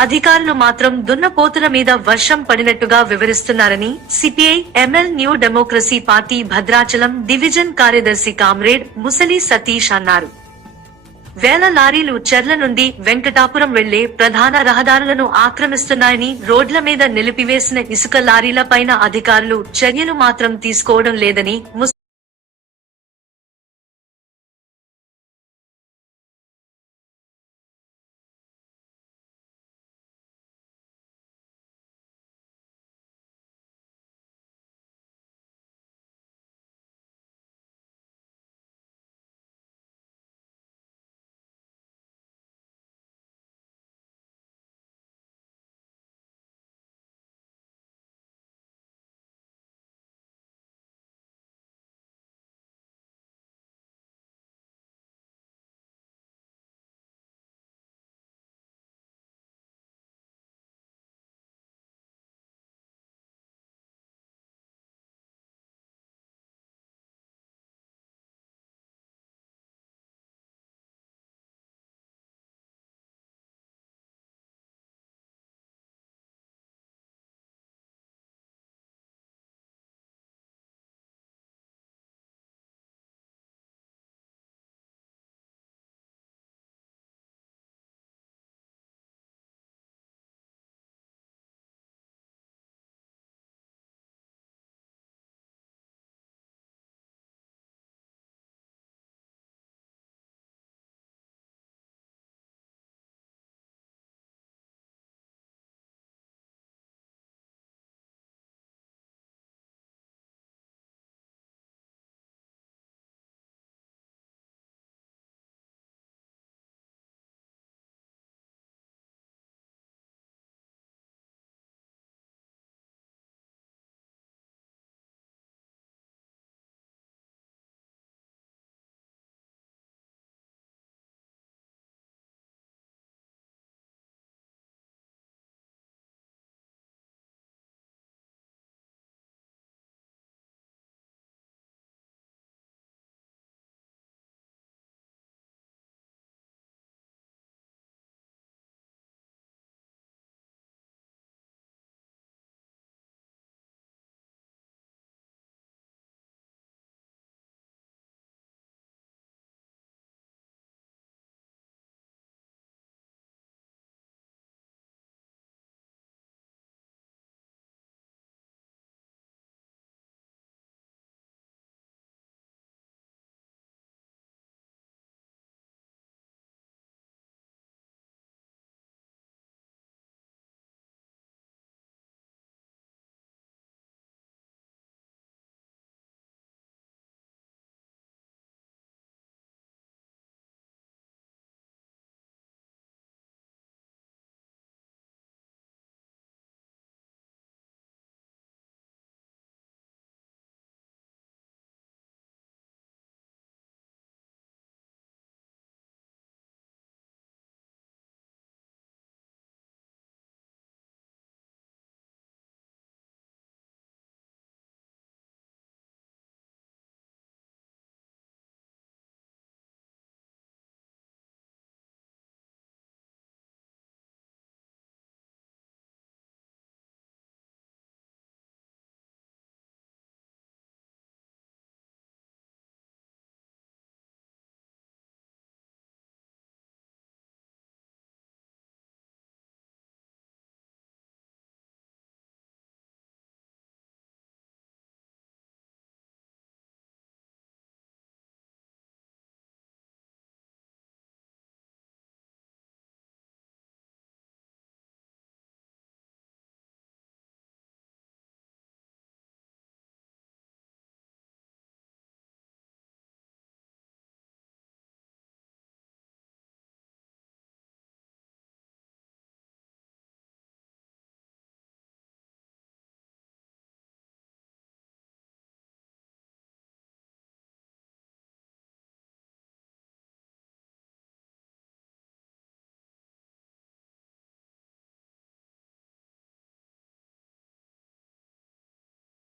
అధికారులు మాత్రం దున్నపోతుల మీద వర్షం పడినట్టుగా వివరిస్తున్నారని CPI ML new democracy party Bhadrachalam division కార్యదర్శి కామ్రేడ్ ముసలి సతీష్ అన్నారు. వేల లారీలు చర్ల నుండి వెంకటాపురం వెళ్లే ప్రధాన రహదారులను ఆక్రమిస్తున్నాయని, రోడ్ల మీద నిలిపివేసిన ఇసుక లారీల పైన అధికారులు చర్యలు మాత్రం తీసుకోవడం లేదని